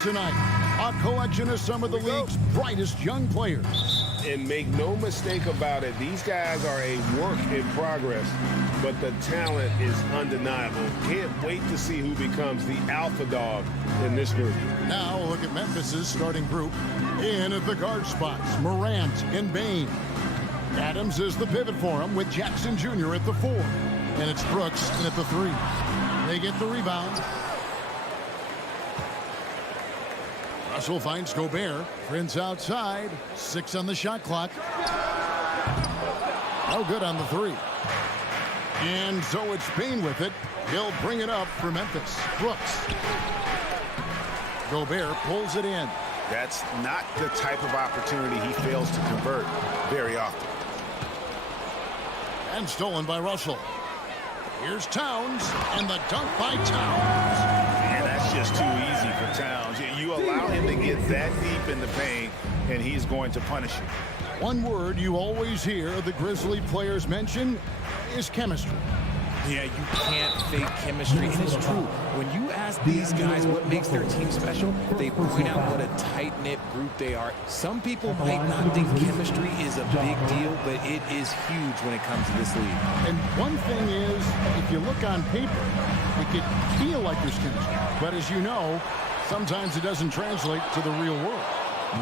Tonight, a collection of some of the league's brightest young players. And make no mistake about it, these guys are a work in progress, but the talent is undeniable. Can't wait to see who becomes the alpha dog in this group. Now look at Memphis's starting group. In at the guard spots, Morant and Bane. Adams is the pivot for him with Jackson Jr. at the 4. And it's Brooks at the 3. They get the rebound. Russell finds Gobert. Prince outside. 6 on the shot clock. No good on the 3. And so it's Bane with it. He'll bring it up for Memphis. Brooks. Gobert pulls it in. That's not the type of opportunity he fails to convert very often. And stolen by Russell. Here's Towns, and the dunk by Towns. And that's just too easy for Towns. You allow him to get that deep in the paint, and he's going to punish you. One word you always hear the Grizzly players mention is chemistry. Yeah, you can't fake chemistry, and it's true. When you ask these guys what makes their team special, they point out what a tight-knit group they are. Some people might not think chemistry is a big deal, but it is huge when it comes to this league. And one thing is, if you look on paper, it could feel like there's chemistry. But as you know, sometimes it doesn't translate to the real world.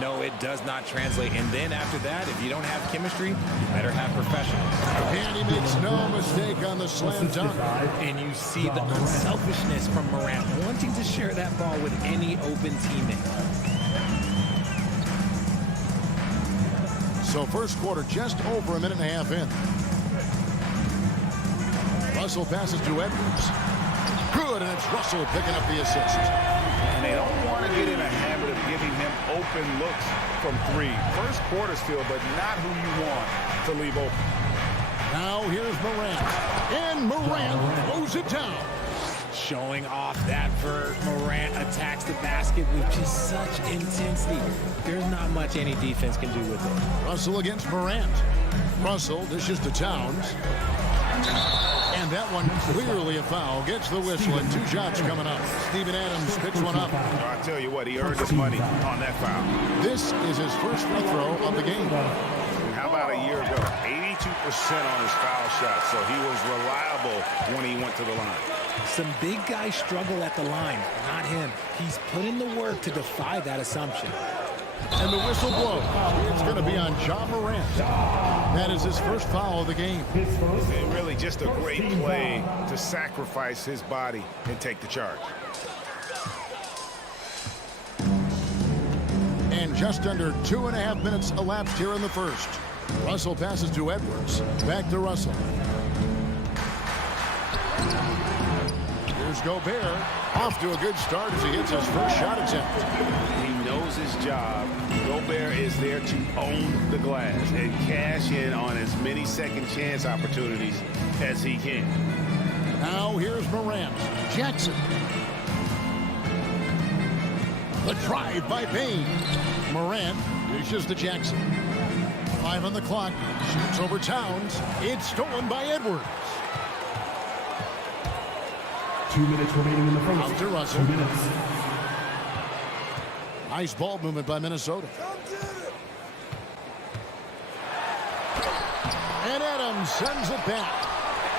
No, it does not translate. And then after that, if you don't have chemistry, you better have professionals. And he makes no mistake on the slam dunk. And you see the unselfishness from Morant, wanting to share that ball with any open teammate. So first quarter just over a minute and a half in. Russell passes to Edwards. Good, and it's Russell picking up the assist. And they don't want to get in a habit of giving him open looks from 3. First quarter's feel, but not who you want to leave open. Now here's Morant. And Morant throws it down. Showing off that vert. Morant attacks the basket with just such intensity. There's not much any defense can do with it. Russell against Morant. Russell dishes to Towns. And that one clearly a foul. Gets the whistle and 2 shots coming up. Steven Adams picks one up. I tell you what, he earned his money on that foul. This is his first free throw of the game. How about a year ago? 82% on his foul shot, so he was reliable when he went to the line. Some big guys struggle at the line, not him. He's put in the work to defy that assumption. And the whistle blows. It's going to be on Ja Morant. That is his first foul of the game. And really just a great play to sacrifice his body and take the charge. And just under 2.5 minutes elapsed here in the first. Russell passes to Edwards. Back to Russell. Here's Gobert. Off to a good start as he hits his first shot attempt. He knows his job. Gobert is there to own the glass and cash in on as many second chance opportunities as he can. Now here's Morant. Jackson. The drive by Bane. Morant dishes to Jackson. 5 on the clock. Shoots over Towns. It's stolen by Edwards. 2 minutes remaining in the first. Out to Russell. 2 minutes. Nice ball movement by Minnesota. And Adams sends it back.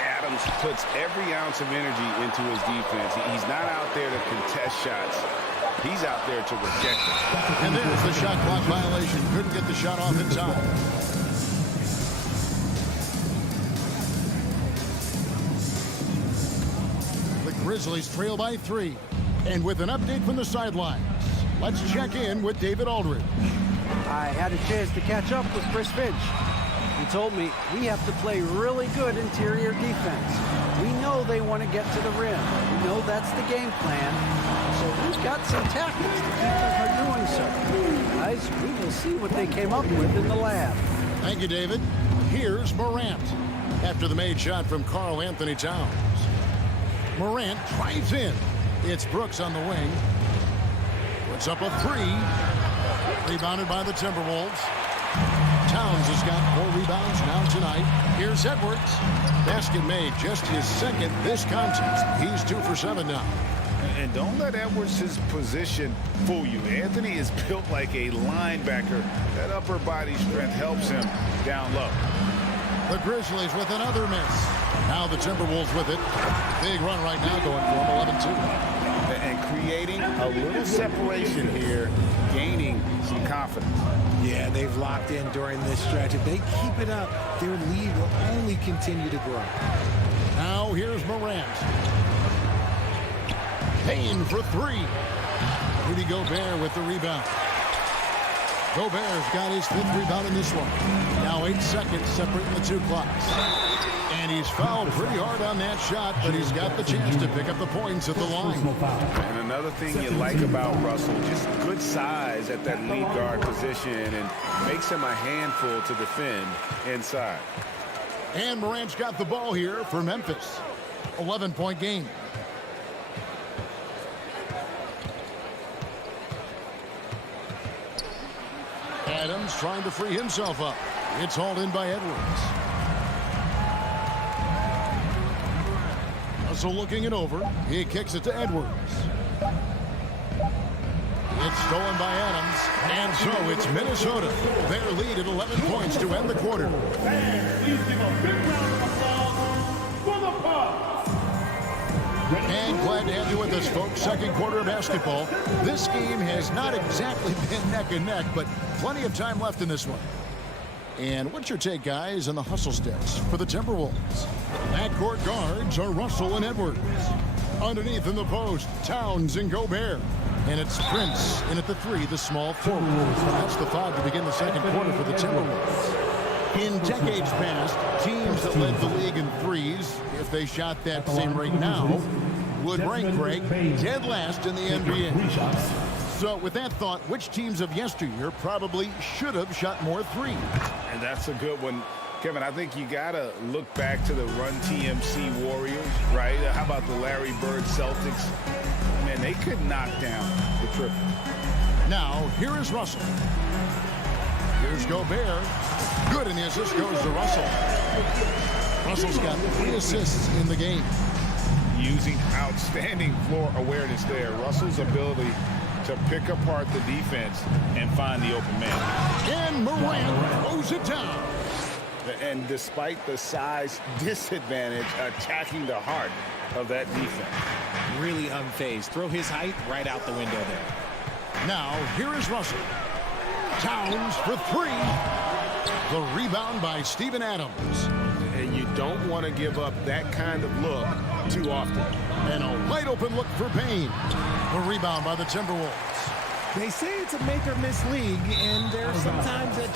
Adams puts every ounce of energy into his defense. He's not out there to contest shots. He's out there to reject them. And there's the shot clock violation. Couldn't get the shot off in time. The Grizzlies trail by 3. And with an update from the sidelines, let's check in with David Aldridge. I had a chance to catch up with Chris Finch. He told me we have to play really good interior defense. We know they want to get to the rim. We know that's the game plan. So we've got some tactics to keep them from doing so. Guys, we will see what they came up with in the lab. Thank you, David. Here's Morant. After the made shot from Karl Anthony Towns. Morant drives in. It's Brooks on the wing. Puts up a 3. Rebounded by the Timberwolves. Towns has got 4 rebounds now tonight. Here's Edwards. Basket made, just his second this contest. He's 2 for 7 now. And don't let Edwards' position fool you. Anthony is built like a linebacker. That upper body strength helps him down low. The Grizzlies with another miss. Now the Timberwolves with it. Big run right now going for them, 11-2. And creating a little separation here, gaining some confidence. Yeah, they've locked in during this stretch. If they keep it up, their lead will only continue to grow. Now here's Morant. Payne for three. Rudy Gobert with the rebound. Gobert's got his 5th rebound in this one. Now 8 seconds separating the two clocks. And he's fouled pretty hard on that shot, but he's got the chance to pick up the points at the line. And another thing you like about Russell, just good size at that lead guard position and makes him a handful to defend inside. And Morant's got the ball here for Memphis. 11-point game. Adams trying to free himself up. It's hauled in by Edwards. Russell looking it over. He kicks it to Edwards. It's stolen by Adams. And so it's Minnesota. Their lead at 11 points to end the quarter. Please give a big round of applause for the Bucks. And glad to have you with us, folks. Second quarter of basketball. This game has not exactly been neck and neck, but plenty of time left in this one. And what's your take, guys, on the hustle sticks for the Timberwolves? Backcourt guards are Russell and Edwards. Underneath in the post, Towns and Gobert. And it's Prince in at the 3, the small forward. That's the 5 to begin the second quarter for the Timberwolves. In decades past, teams that led the league in threes, if they shot that same rate now, would rank dead last in the NBA. So with that thought, which teams of yesteryear probably should have shot more threes? And that's a good one. Kevin, I think you got to look back to the Run TMC Warriors, right? How about the Larry Bird Celtics? Man, they could knock down the triple. Now, here is Russell. Here's Gobert. Good, and the assist goes to Russell. Russell's got 3 assists in the game. Using outstanding floor awareness there. Russell's ability to pick apart the defense and find the open man. And Morant throws it down. And despite the size disadvantage, attacking the heart of that defense. Really unfazed. Throw his height right out the window there. Now, here is Russell. Towns for 3. The rebound by Steven Adams. And you don't want to give up that kind of look too often. And a wide open look for Payne. The rebound by the Timberwolves. They say it's a make-or-miss league, and there are some times that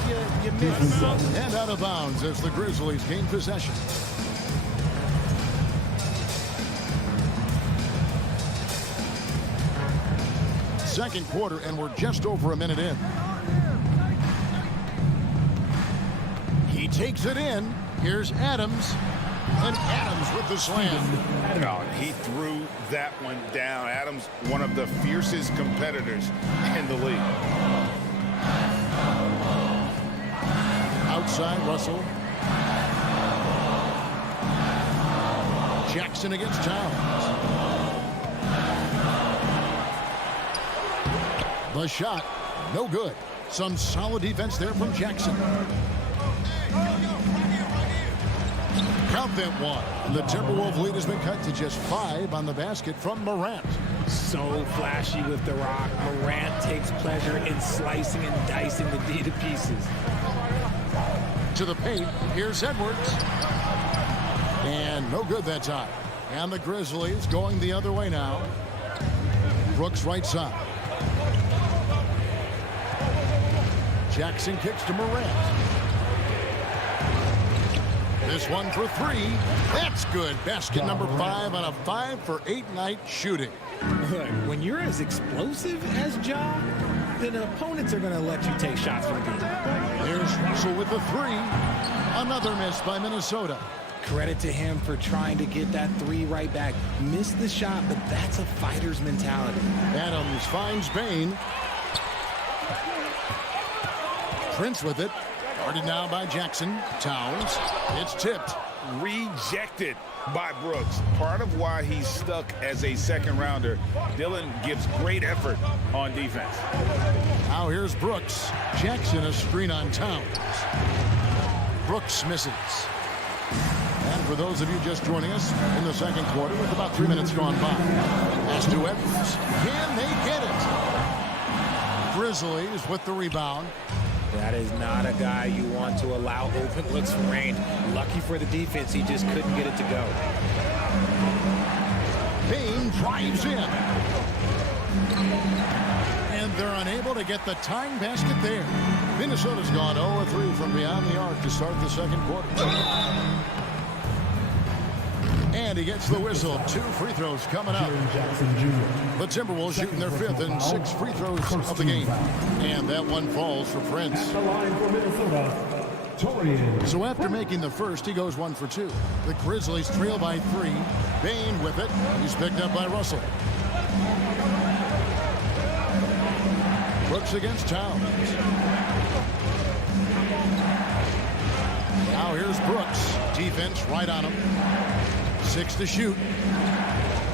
you miss. And out of bounds as the Grizzlies gain possession. Second quarter, and we're just over a minute in. He takes it in. Here's Adams. And Adams with the slam. Oh, he threw that one down. Adams, one of the fiercest competitors in the league. Outside, Russell. Jackson against Towns. The shot, no good. Some solid defense there from Jackson. Count that one. The Timberwolves lead has been cut to just 5 on the basket from Morant. So flashy with the rock. Morant takes pleasure in slicing and dicing the D to pieces. To the paint, here's Edwards. And no good that time. And the Grizzlies going the other way now. Brooks right side. Jackson kicks to Morant. This one for 3. That's good. Basket number 5 on a 5 for 8 night shooting. Look, when you're as explosive as Ja, then opponents are going to let you take shots from deep. There's Russell with the 3. Another miss by Minnesota. Credit to him for trying to get that 3 right back. Missed the shot, but that's a fighter's mentality. Adams finds Payne. Prince with it. Guarded now by Jackson. Towns. It's tipped. rejected by Brooks. Part of why he's stuck as a second rounder. Dillon gives great effort on defense. Now here's Brooks. Jackson a screen on Towns. Brooks misses. And for those of you just joining us in the second quarter with about 3 minutes gone by, pass to Edwards. Can they get it? Grizzlies with the rebound. That is not a guy you want to allow open looks from range. Lucky for the defense, he just couldn't get it to go. Payne drives in. And they're unable to get the tying basket there. Minnesota's gone 0-3 from beyond the arc to start the second quarter. And he gets the whistle. 2 free throws coming up. The Timberwolves shooting their 5th and 6 free throws of the game. And that one falls for Prince. So after making the first, he goes 1 for 2. The Grizzlies trail by 3. Bane with it. He's picked up by Russell. Brooks against Towns. Now here's Brooks. Defense right on him. 6 to shoot.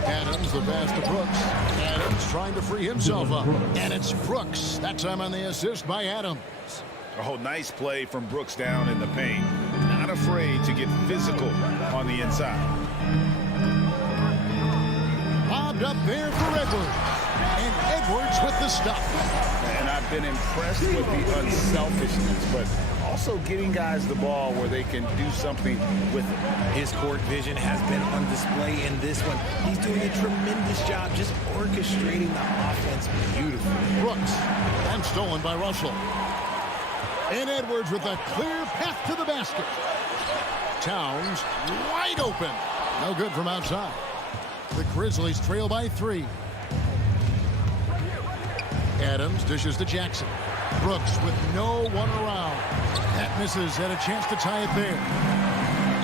Adams, the pass to Brooks. Adams trying to free himself up. And it's Brooks. That time on the assist by Adams. Oh, nice play from Brooks down in the paint. Not afraid to get physical on the inside. Bobbed up there for Edwards. And Edwards with the stuff. And I've been impressed with the unselfishness, but also getting guys the ball where they can do something with it. His court vision has been on display in this one. He's doing a tremendous job just orchestrating the offense beautifully. Brooks, and stolen by Russell. And Edwards with a clear path to the basket. Towns wide open. No good from outside. The Grizzlies trail by 3. Adams dishes to Jackson. Brooks with no one around. That misses. Had a chance to tie it there.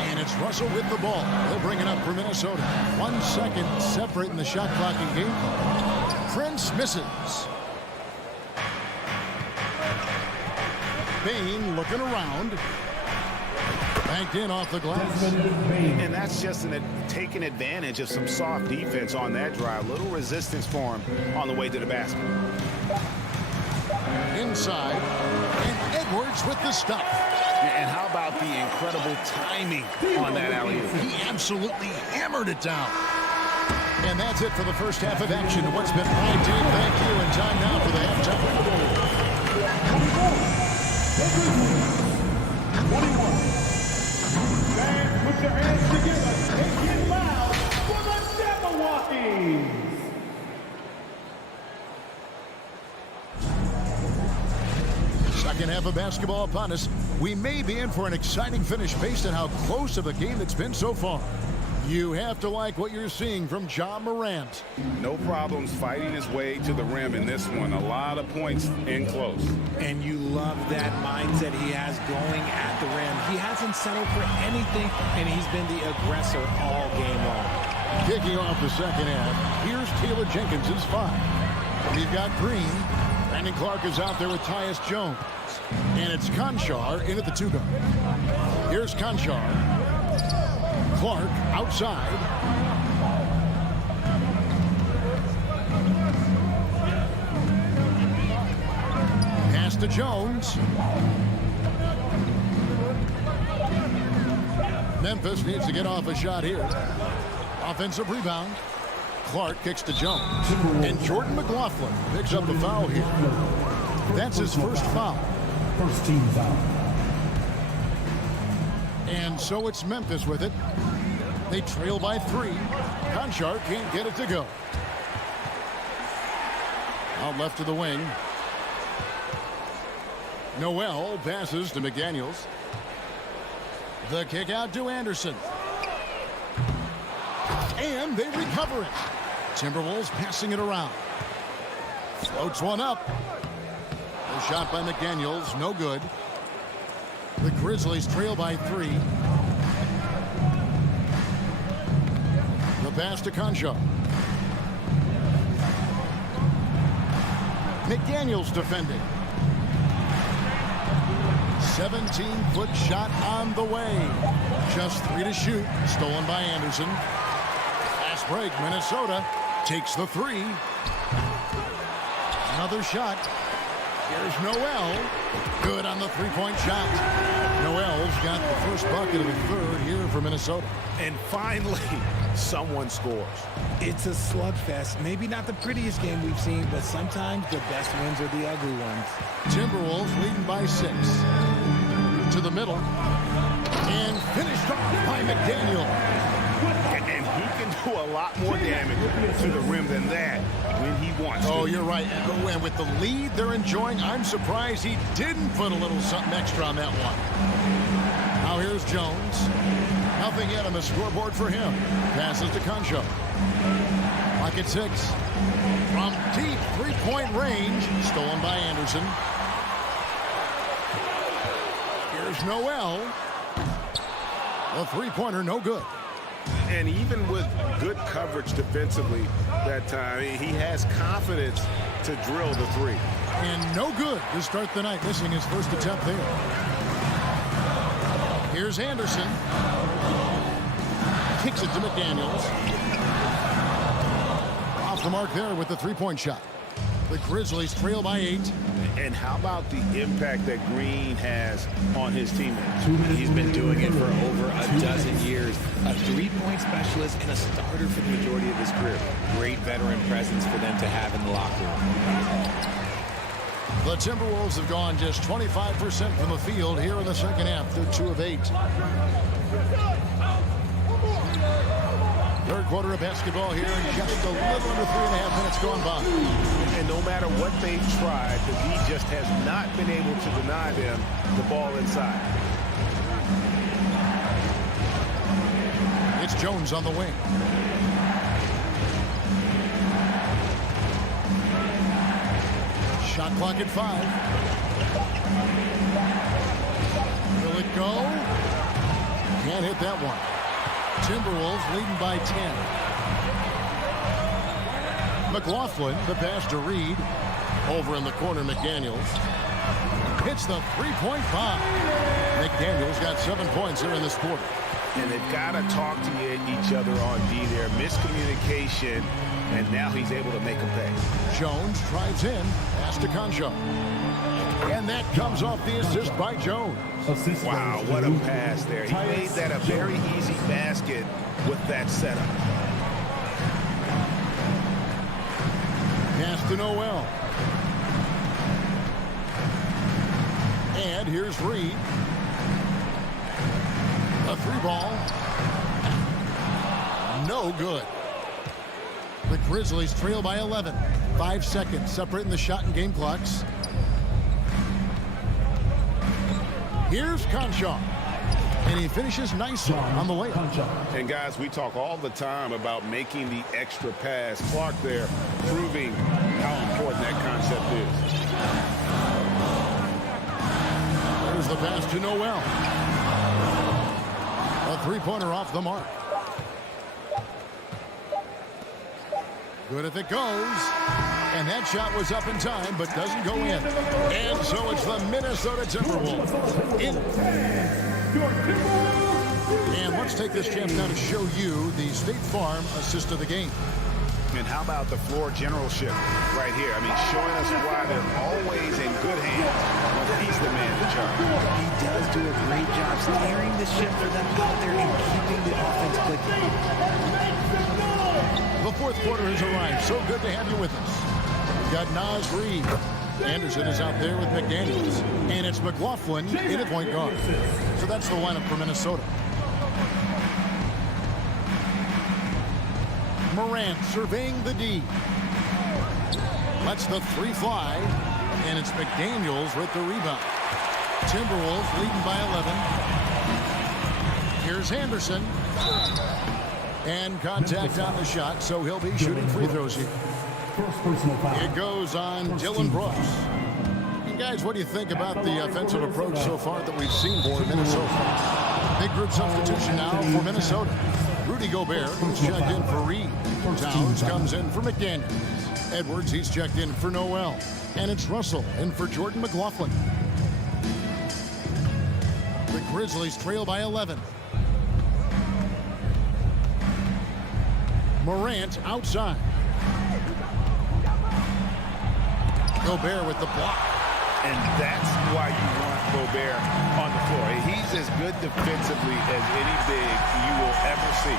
And it's Russell with the ball. They'll bring it up for Minnesota. 1 second separating the shot clock and game clock. Prince misses. Bane looking around. Banked in off the glass. And that's just taking advantage of some soft defense on that drive. Little resistance for him on the way to the basket. Inside. And Edwards with the stuff. And how about the incredible timing on that alley-oop? He absolutely hammered it down. And that's it for the first half of action. What's been prime team? Thank you. And time now for the halftime. 21. Fans, put your hands together and get loud for the Jabberwockies. Second half of basketball upon us. We may be in for an exciting finish based on how close of a game it's been so far. You have to like what you're seeing from Ja Morant. No problems fighting his way to the rim in this one. A lot of points in close. And you love that mindset he has going at the rim. He hasn't settled for anything, and he's been the aggressor all game long. Kicking off the second half, here's Taylor Jenkins' 5. We've got Green. Brandon Clark is out there with Tyus Jones. And it's Conchar in at the 2-guard. Here's Conchar. Clark outside. Pass to Jones. Memphis needs to get off a shot here. Offensive rebound. Clark kicks to Jones. And Jordan McLaughlin picks up the foul here. That's his first foul. First team foul. And so it's Memphis with it. They trail by 3. Conchar can't get it to go. Out left to the wing. Noel passes to McDaniels. The kick out to Anderson. And they recover it. Timberwolves passing it around. Floats one up. A shot by McDaniels, no good. The Grizzlies trail by 3. The pass to Conchar. McDaniels defending. 17-foot shot on the way. Just 3 to shoot. Stolen by Anderson. Fast break. Minnesota takes the 3. Another shot. Here's Noel. Good on the three-point shot. Noel's got the first bucket of the third here for Minnesota. And finally, someone scores. It's a slugfest. Maybe not the prettiest game we've seen, but sometimes the best wins are the ugly ones. Timberwolves leading by 6. To the middle. And finished off by McDaniel. And he can do a lot more damage to the rim than that when he wants to. Oh, you're right. And with the lead they're enjoying, I'm surprised he didn't put a little something extra on that one. Now here's Jones. Nothing yet on the scoreboard for him. Passes to Concho. Clock at 6. From deep three-point range. Stolen by Anderson. Here's Noel. The three-pointer, no good. And even with good coverage defensively that time, he has confidence to drill the 3. And no good to start the night, missing his first attempt there. Here's Anderson. Kicks it to McDaniels. Off the mark there with the three-point shot. The Grizzlies trail by 8. And how about the impact that Green has on his teammates? He's been doing it for over a dozen years. A three-point specialist and a starter for the majority of his career. Great veteran presence for them to have in the locker room. The Timberwolves have gone just 25% from the field here in the second half. They're 2 of 8. Third quarter of basketball here, and just a little under 3.5 minutes gone by. And no matter what they've tried, the D just has not been able to deny them the ball inside. It's Jones on the wing. Shot clock at 5. Will it go? Can't hit that one. Timberwolves leading by 10. McLaughlin, the pass to Reed. Over in the corner, McDaniels. Hits the three-point bomb. McDaniels got 7 points here in this quarter. And they've got to talk to each other on D there. Miscommunication, and now he's able to make a pay. Jones drives in. Pass to Concho. And that comes off the assist by Jones. Wow, what a pass there. He made that a very easy basket with that setup. Pass to Noel. And here's Reed. A 3-ball. No good. The Grizzlies trail by 11. 5 seconds separating the shot and game clocks. Here's Concho. And he finishes nicely on the layup. And guys, we talk all the time about making the extra pass. Clark there proving how important that concept is. There's the pass to Noel. A three-pointer off the mark. Good if it goes. And that shot was up in time, but doesn't go in. And so it's the Minnesota Timberwolves. And let's take this chance now to show you the State Farm assist of the game. And how about the floor generalship right here? I mean, showing us why they're always in good hands when he's the man in charge. He does do a great job steering the ship for them out there and keeping the offense clicking. The fourth quarter has arrived. So good to have you with us. We've got Naz Reed. Anderson is out there with McDaniels. And it's McLaughlin in at point guard. So that's the lineup for Minnesota. Morant surveying the D. Lets the 3 fly. And it's McDaniels with the rebound. Timberwolves leading by 11. Here's Anderson. And contact on the shot, so he'll be shooting free throws here. It goes on Dylan Brooks. And guys, what do you think about the offensive approach so far that we've seen for Minnesota? Big group substitution now for Minnesota. Rudy Gobert, who's checked in for Reed. Towns comes in for McDaniels. Edwards, he's checked in for Noel. And it's Russell in for Jordan McLaughlin. The Grizzlies trail by 11. Morant outside. Gobert with the block. And that's why you want Gobert on the floor. He's as good defensively as any big you will ever see.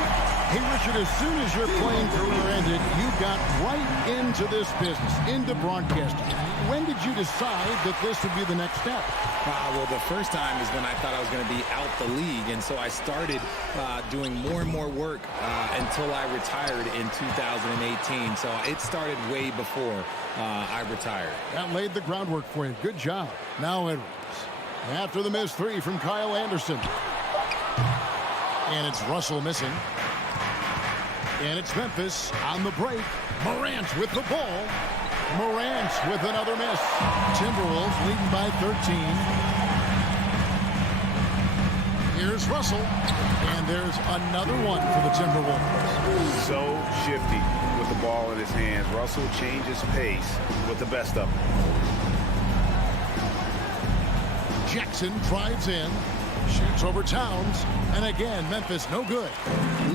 Hey, Richard, as soon as your playing career ended, you got right into this business, into broadcasting. When did you decide that this would be the next step? Well, the first time is when I thought I was going to be out the league, and so I started doing more and more work until I retired in 2018. So it started way before I retired. That laid the groundwork for you. Good job. Now Edwards. After the missed three from Kyle Anderson. And it's Russell missing. And it's Memphis on the break. Morant with the ball. Morant with another miss. Timberwolves leading by 13. Here's Russell. And there's another one for the Timberwolves. So shifty with the ball in his hands. Russell changes pace with the best of them. Jackson drives in. Shoots over Towns. And again, Memphis no good.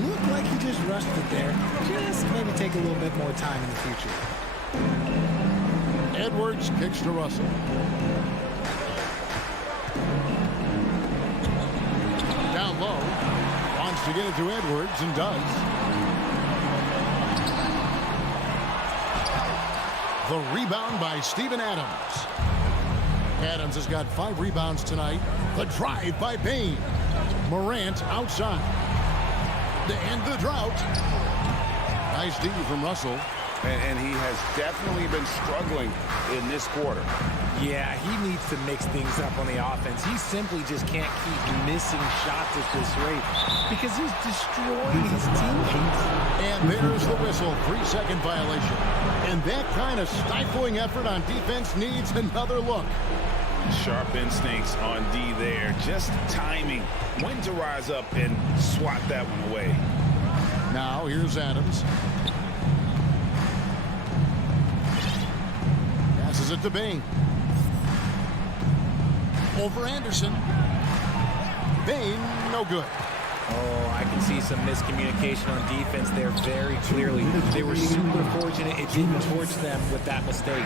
Looked like he just rushed it there. Just maybe take a little bit more time in the future. Edwards kicks to Russell. Down low. Wants to get it to Edwards and does. The rebound by Steven Adams. Adams has got 5 rebounds tonight. The drive by Bain. Morant outside. To end the drought. Nice D from Russell. And he has definitely been struggling in this quarter. Yeah, he needs to mix things up on the offense. He simply just can't keep missing shots at this rate because he's destroying his teammates. And there's the whistle. 3-second violation. And that kind of stifling effort on defense needs another look. Sharp instincts on D there. Just timing when to rise up and swat that one away. Now here's Adams. Passes it to Bain. Over Anderson. Bain, no good. Oh, I can see some miscommunication on defense there very clearly. They were super fortunate it didn't torch them with that mistake.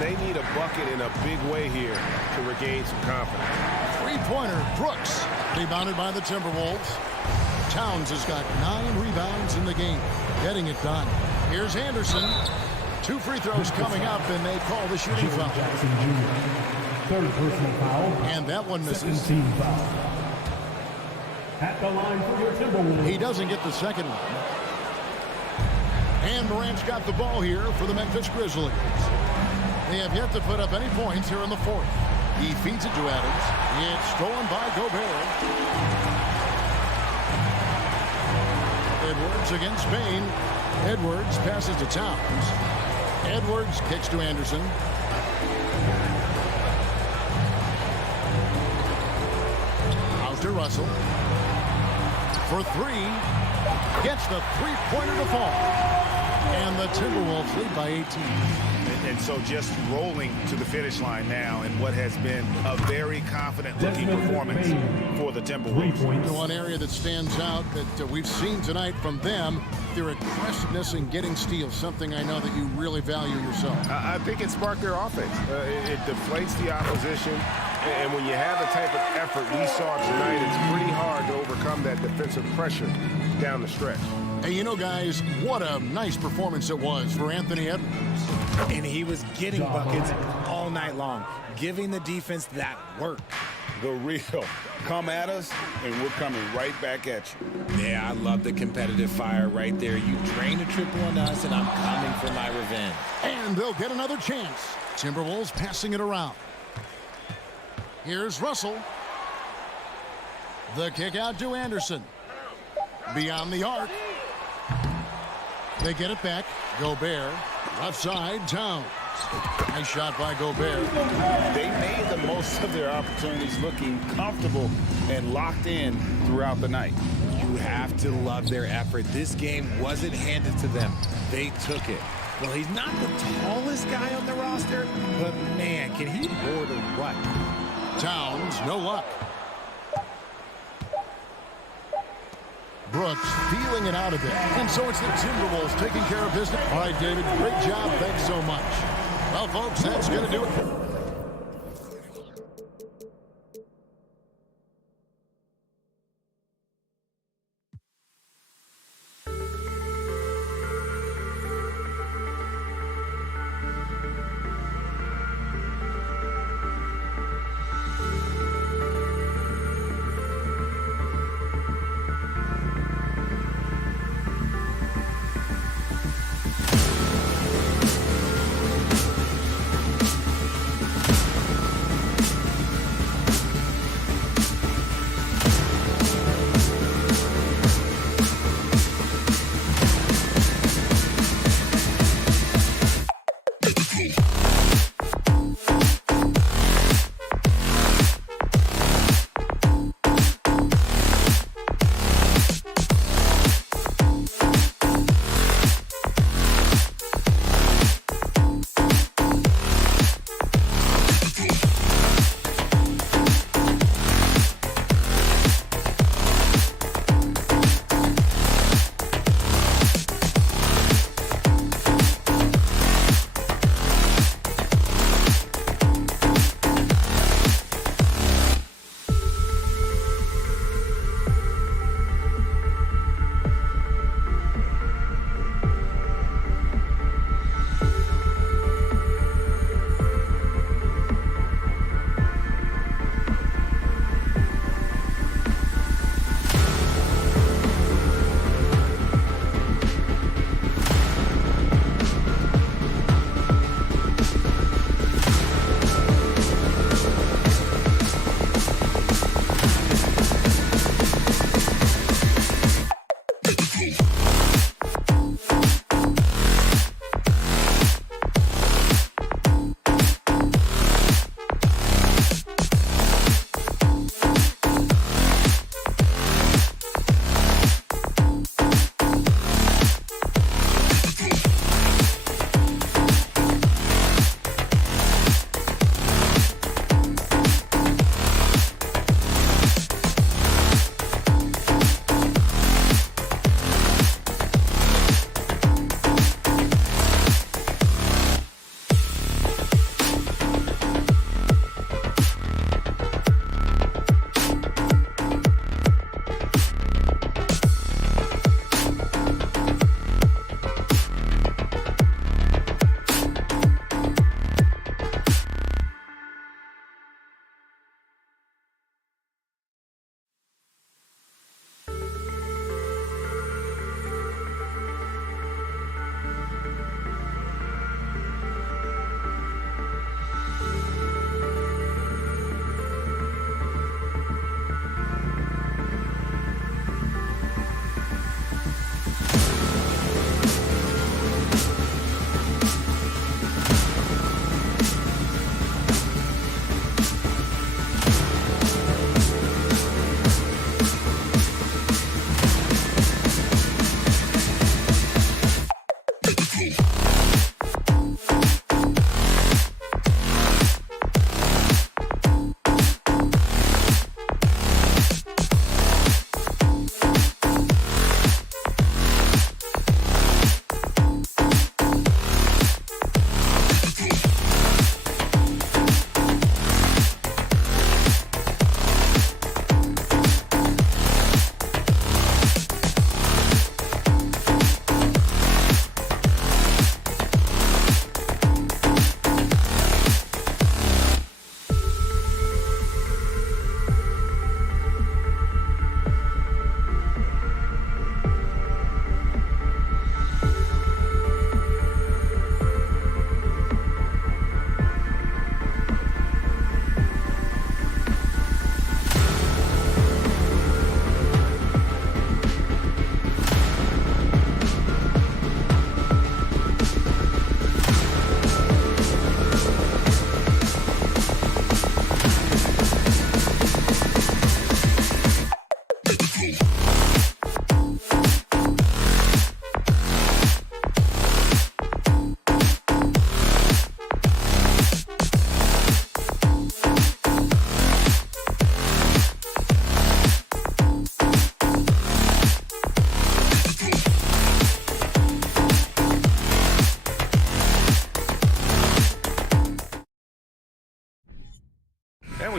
They need a bucket in a big way here to regain some confidence. Three-pointer, Brooks. Rebounded by the Timberwolves. Towns has got 9 rebounds in the game. Getting it done. Here's Anderson. 2 free throws coming up, and they call the shooting foul. Jackson Jr. Third personal foul. And that one misses. Team foul. At the line for your Timberwolves. He doesn't get the second one. And Morant's got the ball here for the Memphis Grizzlies. They have yet to put up any points here in the fourth. He feeds it to Adams. It's stolen by Gobert. Edwards against Bain. Edwards passes to Towns. Edwards kicks to Anderson. Out to Russell. For 3. Gets the three-pointer to fall. And the Timberwolves lead by 18. And so just rolling to the finish line now in what has been a very confident-looking performance for the Timberwolves. The one area that stands out that we've seen tonight from them, their aggressiveness in getting steals, something I know that you really value yourself. I think it sparked their offense. It deflates the opposition. And when you have the type of effort we saw tonight, it's pretty hard to overcome that defensive pressure down the stretch. Hey, you know, guys, what a nice performance it was for Anthony Edwards. And he was getting buckets all night long, giving the defense that work. The real come at us, and we're coming right back at you. Yeah, I love the competitive fire right there. You drain a triple on us, and I'm coming for my revenge. And they'll get another chance. Timberwolves passing it around. Here's Russell. The kick out to Anderson. Beyond the arc. They get it back. Gobert. Left side, Towns. Nice shot by Gobert. They made the most of their opportunities, looking comfortable and locked in throughout the night. You have to love their effort. This game wasn't handed to them. They took it. Well, he's not the tallest guy on the roster, but man, can he board or what? Towns, no luck. Brooks feeling it out a bit. And so it's the Timberwolves taking care of business. All right, David, great job. Thanks so much. Well, folks, that's going to do it.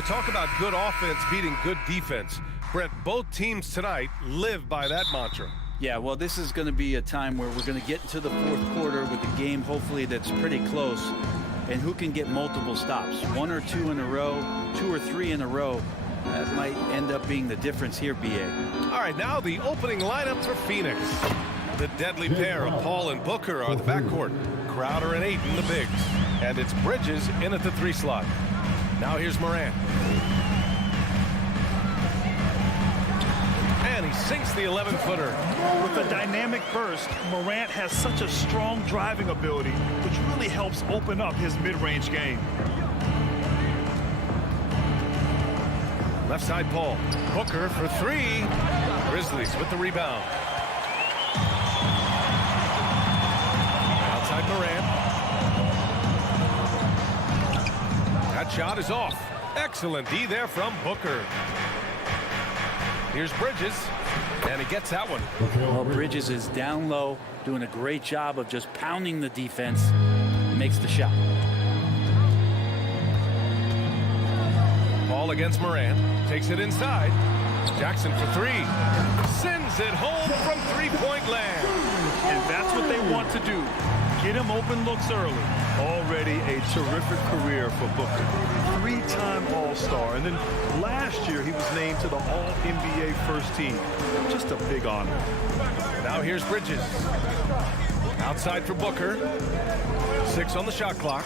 talk about good offense beating good defense. Brett, both teams tonight live by that mantra. Yeah, well, this is going to be a time where we're going to get into the fourth quarter with a game, hopefully, that's pretty close. And who can get multiple stops? 1 or 2 in a row, 2 or 3 in a row. That might end up being the difference here, B.A. All right, now the opening lineup for Phoenix. The deadly pair of Paul and Booker are the backcourt. Crowder and Ayton, the bigs. And it's Bridges in at the 3 slot. Now here's Morant. And he sinks the 11-footer. With a dynamic burst, Morant has such a strong driving ability, which really helps open up his mid-range game. Left side, Paul. Booker for 3. Grizzlies with the rebound. Outside Morant. That shot is off. Excellent D there from Booker. Here's Bridges, and he gets that one. Well, Bridges is down low, doing a great job of just pounding the defense. Makes the shot. Ball against Morant. Takes it inside. Jackson for 3. Sends it home from three-point land. And that's what they want to do. Get him open looks early. Already a terrific career for Booker. 3-time All-Star. And then last year he was named to the All-NBA first team. Just a big honor. Now here's Bridges. Outside for Booker. 6 on the shot clock.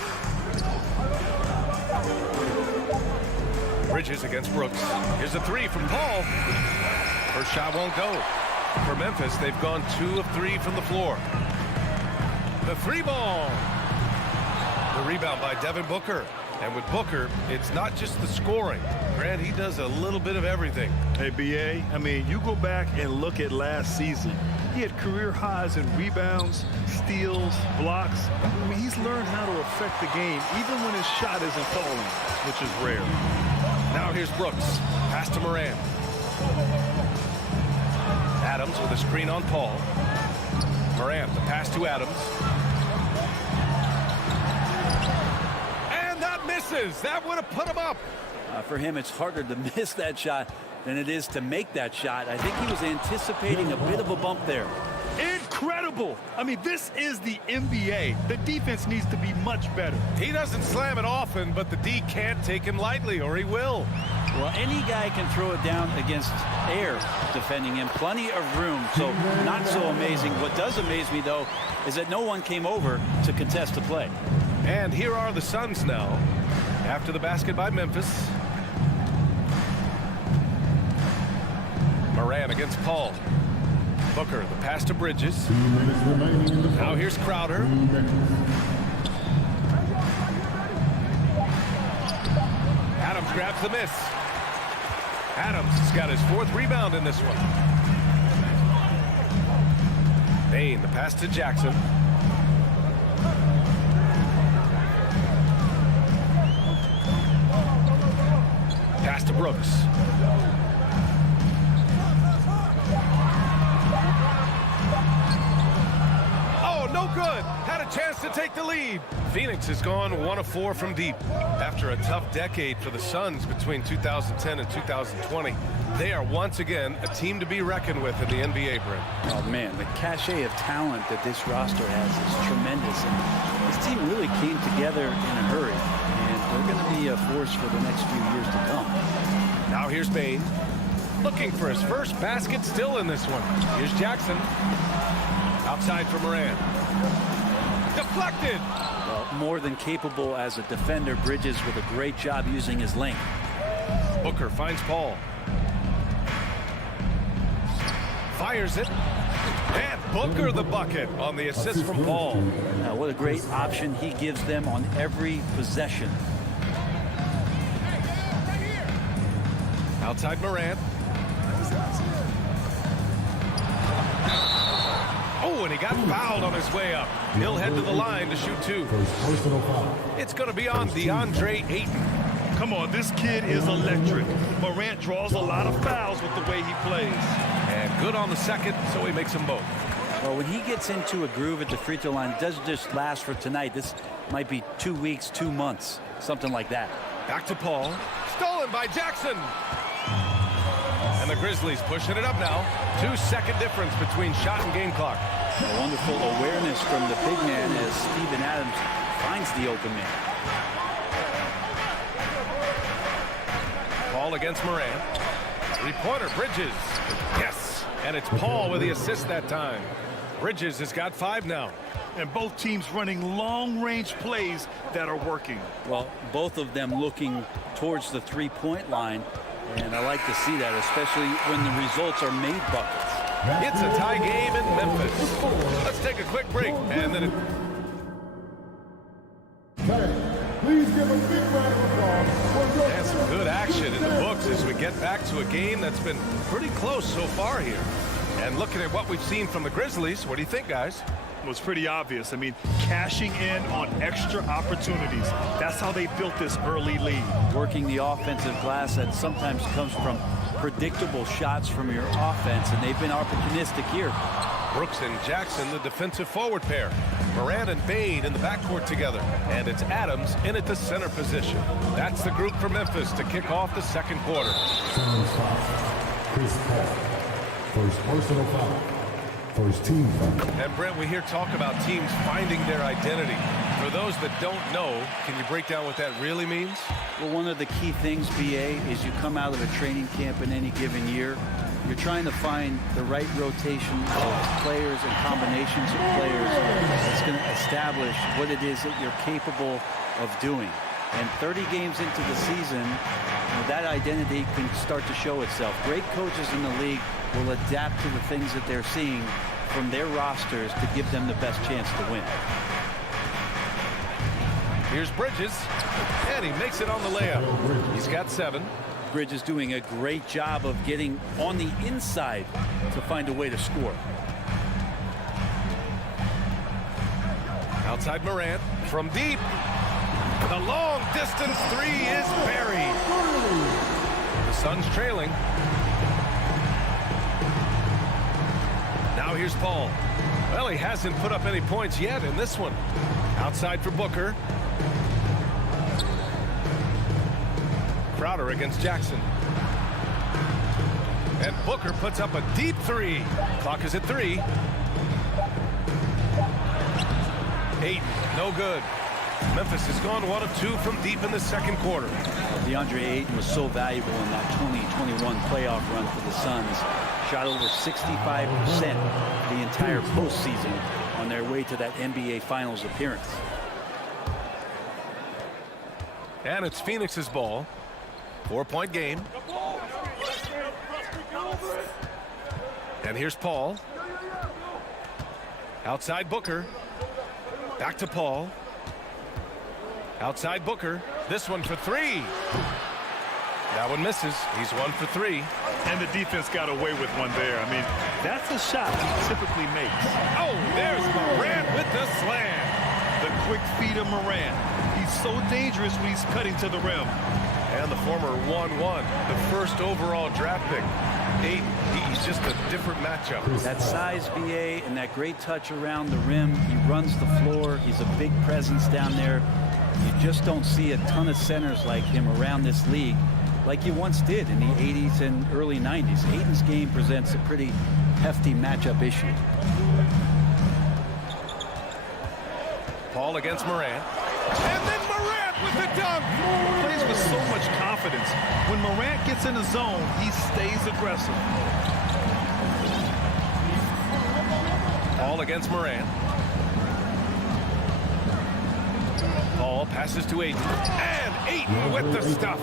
Bridges against Brooks. Here's a 3 from Paul. First shot won't go. For Memphis, they've gone 2 of 3 from the floor. The 3-ball. The rebound by Devin Booker. And with Booker, it's not just the scoring. Grant, he does a little bit of everything. Hey, B.A., I mean, you go back and look at last season. He had career highs in rebounds, steals, blocks. I mean, he's learned how to affect the game, even when his shot isn't falling, which is rare. Now here's Brooks. Pass to Morant. Adams with a screen on Paul. Morant, the pass to Adams. And that misses. That would have put him up. For him, it's harder to miss that shot than it is to make that shot. I think he was anticipating a bit of a bump there. Incredible! I mean, this is the NBA. The defense needs to be much better. He doesn't slam it often, but the D can't take him lightly, or he will. Well, any guy can throw it down against air defending him. Plenty of room, so not so amazing. What does amaze me, though, is that no one came over to contest the play. And here are the Suns now, after the basket by Memphis. Morant against Paul. Booker, the pass to Bridges. Now here's Crowder. Adams grabs the miss. Adams has got his 4th rebound in this one. Bain, the pass to Jackson. Pass to Brooks. No good. Had a chance to take the lead. Phoenix has gone 1 of 4 from deep. After a tough decade for the Suns between 2010 and 2020, they are once again a team to be reckoned with in the NBA, Brent. Oh, man, the cachet of talent that this roster has is tremendous. And this team really came together in a hurry. And they're going to be a force for the next few years to come. Now here's Bain. Looking for his first basket still in this one. Here's Jackson. Outside for Morant. Deflected. Well, more than capable as a defender. Bridges with a great job using his length. Booker finds Paul. Fires it. And Booker the bucket on the assist from Paul. Now, what a great option he gives them on every possession. Outside Morant. Oh, and he got fouled on his way up. He'll head to the line to shoot 2. It's going to be on DeAndre Ayton. Come on, this kid is electric. Morant draws a lot of fouls with the way he plays. And good on the second, so he makes them both. Well, when he gets into a groove at the free throw line, it doesn't just last for tonight. This might be 2 weeks, 2 months, something like that. Back to Paul. Stolen by Jackson. And the Grizzlies pushing it up now. 2-second difference between shot and game clock. A wonderful awareness from the big man as Steven Adams finds the open man. Paul against Morant. Three-pointer, Bridges. Yes. And it's Paul with the assist that time. Bridges has got 5 now. And both teams running long-range plays that are working. Well, both of them looking towards the three-point line. And I like to see that, especially when the results are made buckets. It's a tie game in Memphis. Let's take a quick break. And then Please give a big round of applause. and some good action in the books as we get back to a game that's been pretty close so far here. And looking at what we've seen from the Grizzlies, what do you think, guys? It was pretty obvious. I mean, cashing in on extra opportunities. That's how they built this early lead. Working the offensive glass that sometimes comes from predictable shots from your offense, and they've been opportunistic here. Brooks and Jackson, the defensive forward pair. Morant and Bane in the backcourt together. And it's Adams in at the center position. That's the group for Memphis to kick off the second quarter. Chris Paul. First personal foul. First team foul. And Brent, we hear talk about teams finding their identity. For those that don't know, can you break down what that really means? Well, one of the key things, BA, is you come out of a training camp in any given year. You're trying to find the right rotation of players and combinations of players that's going to establish what it is that you're capable of doing. And 30 games into the season, that identity can start to show itself. Great coaches in the league will adapt to the things that they're seeing from their rosters to give them the best chance to win. Here's Bridges, and he makes it on the layup. He's got 7. Bridges doing a great job of getting on the inside to find a way to score. Outside Morant from deep. The long distance 3 is buried. The Suns trailing. Now here's Paul. Well, he hasn't put up any points yet in this one. Outside for Booker. Crowder against Jackson. And Booker puts up a deep 3. Clock is at 3. Ayton, no good. Memphis has gone 1 of 2 from deep in the second quarter. DeAndre Ayton was so valuable in that 2021 playoff run for the Suns. Shot over 65% the entire postseason on their way to that NBA Finals appearance. And it's Phoenix's ball. 4-point game. And here's Paul. Outside Booker. Back to Paul. Outside Booker. This one for 3. That one misses. He's 1 for 3. And the defense got away with one there. I mean, that's a shot he typically makes. Oh, there's Morant with the slam. The quick feed of Morant. He's so dangerous when he's cutting to the rim. And the former 1-1, the first overall draft pick. Ayton, he's just a different matchup. That size, BA, and that great touch around the rim. He runs the floor. He's a big presence down there. You just don't see a ton of centers like him around this league like you once did in the 80s and early 90s. Ayton's game presents a pretty hefty matchup issue. Paul against Morant. And then Morant with the dunk. Plays with so much confidence. When Morant gets in the zone, he stays aggressive. Paul against Morant. Paul passes to Ayton. And Ayton with the stuff.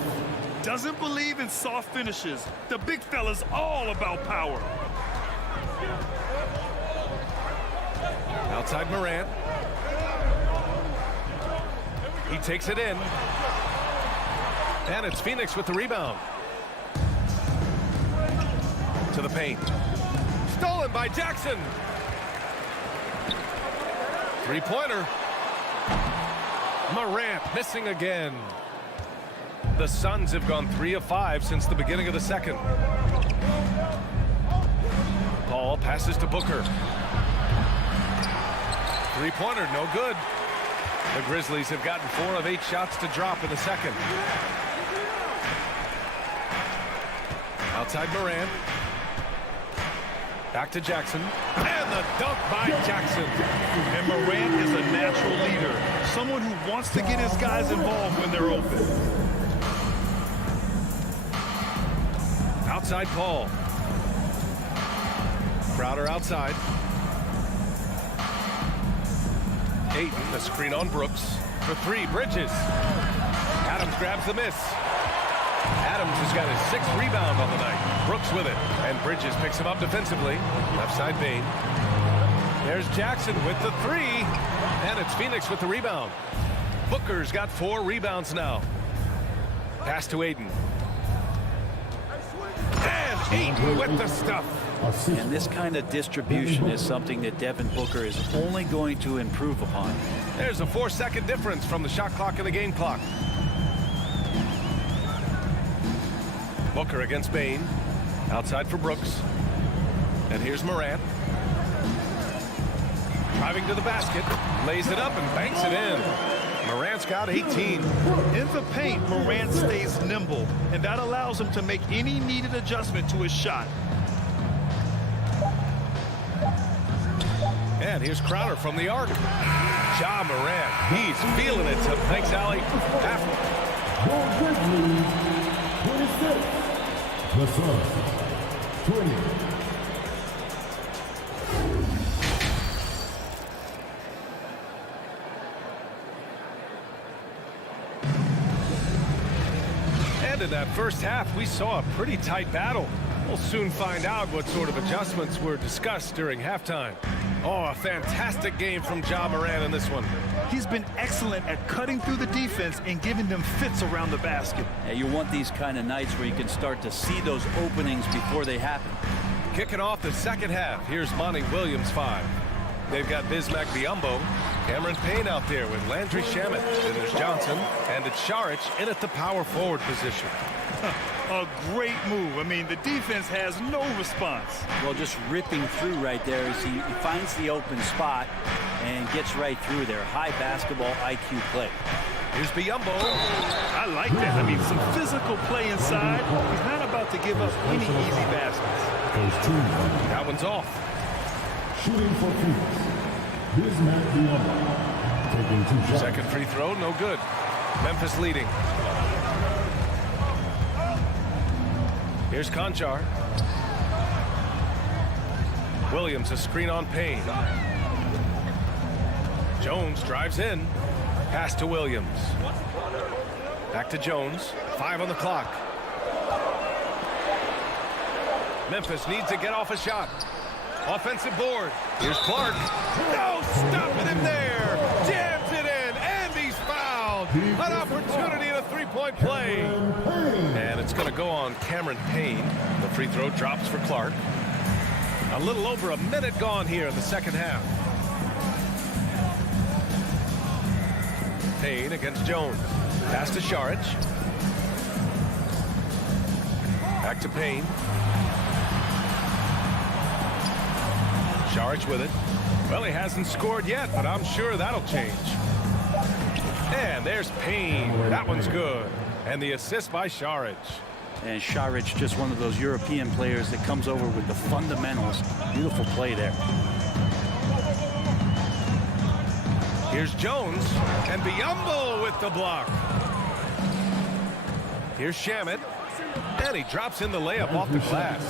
Doesn't believe in soft finishes. The big fella's all about power. Outside Morant. He takes it in. And it's Phoenix with the rebound. To the paint. Stolen by Jackson. Three-pointer. Morant missing again. The Suns have gone 3 of 5 since the beginning of the second. Paul passes to Booker. Three-pointer, no good. The Grizzlies have gotten 4 of 8 shots to drop in the second. Outside Morant. Back to Jackson. And the dunk by Jackson. And Morant is a natural leader. Someone who wants to get his guys involved when they're open. Outside Paul. Crowder outside. Ayton, the screen on Brooks. For 3, Bridges. Adams grabs the miss. Adams has got his 6th rebound on the night. Brooks with it. And Bridges picks him up defensively. Left side Bain. There's Jackson with the 3. And it's Phoenix with the rebound. Booker's got 4 rebounds now. Pass to Ayton. And Ayton with the stuff. And this kind of distribution is something that Devin Booker is only going to improve upon. There's a 4-second difference from the shot clock and the game clock. Booker against Bain. Outside for Brooks. And here's Morant. Driving to the basket. Lays it up and banks it in. Morant's got 18. In the paint, Morant stays nimble, and that allows him to make any needed adjustment to his shot. And here's Crowder from the arc. Ja Morant, he's feeling it. Thanks, Allie. The Suns, 20. And in that first half, we saw a pretty tight battle. We'll soon find out what sort of adjustments were discussed during halftime. Oh, a fantastic game from Ja Morant in this one. He's been excellent at cutting through the defense and giving them fits around the basket. Yeah, you want these kind of nights where you can start to see those openings before they happen. Kicking off the second half, here's Monty Williams 5. They've got Bismack Biyombo, Cameron Payne out there with Landry Shamet. Then there's Johnson, and it's Saric in at the power forward position. A great move. I mean, the defense has no response. Well, just ripping through right there as he finds the open spot and gets right through there. High basketball IQ play. Here's Biyombo. I like that. I mean, some physical play inside. He's not about to give up any easy baskets. That one's off. Shooting for Phoenix. Bismack Biyombo. Taking 2 shots. Second free throw, no good. Memphis leading. Here's Conchar. Williams, a screen on Payne. Jones drives in. Pass to Williams. Back to Jones. 5 on the clock. Memphis needs to get off a shot. Offensive board. Here's Clark. No, stopping him there. Jams it in, and he's fouled. An opportunity and a 3-point play. And it's going to go on Cameron Payne. The free throw drops for Clark. A little over a minute gone here in the second half. Payne against Jones. Pass to Saric. Back to Payne. Saric with it. Well, he hasn't scored yet, but I'm sure that'll change. And there's Payne. That one's good. And the assist by Saric. And Saric, just one of those European players that comes over with the fundamentals. Beautiful play there. Here's Jones. And Biyombo with the block. Here's Shamet. And he drops in the layup off the glass.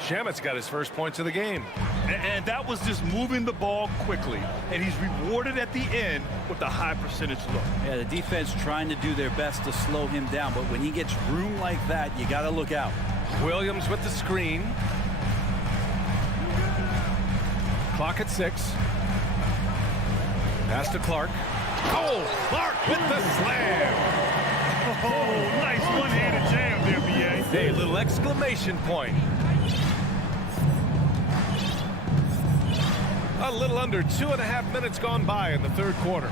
Shamet's got his first points of the game. And that was just moving the ball quickly. And he's rewarded at the end with a high percentage look. Yeah, the defense trying to do their best to slow him down. But when he gets room like that, you got to look out. Williams with the screen. Clock at 6. Pass to Clark. Oh, Clark with the slam. Oh, nice one-handed jam there, B.A. Hey, little exclamation point. A little under 2.5 minutes gone by in the third quarter.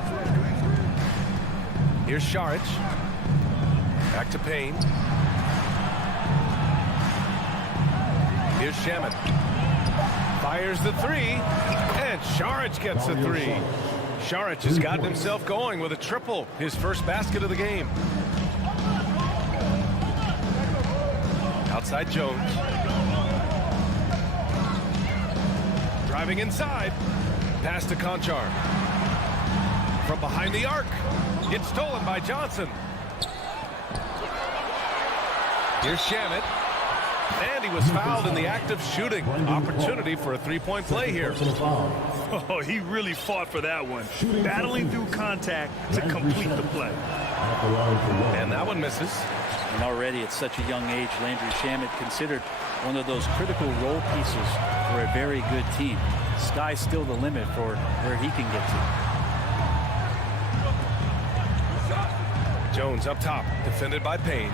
Here's Saric. Back to Payne. Here's Shamet. Fires the 3. And Saric gets the 3. Saric has gotten himself going with a triple, his first basket of the game. Outside Jones. Driving inside. Pass to Conchar. From behind the arc. It's stolen by Johnson. Here's Shamet. And he was fouled in the act of shooting. Opportunity for a three-point play here. Oh, he really fought for that one. Battling through contact to complete the play. And that one misses. And already at such a young age, Landry Shamet considered one of those critical role pieces for a very good team. Sky's still the limit for where he can get to. Jones up top, defended by Payne.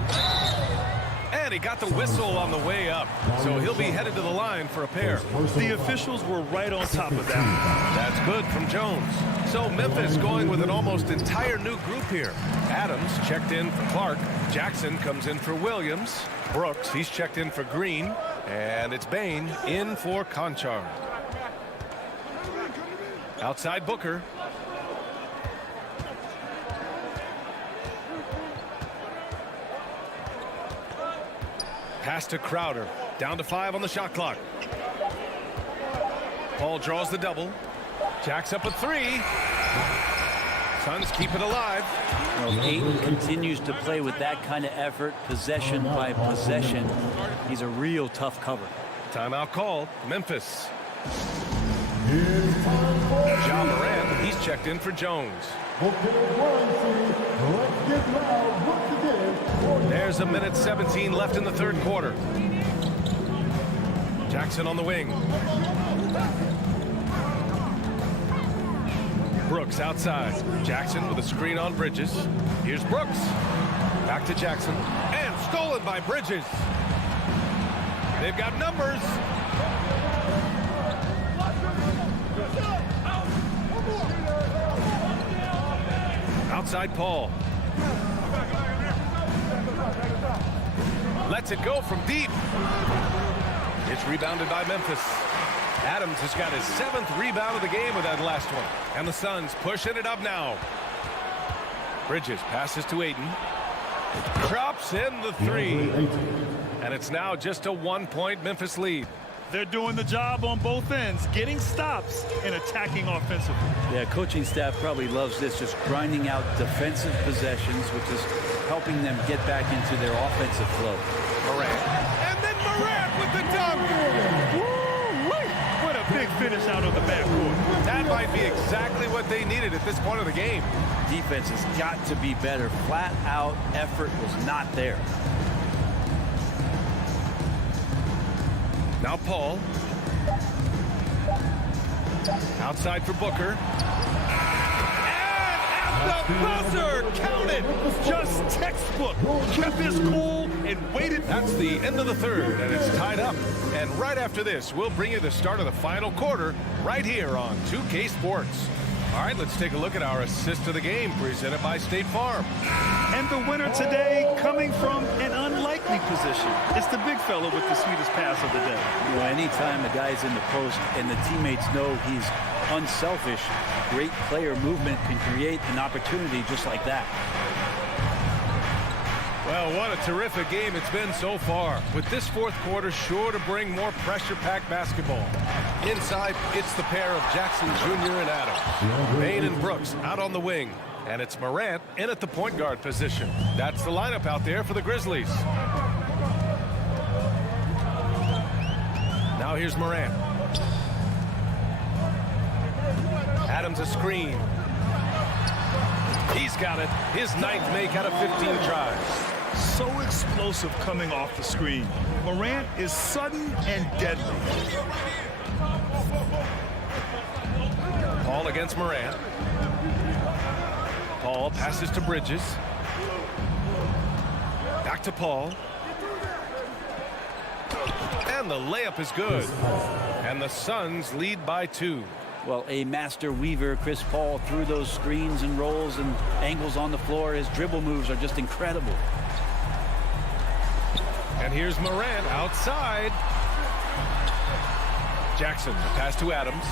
And he got the whistle on the way up, so he'll be headed to the line for a pair. The officials were right on top of that. That's good from Jones. So Memphis going with an almost entire new group here. Adams checked in for Clark. Jackson comes in for Williams. Brooks, he's checked in for Green. And it's Bain in for Conchar. Outside Booker. Pass to Crowder. Down to 5 on the shot clock. Paul draws the double. Jacks up a 3. Suns keep it alive. Ayton continues to play with that kind of effort, possession by possession. He's a real tough cover. Timeout called. Memphis. Ja Morant, he's checked in for Jones. There's a minute 17 left in the third quarter. Jackson on the wing. Brooks outside. Jackson with a screen on Bridges. Here's Brooks. Back to Jackson. And stolen by Bridges. They've got numbers. Outside Paul. Lets it go from deep. It's rebounded by Memphis. Adams has got his 7th rebound of the game with that last one. And the Suns pushing it up now. Bridges passes to Ayton. Drops in the 3. And it's now just a 1-point Memphis lead. They're doing the job on both ends, getting stops and attacking offensively. Yeah, coaching staff probably loves this, just grinding out defensive possessions, which is helping them get back into their offensive flow. Morant. And then Morant with the dunk. Woo-wee! What a big finish out of the backcourt. That might be exactly what they needed at this point of the game. Defense has got to be better. Flat out effort was not there. Now Paul. Outside for Booker. And at the buzzer, count it. Just textbook. Kept his cool and waited. That's the end of the third, and it's tied up. And right after this, we'll bring you the start of the final quarter right here on 2K Sports. All right, let's take a look at our assist of the game presented by State Farm. And the winner today coming from an unlikely position. It's the big fella with the sweetest pass of the day. You know, anytime a guy's in the post and the teammates know he's unselfish, great player movement can create an opportunity just like that. Well, what a terrific game it's been so far, with this fourth quarter sure to bring more pressure-packed basketball. Inside, it's the pair of Jackson Jr. and Adams. Bain and Brooks out on the wing, and it's Morant in at the point guard position. That's the lineup out there for the Grizzlies. Now here's Morant. Adams a screen. He's got it. His 9th make out of 15 tries. So explosive coming off the screen. Morant is sudden and deadly. Paul against Morant. Paul passes to Bridges. Back to Paul. And the layup is good. And the Suns lead by 2. Well, a master weaver, Chris Paul, through those screens and rolls and angles on the floor. His dribble moves are just incredible. And here's Morant outside. Jackson, the pass to Adams.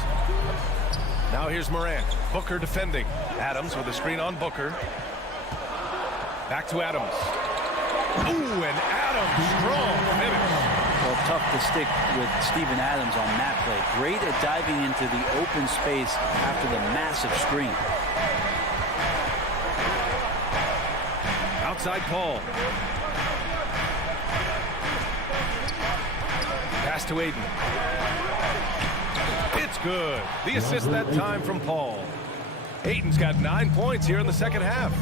Now here's Morant. Booker defending. Adams with a screen on Booker. Back to Adams. Ooh, and Adams, strong finish. Well, tough to stick with Steven Adams on that play. Great at diving into the open space after the massive screen. Outside Paul. Pass to Aiden. It's good. The assist that time from Paul. Aiden's got 9 points here in the second half.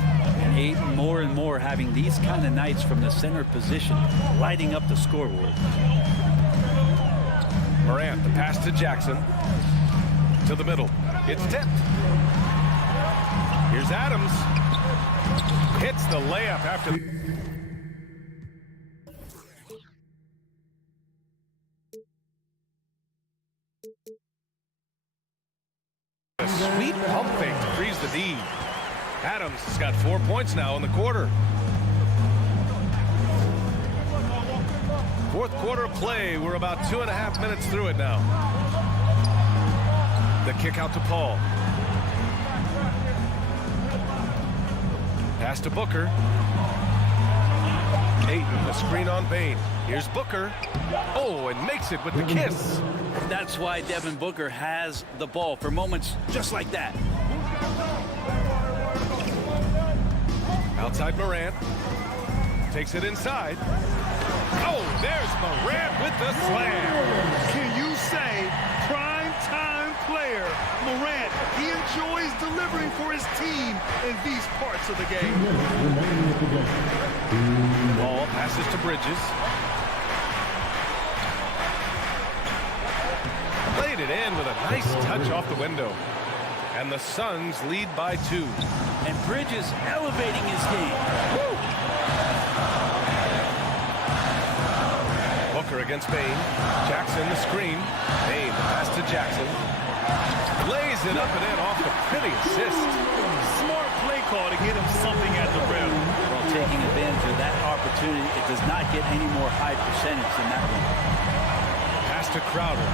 And Aiden more and more having these kind of nights from the center position, lighting up the scoreboard. Morant, the pass to Jackson. To the middle. It's tipped. Here's Adams. Hits the layup after. A sweet pump fake to freeze the D. Adams has got 4 points now in the quarter. Fourth quarter of play. We're about 2.5 minutes through it now. The kick out to Paul. Pass to Booker. Ayton, the screen on Bane. Here's Booker. Oh, and makes it with the kiss. That's why Devin Booker has the ball for moments just like that. Outside Morant. Takes it inside. Oh, there's Morant with the slam. Can you say prime time player Morant? He enjoys delivering for his team in these parts of the game. Ball passes to Bridges. Played it in with a nice touch off the window. And the Suns lead by 2. And Bridges elevating his game. Woo! Booker against Bane. Jackson the screen. Bane the pass to Jackson. Lays it up and in off the pretty assist. Smart play call to get him something at the rim. Well, taking advantage of that opportunity, it does not get any more high percentage than that one. Pass to Crowder.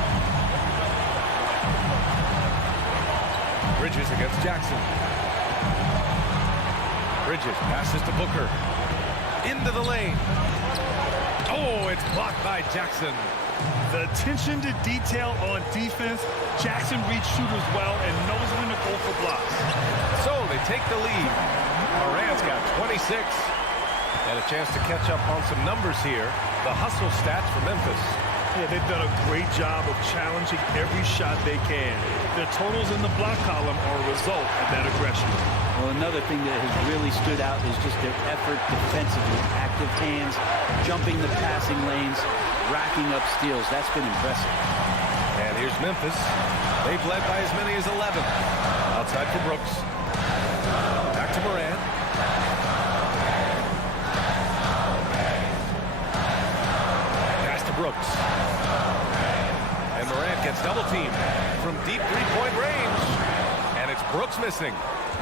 Bridges against Jackson. Bridges passes to Booker. Into the lane. Oh, it's blocked by Jackson. The attention to detail on defense. Jackson reads shooters well and knows when to go for blocks. So they take the lead. Morant's got 26. And a chance to catch up on some numbers here. The hustle stats for Memphis. Yeah, they've done a great job of challenging every shot they can. Their totals in the block column are a result of that aggression. Well, another thing that has really stood out is just their effort defensively. Active hands, jumping the passing lanes, racking up steals. That's been impressive. And here's Memphis. They've led by as many as 11. Outside for Brooks. Back to Morant. Pass to Brooks. And Morant gets double teamed from deep three-point range. And it's Brooks missing.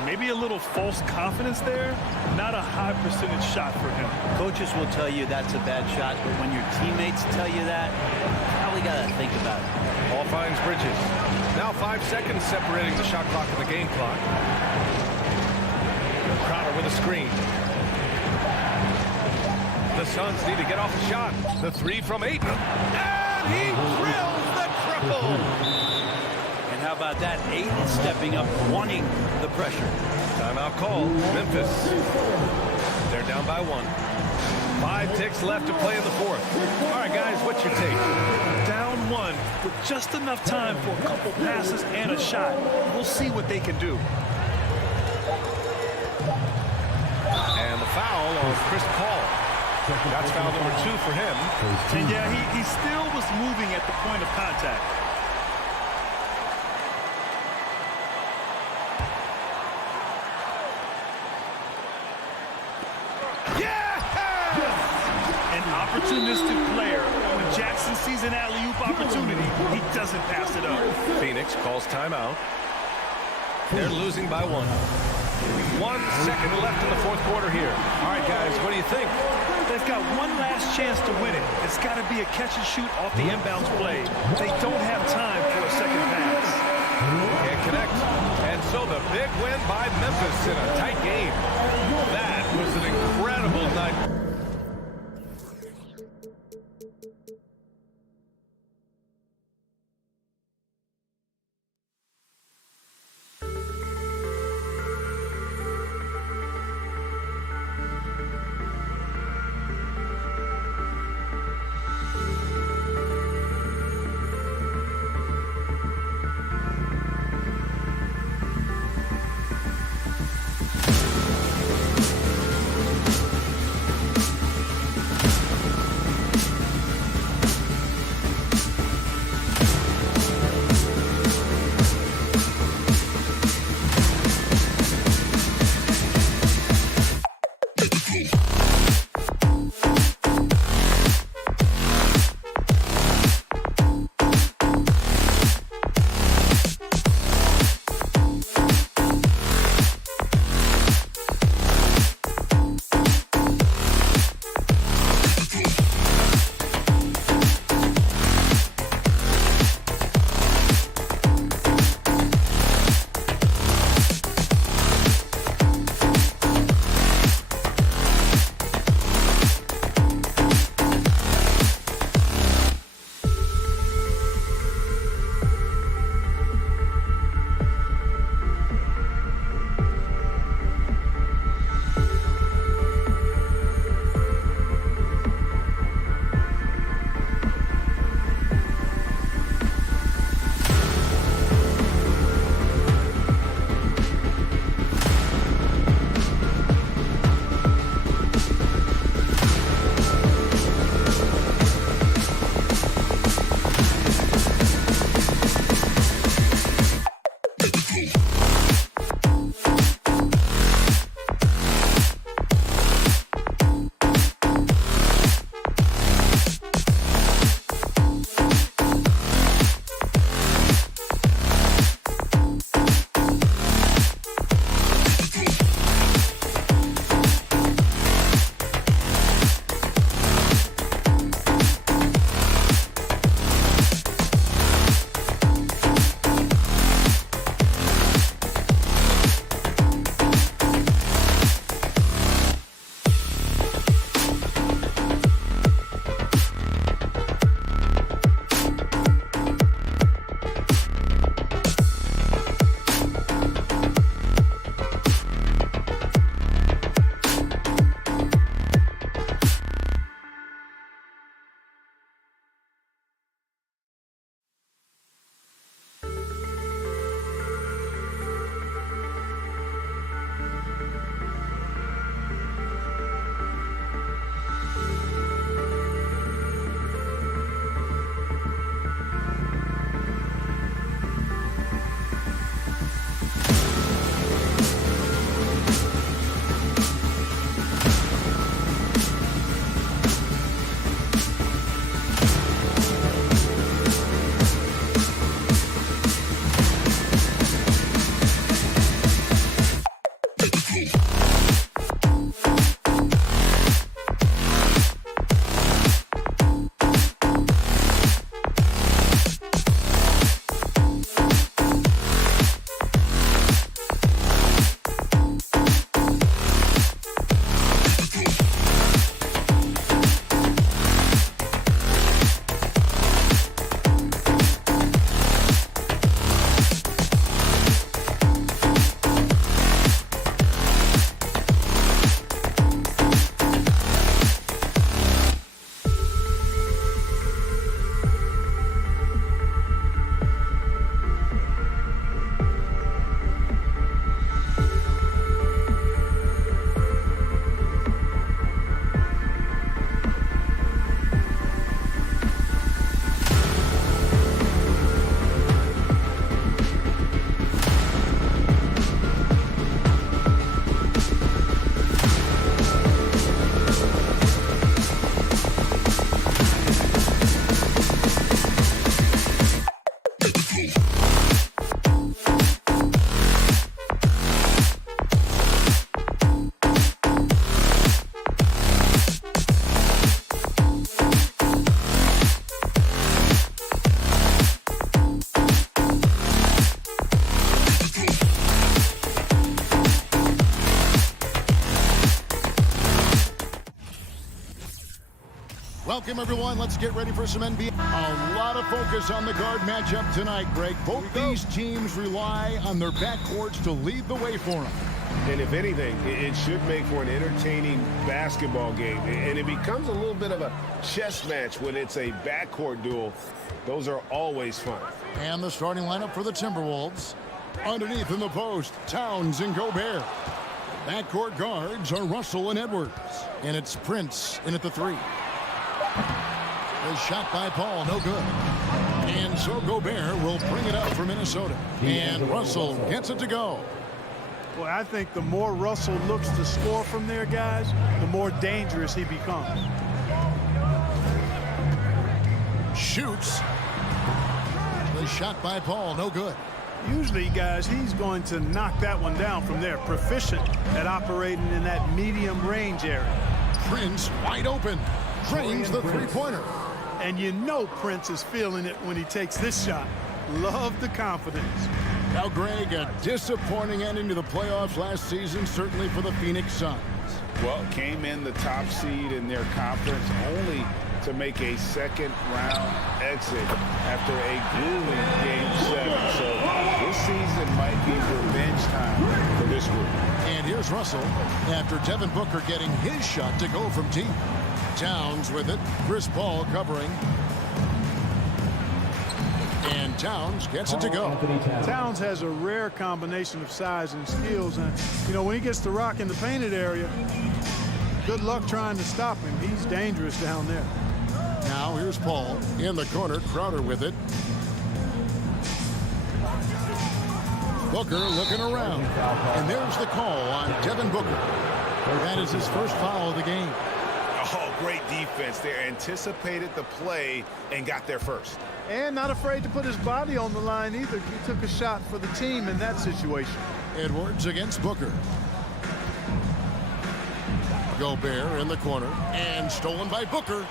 Maybe a little false confidence there. Not a high percentage shot for him. Coaches will tell you that's a bad shot, but when your teammates tell you that, you probably got to think about it. Ball finds Bridges. Now 5 seconds separating the shot clock and the game clock. Crowder with a screen. The Suns need to get off the shot. The three from Ayton. And he drills the triple. And how about that? Ayton stepping up, wanting the pressure. Timeout call. Memphis. They're down by 1. 5 ticks left to play in the fourth. All right, guys, what's your take? Down 1 with just enough time for a couple passes and a shot. We'll see what they can do. And the foul on Chris Paul. That's foul number 2 for him. And yeah, he still was moving at the point of contact. Opportunistic player. When Jackson sees an alley-oop opportunity, he doesn't pass it up. Phoenix calls timeout. They're losing by 1. 1 second left in the fourth quarter here. All right, guys, what do you think? They've got one last chance to win it. It's got to be a catch and shoot off the inbounds play. They don't have time for a second pass. Can't connect. And so the big win by Memphis in a tight game. That was an incredible night. Welcome, everyone. Let's get ready for some NBA. A lot of focus on the guard matchup tonight, Greg. Both these teams rely on their backcourts to lead the way for them. And if anything, it should make for an entertaining basketball game. And it becomes a little bit of a chess match when it's a backcourt duel. Those are always fun. And the starting lineup for the Timberwolves. Underneath in the post, Towns and Gobert. Backcourt guards are Russell and Edwards. And it's Prince in at the 3. A shot by Paul, no good. And so Gobert will bring it up for Minnesota. And Russell gets it to go. Well, I think the more Russell looks to score from there, guys, the more dangerous he becomes. Shoots. The shot by Paul, no good. Usually, guys, he's going to knock that one down from there. Proficient at operating in that medium range area. Prince wide open. Drains the three-pointer. And you know Prince is feeling it when he takes this shot. Love the confidence. Now, Greg, a disappointing ending to the playoffs last season, certainly for the Phoenix Suns. Well, came in the top seed in their conference only to make a second-round exit after a grueling Game 7. So this season might be revenge time for this group. And here's Russell after Devin Booker getting his shot to go from deep. Towns with it. Chris Paul covering. And Towns gets it to go. Towns has a rare combination of size and skills. And, you know, when he gets the rock in the painted area, good luck trying to stop him. He's dangerous down there. Now here's Paul in the corner. Crowder with it. Booker looking around. And there's the call on Devin Booker. That is his first foul of the game. Oh, great defense. They anticipated the play and got there first. And not afraid to put his body on the line either. He took a shot for the team in that situation. Edwards against Booker. Gobert in the corner. And stolen by Booker.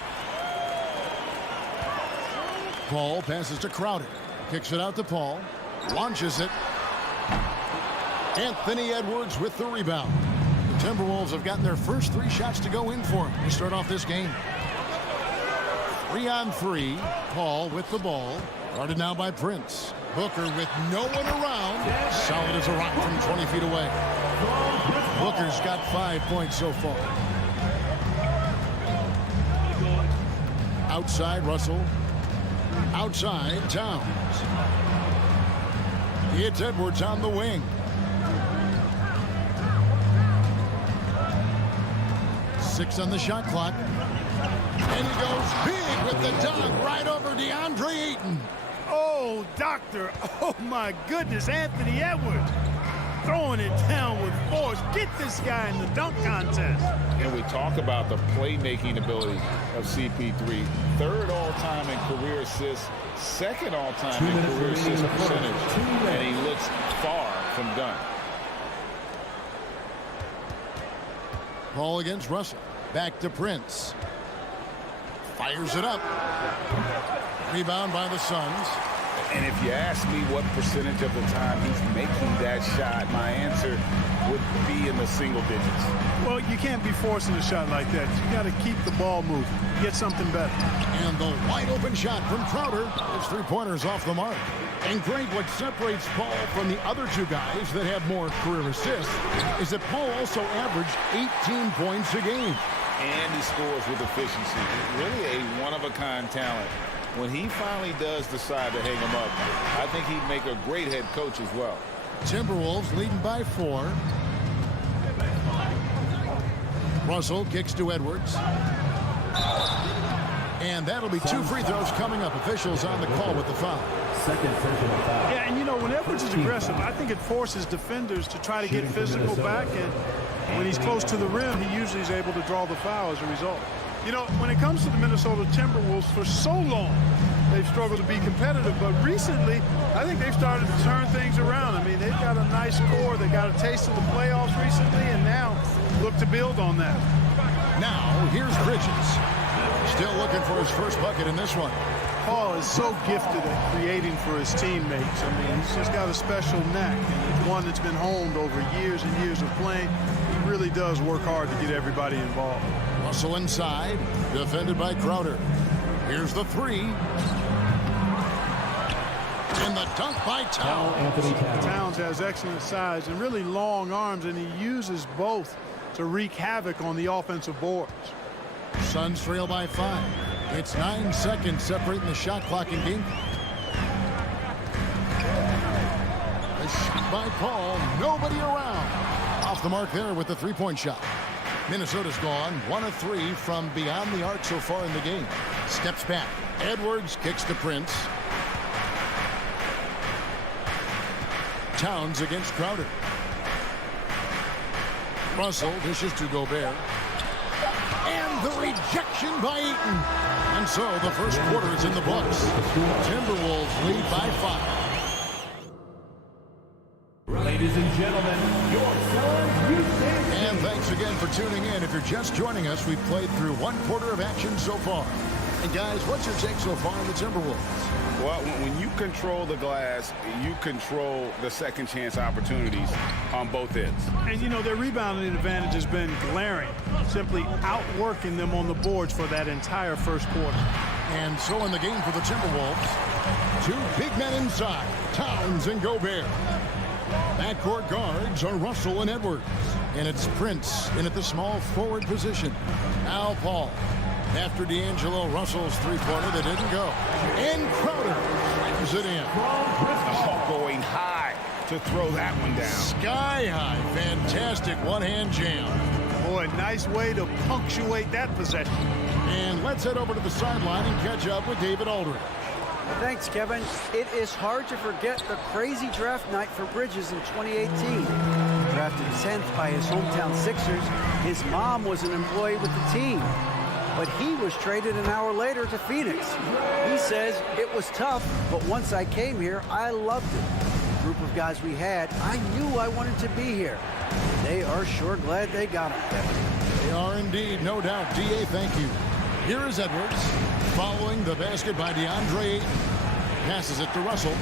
Paul passes to Crowder. Kicks it out to Paul. Launches it. Anthony Edwards with the rebound. The Timberwolves have gotten their first 3 shots to go in for him to start off this game. 3-on-3. Paul with the ball. Guarded now by Prince. Booker with no one around. Solid as a rock from 20 feet away. Booker's got 5 points so far. Outside Russell. Outside Towns. It's Edwards on the wing. Six on the shot clock. And he goes big with the dunk right over DeAndre Ayton. Oh, doctor. Oh, my goodness. Anthony Edwards throwing it down with force. Get this guy in the dunk contest. And we talk about the playmaking ability of CP3. 3rd all-time in career assists. 2nd all-time in career assist percentage. And he looks far from done. Ball against Russell. Back to Prince. Fires it up. Rebound by the Suns. And if you ask me what percentage of the time he's making that shot, my answer would be in the single digits. Well, you can't be forcing a shot like that. You got to keep the ball moving. Get something better. And the wide open shot from Crowder. His 3-pointers off the mark. And Greg, what separates Paul from the other 2 guys that have more career assists is that Paul also averaged 18 points a game. And he scores with efficiency. Really a one-of-a-kind talent. When he finally does decide to hang him up, I think he'd make a great head coach as well. Timberwolves leading by 4. Russell kicks to Edwards. And that'll be 2 free throws coming up. Officials on the call with the foul. Yeah, and you know, when Edwards is aggressive, I think it forces defenders to try to get physical back. And when he's close to the rim, he usually is able to draw the foul as a result. You know, when it comes to the Minnesota Timberwolves, for so long, they've struggled to be competitive. But recently, I think they've started to turn things around. I mean, they've got a nice core. They got a taste of the playoffs recently, and now look to build on that. Now, here's Bridges. Still looking for his first bucket in this one. Paul is so gifted at creating for his teammates. I mean, he's just got a special knack, and it's one that's been honed over years and years of playing. He really does work hard to get everybody involved. Russell inside, defended by Crowder. Here's the three. And the dunk by Towns. Towns has excellent size and really long arms, and he uses both to wreak havoc on the offensive boards. Suns trail by 5. It's 9 seconds separating the shot clock in game. A shot by Paul. Nobody around. Off the mark there with the three-point shot. Minnesota's gone 1 of 3 from beyond the arc so far in the game. Steps back. Edwards kicks to Prince. Towns against Crowder. Russell dishes to Gobert. And the rejection by Eaton. And so the first quarter is in the books. Timberwolves lead by 5. Ladies and gentlemen, your Suns Houston. And thanks again for tuning in. If you're just joining us, we've played through 1 quarter of action so far. And guys, what's your take so far on the Timberwolves? Well, when you control the glass, you control the second chance opportunities on both ends. And, you know, their rebounding advantage has been glaring, simply outworking them on the boards for that entire first quarter. And so in the game for the Timberwolves, 2 big men inside, Towns and Gobert. Backcourt guards are Russell and Edwards. And it's Prince in at the small forward position. Al Paul. After D'Angelo Russell's three-pointer that didn't go. And Crowder slams it in. Oh, going high to throw that one down. Sky high. Fantastic one-hand jam. Boy, nice way to punctuate that possession. And let's head over to the sideline and catch up with David Aldridge. Thanks, Kevin. It is hard to forget the crazy draft night for Bridges in 2018. Drafted 10th by his hometown Sixers, his mom was an employee with the team. But he was traded an hour later to Phoenix. He says it was tough, but once I came here, I loved it. The group of guys we had, I knew I wanted to be here. They are sure glad they got him, Kevin. They are indeed, no doubt. D.A., thank you. Here is Edwards, following the basket by DeAndre Ayton. Passes it to Russell.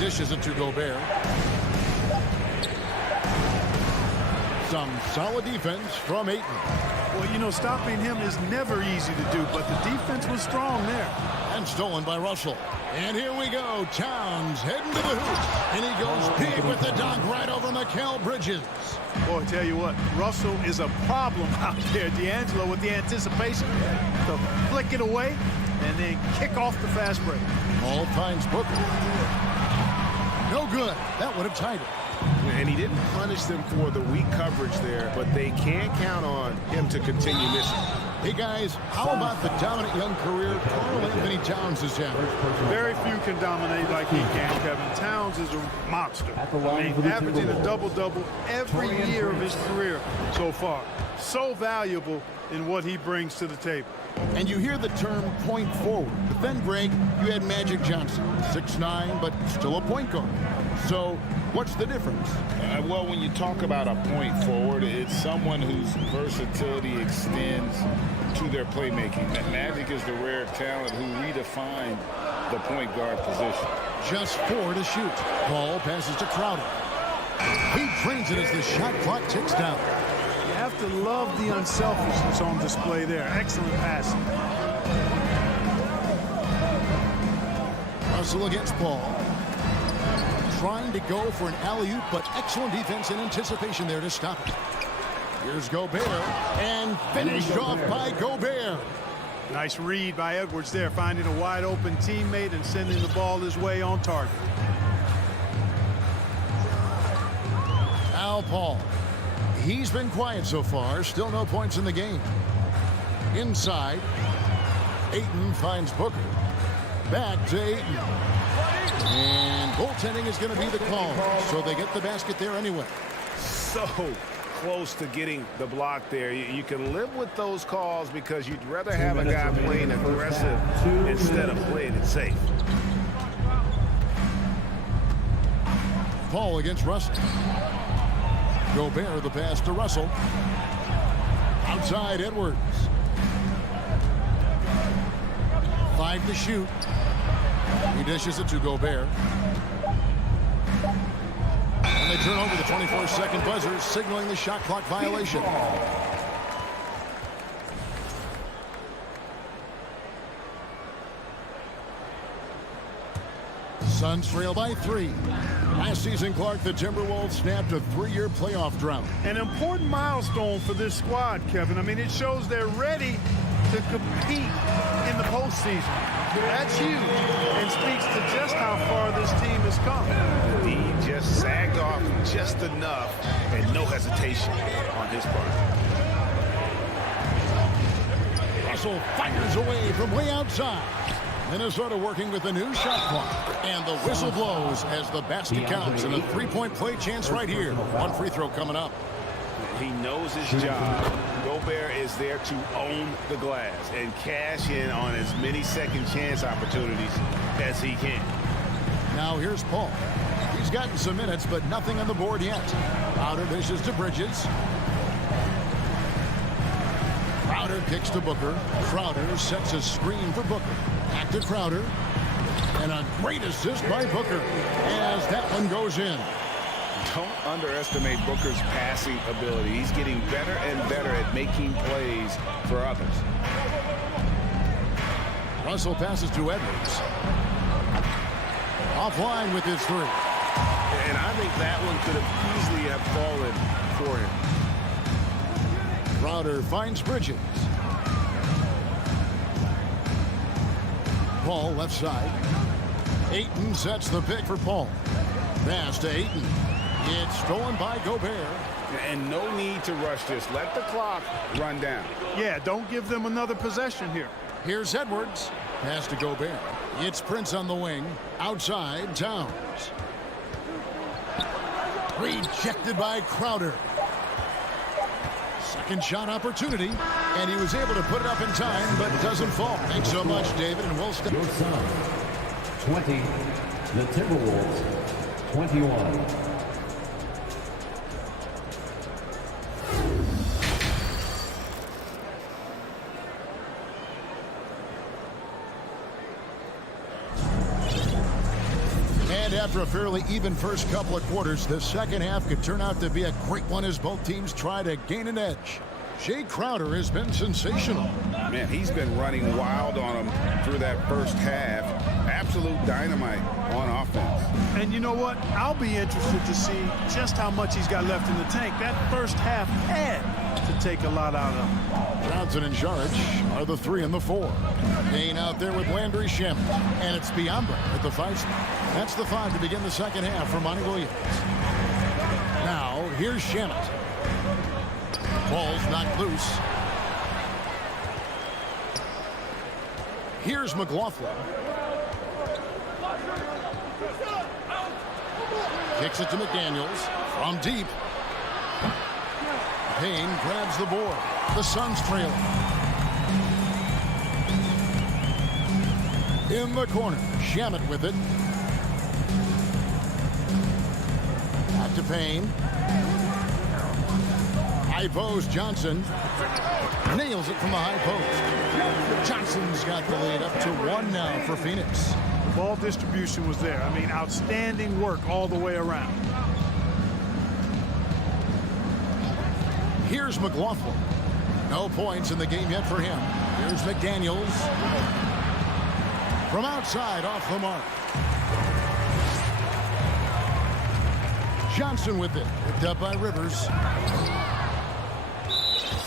Dishes it to Gobert. Some solid defense from Ayton. Well, you know, stopping him is never easy to do, but the defense was strong there. And stolen by Russell. And here we go. Towns heading to the hoop. And he goes big with the dunk right over Mikal Bridges. Boy, tell you what, Russell is a problem out there. D'Angelo with the anticipation to flick it away and then kick off the fast break. Ball finds Booker. No good. That would have tied it. And he didn't punish them for the weak coverage there, but they can't count on him to continue missing. Hey, guys, how about the dominant young career Karl Anthony Towns has had? Very few can dominate like he can, Kevin. Towns is a monster. I mean, averaging a double-double every year of his career so far. So valuable in what he brings to the table. And you hear the term point forward. But then, Greg, you had Magic Johnson, 6'9", but still a point guard. So what's the difference? Well, when you talk about a point forward, it's someone whose versatility extends to their playmaking. Magic is the rare talent who redefined the point guard position. Just 4 to shoot. Ball passes to Crowder. He drains it as the shot clock ticks down. You have to love the unselfishness on display there. Excellent passing. Russell against Paul. Trying to go for an alley-oop, but excellent defense and anticipation there to stop it. Here's Gobert, and finished off by Gobert. Nice read by Edwards there, finding a wide-open teammate and sending the ball his way on target. Al Paul. He's been quiet so far. Still no points in the game. Inside. Ayton finds Booker. Back to Ayton. And goaltending is going to be the call. So they get the basket there anyway. So close to getting the block there. You can live with those calls because you'd rather have a guy playing aggressive instead of playing it safe. Paul against Russell. Gobert the pass to Russell. Outside Edwards. 5 to shoot. He dishes it to Gobert. And they turn over the 24-second buzzer, signaling the shot clock violation. Suns trail by 3. Last season, Clark, the Timberwolves snapped a 3-year playoff drought. An important milestone for this squad, Kevin. I mean, it shows they're ready to compete in the postseason. That's huge and speaks to just how far this team has come. He just sagged off just enough and no hesitation on his part. Russell fires away from way outside. Minnesota working with the new shot clock. And the whistle blows as the basket counts. And a three-point play chance right here. One free throw coming up. He knows his job. Gobert is there to own the glass and cash in on as many second chance opportunities as he can. Now here's Paul. He's gotten some minutes, but nothing on the board yet. Crowder dishes to Bridges. Crowder kicks to Booker. Crowder sets a screen for Booker. Back to Crowder. And a great assist by Booker as that one goes in. Don't underestimate Booker's passing ability. He's getting better and better at making plays for others. Russell passes to Edwards. Offline with his 3. And I think that one could have easily have fallen for him. Crowder finds Bridges. Paul left side. Ayton sets the pick for Paul. Pass to Ayton. It's stolen by Gobert. And no need to rush this. Let the clock run down. Yeah, don't give them another possession here. Here's Edwards. Pass to Gobert. It's Prince on the wing. Outside, Towns. Rejected by Crowder. Second shot opportunity. And he was able to put it up in time, but doesn't fall. Thanks so much, David, and we'll step. Your Suns, 20. The Timberwolves, 21. And after a fairly even first couple of quarters, the second half could turn out to be a great one as both teams try to gain an edge. Jay Crowder has been sensational. Man, he's been running wild on him through that first half. Absolute dynamite on offense. And you know what? I'll be interested to see just how much he's got left in the tank. That first half had to take a lot out of him. Johnson and Jaric are the 3 and the 4. Payne out there with Landry Shamet. And it's Biyombo at the 5 spot. That's the 5 to begin the second half for Monty Williams. Now, here's Shamet. Ball's knocked loose. Here's McLaughlin. Kicks it to McDaniels from deep. Payne grabs the board. The Suns trailing. In the corner, Shamet with it. Back to Payne. High post, Johnson. Nails it from the high post. Johnson's got the lead up to 1 now for Phoenix. The ball distribution was there. I mean, outstanding work all the way around. Here's McLaughlin. No points in the game yet for him. Here's McDaniels. From outside, off the mark. Johnson with it. Picked up by Rivers.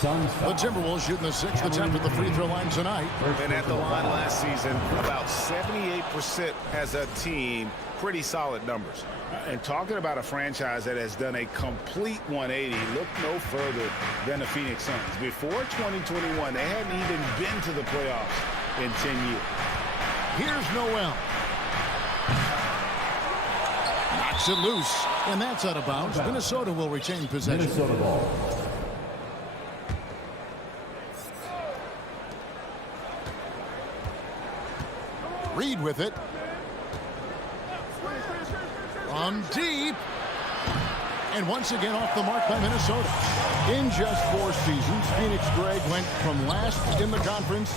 The Timberwolves shooting the 6th attempt at the free throw line tonight. And at the line last season, about 78% as a team. Pretty solid numbers. And talking about a franchise that has done a complete 180, look no further than the Phoenix Suns. Before 2021, they hadn't even been to the playoffs in 10 years. Here's Noel. Knocks it loose, and that's out of bounds. Minnesota will retain possession. Minnesota ball. Reed with it. From deep. And once again off the mark by Minnesota. In just 4 seasons, Phoenix Greg went from last in the conference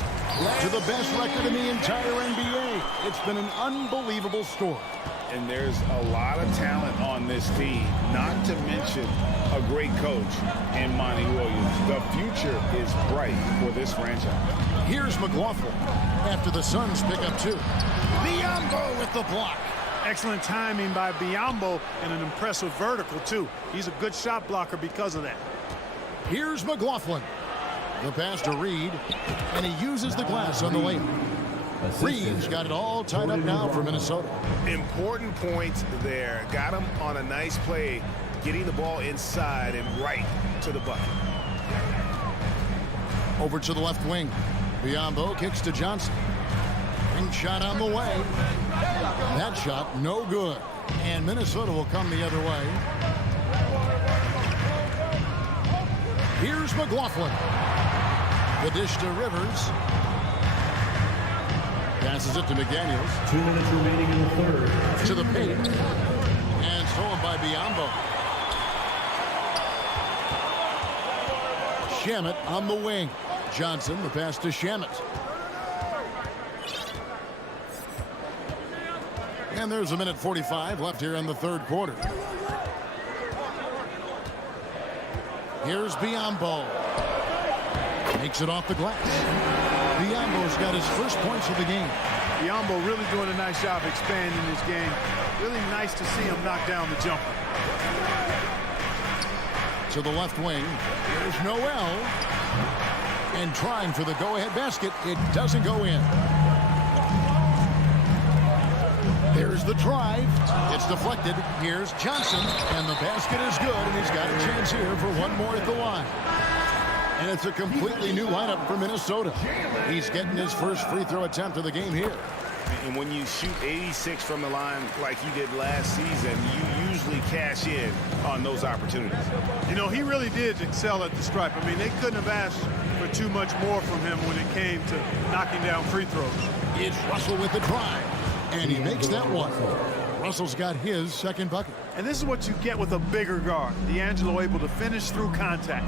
to the best record in the entire NBA. It's been an unbelievable story. And there's a lot of talent on this team, not to mention a great coach in Monty Williams. The future is bright for this franchise. Here's McLaughlin after the Suns pick up 2. Biyombo with the block. Excellent timing by Biyombo and an impressive vertical, too. He's a good shot blocker because of that. Here's McLaughlin. The pass to Reed, and he uses the glass on the layup. Reed's got it all tied up now for Minnesota. Important points there. Got him on a nice play, getting the ball inside and right to the bucket. Over to the left wing. Biyombo kicks to Johnson. And shot on the way. That shot no good. And Minnesota will come the other way. Here's McLaughlin. The dish to Rivers. Passes it to McDaniels. 2 minutes remaining in the third. To the paint. And stolen by Biyombo. Shamet on the wing. Johnson, the pass to Shamet. And there's 1:45 left here in the third quarter. Here's Biyombo. Makes it off the glass. Biyombo's got his first points of the game. Biyombo really doing a nice job expanding his game. Really nice to see him knock down the jumper. To the left wing. Here's Noel. And trying for the go-ahead basket. It doesn't go in. There's the drive. It's deflected. Here's Johnson. And the basket is good. And he's got a chance here for one more at the line. And it's a completely new lineup for Minnesota. He's getting his first free throw attempt of the game here. And when you shoot 86 from the line like he did last season, you usually cash in on those opportunities. You know, he really did excel at the stripe. I mean, they couldn't have asked for too much more from him when it came to knocking down free throws. It's Russell with the drive. And he makes that one. Russell's got his second bucket. And this is what you get with a bigger guard. D'Angelo able to finish through contact.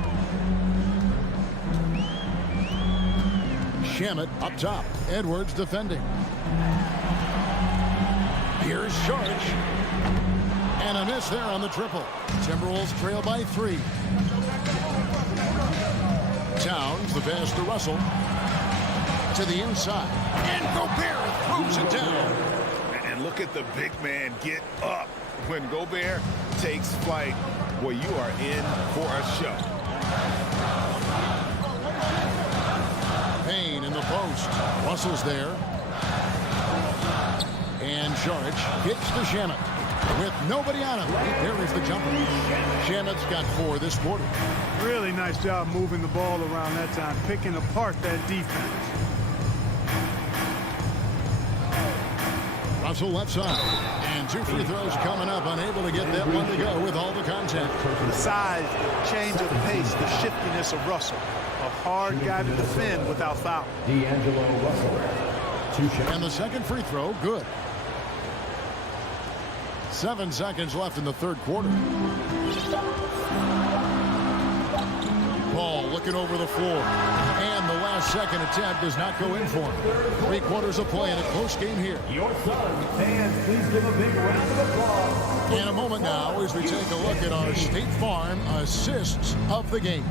Shamet up top. Edwards defending. Here's Sharge. And a miss there on the triple. Timberwolves trail by 3. Towns, the pass to Russell. To the inside. And Gobert throws it down. And look at the big man get up. When Gobert takes flight, well, you are in for a show. Payne in the post. Russell's there. And Sharge kicks to Shamet. With nobody on him, he buries the jumper. Shamet's got 4 this quarter. Really nice job moving the ball around that time, picking apart that defense. Russell left side. And 2 free throws coming up. Unable to get that one to go with all the contact. The size, the change of pace, the shiftiness of Russell. A hard guy to defend without foul. D'Angelo Russell. 2 shots. And the second free throw, good. 7 seconds left in the third quarter. Ball looking over the floor. And the last second attempt does not go in for him. 3 quarters of play in a close game here. Your Suns fans, please give a big round of applause. In a moment now as we take a look at our State Farm assists of the game.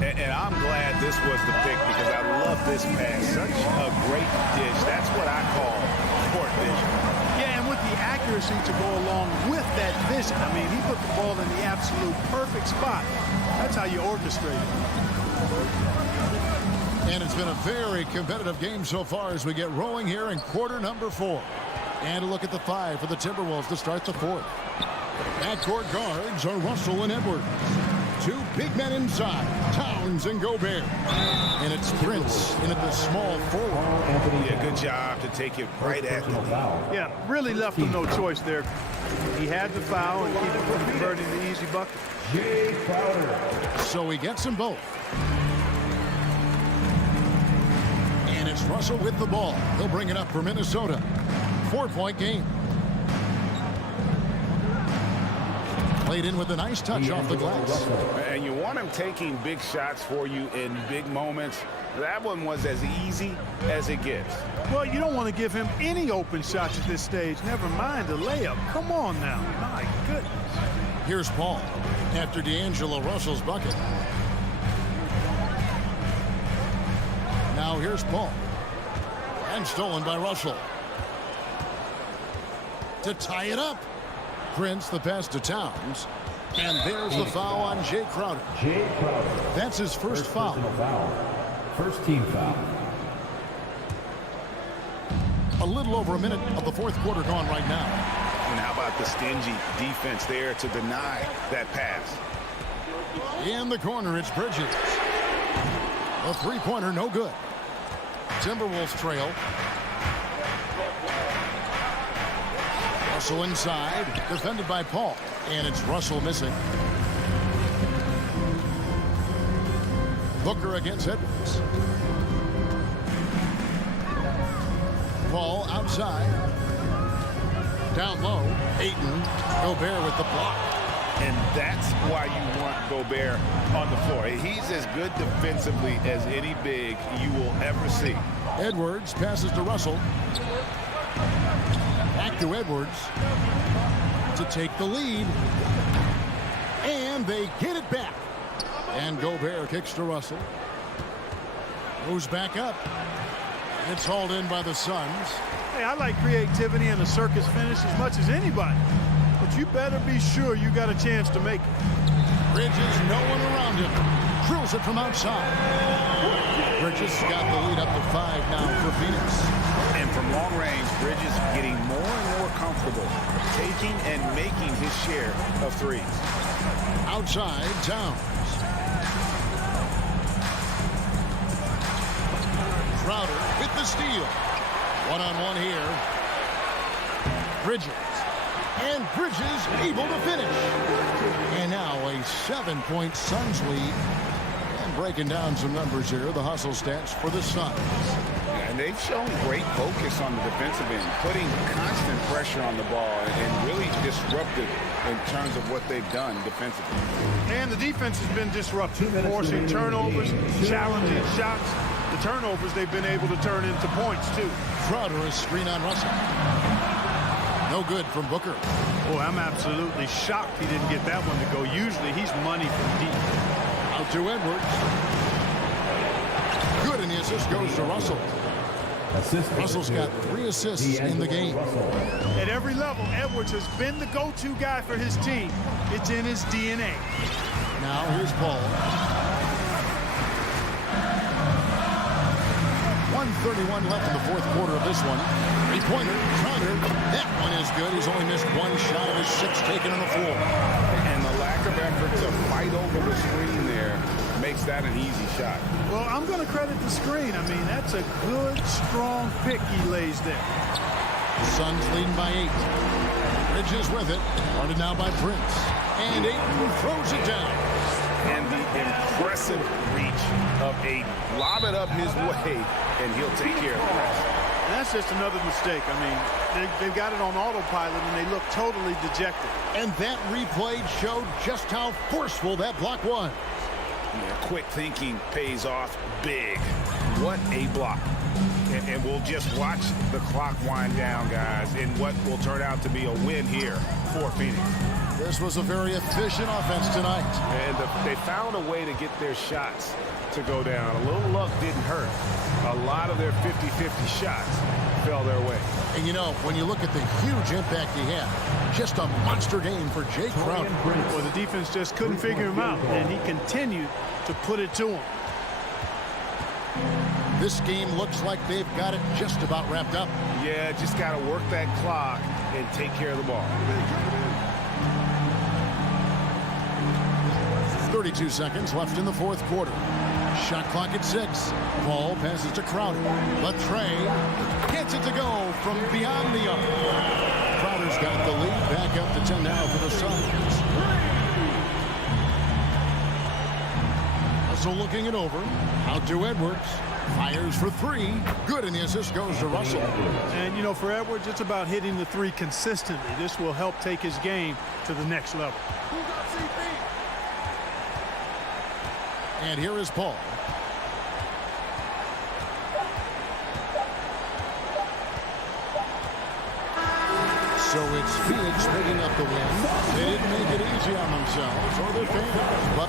And I'm glad this was the pick because I love this pass. Such a great dish. That's what I call court vision. Yeah, and with the accuracy to go along with that vision. I mean, he put the ball in the absolute perfect spot. That's how you orchestrate it. And it's been a very competitive game so far as we get rolling here in quarter number 4. And a look at the 5 for the Timberwolves to start the 4th. Backcourt guards are Russell and Edwards. 2 big men inside, Towns and Gobert. And it's Prince in at the small forward. Yeah, good job to take it right at him. Yeah, really left him no choice there. He had the foul and keep it from converting the easy bucket. Jay Crowder. So he gets them both. And it's Russell with the ball. He'll bring it up for Minnesota. 4-point game. Laid in with a nice touch off the glass. And you want him taking big shots for you in big moments. That one was as easy as it gets. Well, you don't want to give him any open shots at this stage. Never mind a layup. Come on now. My goodness. Here's Paul after D'Angelo Russell's bucket. Now here's Paul. And stolen by Russell. To tie it up. Prince the pass to Towns. And there's the foul on Jay Crowder. That's his first foul. First team foul. A little over a minute of the fourth quarter gone right now. And how about the stingy defense there to deny that pass? In the corner, it's Bridges. A three-pointer, no good. Timberwolves trail. Russell inside, defended by Paul. And it's Russell missing. Booker against Edwards. Paul outside. Down low. Ayton. Gobert with the block. And that's why you want Gobert on the floor. He's as good defensively as any big you will ever see. Edwards passes to Russell. Back to Edwards to take the lead. And they get it back. And Gobert kicks to Russell. Moves back up. It's hauled in by the Suns. Hey, I like creativity and a circus finish as much as anybody. But you better be sure you got a chance to make it. Bridges, no one around him. Drills it from outside. Bridges got the lead up to 5 now for Phoenix. And from long range, Bridges getting more and more comfortable taking and making his share of threes. Outside, Towns. Crowder with the steal. One-on-one here. Bridges. And Bridges able to finish. And now a 7-point Suns lead. And breaking down some numbers here, the hustle stats for the Suns. And they've shown great focus on the defensive end, putting constant pressure on the ball and really disruptive in terms of what they've done defensively. And the defense has been disruptive, forcing turnovers, challenging shots. The turnovers they've been able to turn into points, too. Crowder is screen on Russell. No good from Booker. Oh, I'm absolutely shocked he didn't get that one to go. Usually he's money from deep. Out to Edwards. Good, and the assist goes to Russell. Russell's got 3 assists in the game. At every level, Edwards has been the go-to guy for his team. It's in his DNA. Now here's Paul. 1:31 left in the fourth quarter of this one. Three-pointer, Crowder. That one is good. He's only missed 1 shot of his 6 taken on the floor. And the lack of effort to fight over the screen there makes that an easy shot. Well, I'm going to credit the screen. I mean, that's a good, strong pick he lays there. Suns leading by 8. Bridges with it. Guarded now by Prince. And Ayton throws it down. And the impressive reach of Ayton. Lob it up his way, and he'll take care of the rest. And that's just another mistake. I mean, they've got it on autopilot, and they look totally dejected. And that replay showed just how forceful that block was. Yeah, quick thinking pays off big. What a block. And we'll just watch the clock wind down, guys, in what will turn out to be a win here for Phoenix. This was a very efficient offense tonight. And they found a way to get their shots to go down. A little luck didn't hurt. A lot of their 50-50 shots fell their way. And, you know, when you look at the huge impact he had, just a monster game for Jay Crowder. Well, the defense just couldn't figure him out, and he continued to put it to him. This game looks like they've got it just about wrapped up. Yeah, just got to work that clock and take care of the ball. 32 seconds left in the fourth quarter. Shot clock at 6. Ball passes to Crowder. Latrey gets it to go from beyond the arc. Crowder's got the lead back up to 10 now for the Suns. Also looking it over. Out to Edwards. Fires for three. Good, and the assist goes to Russell. And, you know, for Edwards, it's about hitting the three consistently. This will help take his game to the next level. And here is Paul. So it's Phoenix picking up the win. They didn't make it easy on themselves or their fans, but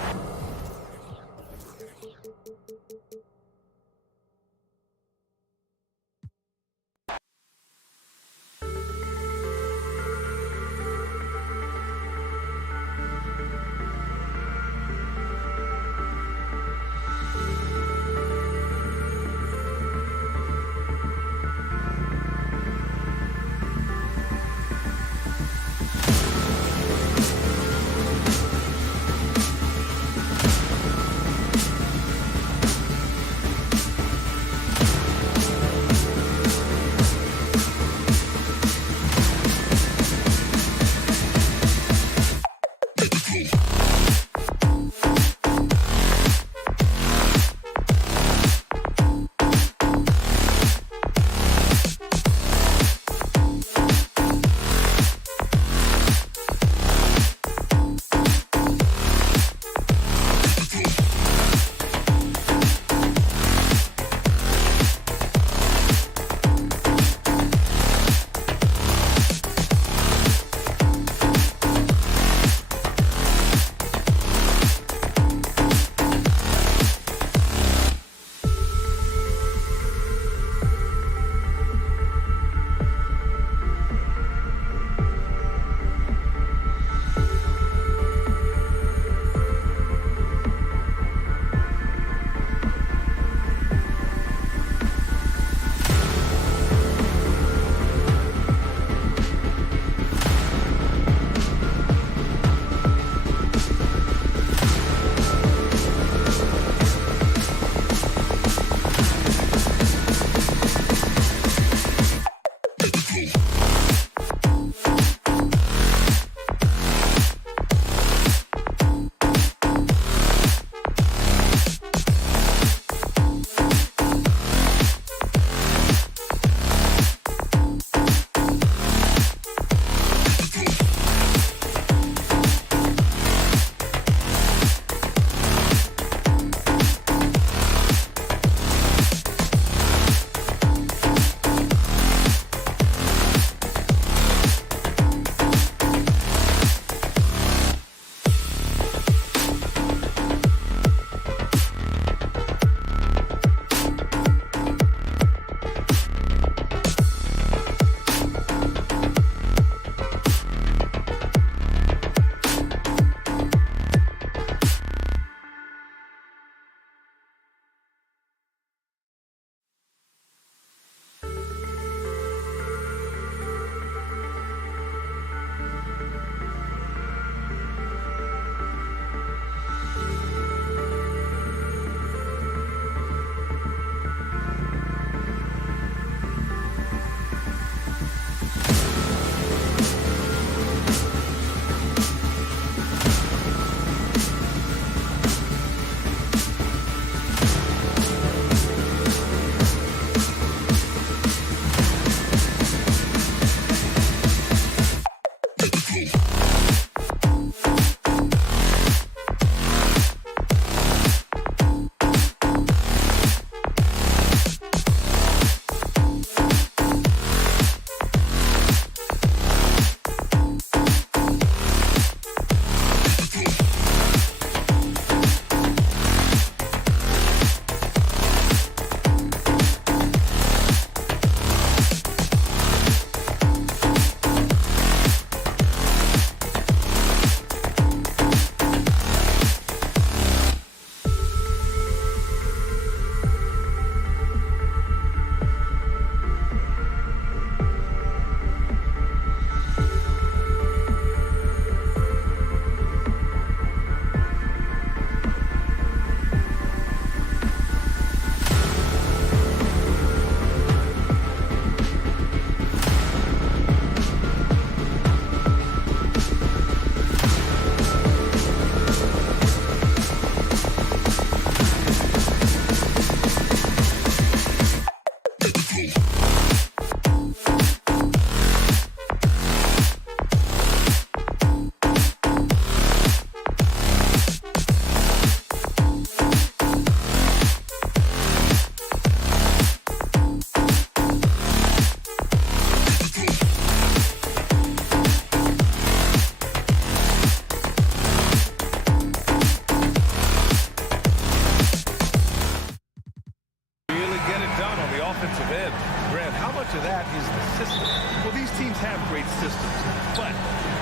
have great systems, but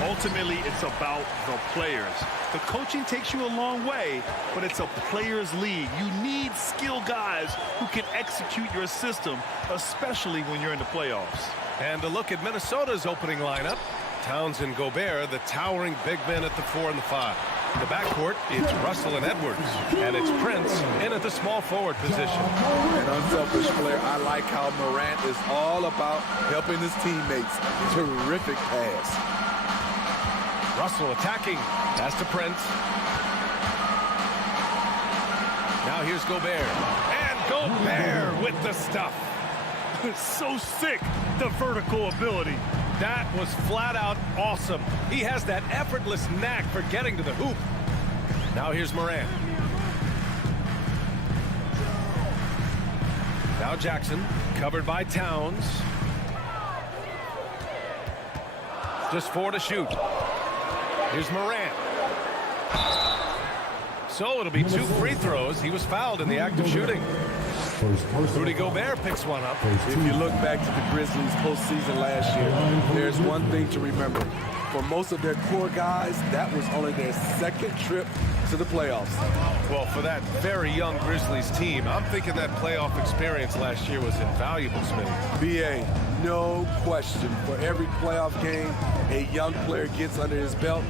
ultimately it's about the players. The coaching takes you a long way, but it's a players' league. You need skilled guys who can execute your system, especially when you're in the playoffs. And a look at Minnesota's opening lineup. Towns and Gobert, the towering big men at the 4 and the 5. In the backcourt, it's Russell and Edwards. And it's Prince in at the small forward position. An unselfish player. I like how Morant is all about helping his teammates. Terrific pass. Russell attacking. Pass to Prince. Now here's Gobert. And Gobert with the stuff. So sick, the vertical ability. That was flat out awesome. He has that effortless knack for getting to the hoop. Now here's Morant. Now Jackson, covered by Towns. Just 4 to shoot. Here's Morant. So it'll be 2 free throws. He was fouled in the act of shooting. Rudy Gobert picks one up. If you look back to the Grizzlies postseason last year, there's one thing to remember. For most of their core guys, that was only their second trip to the playoffs. Well, for that very young Grizzlies team, I'm thinking that playoff experience last year was invaluable, Smith. BA, no question. For every playoff game a young player gets under his belt,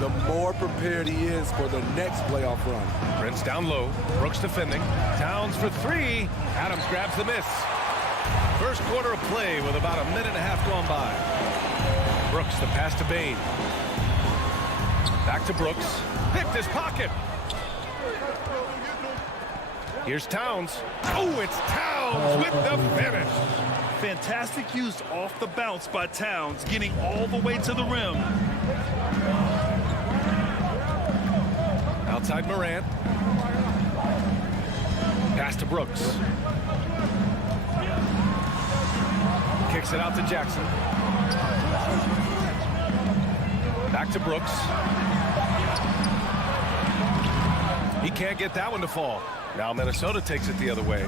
the more prepared he is for the next playoff run. Prince down low. Brooks defending. Towns for 3. Adams grabs the miss. First quarter of play with about a minute and a half gone by. Brooks, the pass to Bane. Back to Brooks. Picked his pocket. Here's Towns. Oh, it's Towns with the finish. Fantastic use off the bounce by Towns, getting all the way to the rim. Outside Morant. Pass to Brooks. Kicks it out to Jackson. Back to Brooks. He can't get that one to fall. Now Minnesota takes it the other way.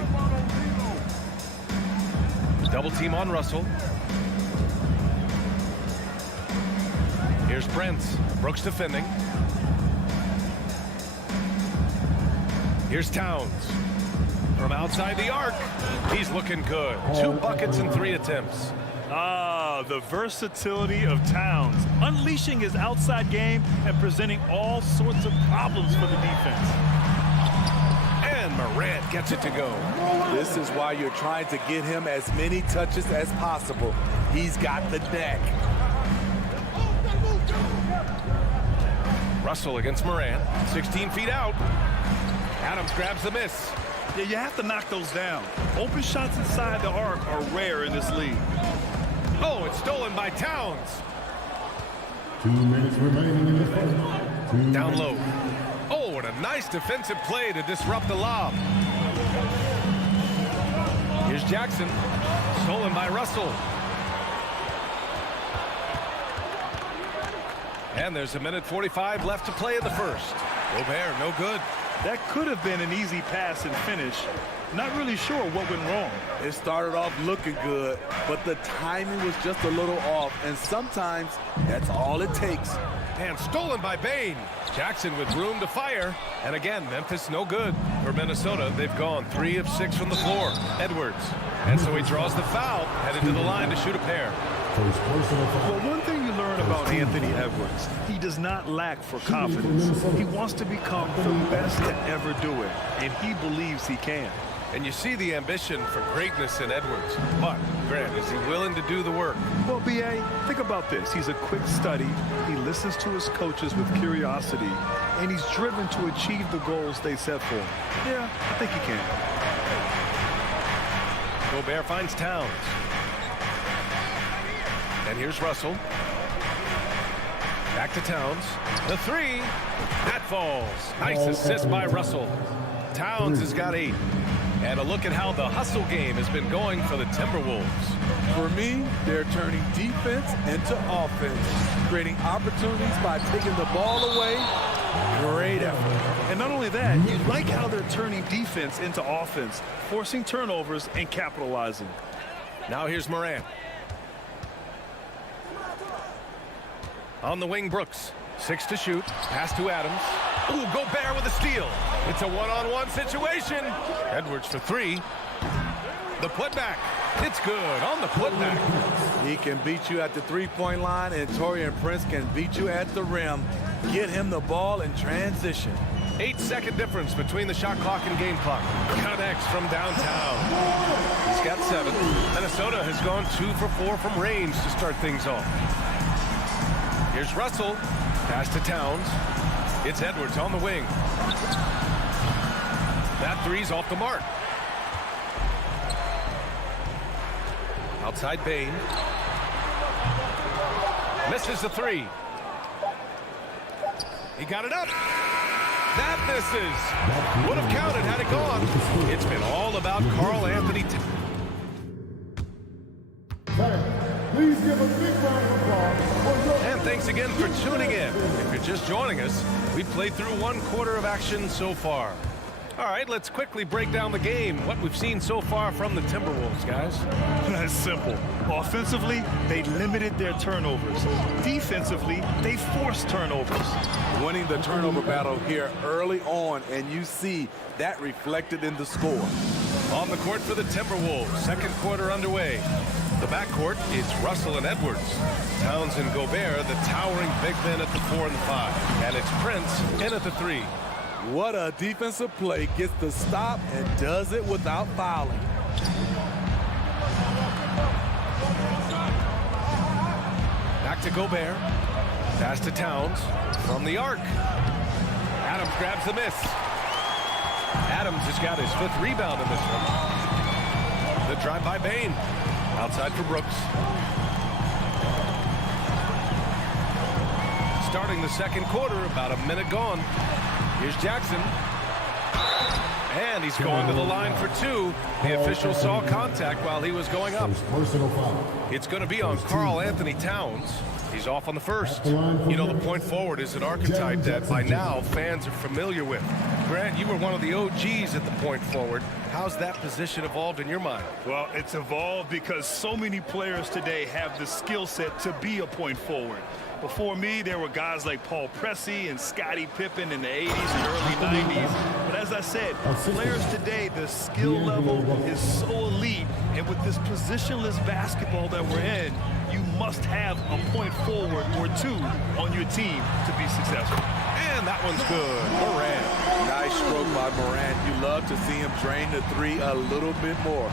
Double team on Russell. Here's Prince. Brooks defending. Here's Towns. From outside the arc. He's looking good. 2 buckets and 3 attempts. Ah, the versatility of Towns. Unleashing his outside game and presenting all sorts of problems for the defense. And Morant gets it to go. This is why you're trying to get him as many touches as possible. He's got the knack. Russell against Morant. 16 feet out. Adams grabs the miss. Yeah, you have to knock those down. Open shots inside the arc are rare in this league. Oh, it's stolen by Towns. 2 minutes remaining in the first. Down low. Oh, and a nice defensive play to disrupt the lob. Here's Jackson. Stolen by Russell. And there's a minute 45 left to play in the first. Gobert, no good. That could have been an easy pass and finish. Not really sure what went wrong. It started off looking good, but the timing was just a little off, and sometimes that's all it takes. And stolen by Bane. Jackson with room to fire. And again, Memphis no good. For Minnesota, they've gone 3 of 6 from the floor. Edwards. And so he draws the foul, headed to the line to shoot a pair. Well, one thing you learn about Anthony Edwards, he does not lack for confidence. He wants to become the best to ever do it, and he believes he can. And you see the ambition for greatness in Edwards. But, Grant, is he willing to do the work? Well, B.A., think about this. He's a quick study. He listens to his coaches with curiosity, and he's driven to achieve the goals they set for him. Yeah, I think he can. Gobert finds Towns. And here's Russell. Back to Towns. The 3. That falls. Nice assist by Russell. Towns has got 8. And a look at how the hustle game has been going for the Timberwolves. For me, they're turning defense into offense, creating opportunities by taking the ball away. Great effort. And not only that, you like how they're turning defense into offense, forcing turnovers and capitalizing. Now here's Morant. On the wing, Brooks. 6 to shoot. Pass to Adams. Ooh, Gobert with a steal. It's a one-on-one situation. Edwards for 3. The putback. It's good on the putback. He can beat you at the three-point line, and Taurean Prince can beat you at the rim. Get him the ball in transition. 8-second difference between the shot clock and game clock. Connects from downtown. He's got 7. Minnesota has gone 2 for 4 from range to start things off. Here's Russell. Pass to Towns. It's Edwards on the wing. That three's off the mark. Outside Bane. Misses the 3. He got it up. That misses. Would have counted had it gone. It's been all about Carl Anthony. Please give a big round of applause. And thanks again for tuning in. If you're just joining us, we've played through 1 quarter of action so far. All right, let's quickly break down the game, what we've seen so far from the Timberwolves, guys. That's simple. Offensively, they limited their turnovers. Defensively, they forced turnovers. Winning the turnover battle here early on, and you see that reflected in the score. On the court for the Timberwolves, 2nd quarter underway. The backcourt is Russell and Edwards. Towns and Gobert, the towering big men at the 4 and the 5. And it's Prince in at the 3. What a defensive play. Gets the stop and does it without fouling. Back to Gobert. Pass to Towns from the arc. Adams grabs the miss. Adams has got his 5th rebound in this one. The drive by Bane. Outside for Brooks. Starting the 2nd quarter, about a minute gone. Here's Jackson. And he's going to the line for 2. The official saw contact while he was going up. It's going to be on Carl Anthony Towns. He's off on the 1st. You know, the point forward is an archetype that by now fans are familiar with. Grant, you were one of the OGs at the point forward. How's that position evolved in your mind? Well, it's evolved because so many players today have the skill set to be a point forward. Before me, there were guys like Paul Pressey and Scottie Pippen in the 80s and early 90s. But as I said, players today, the skill level is so elite. And with this positionless basketball that we're in, you must have a point forward or 2 on your team to be successful. And that one's good. Morant. Nice stroke by Morant. You love to see him drain the 3 a little bit more.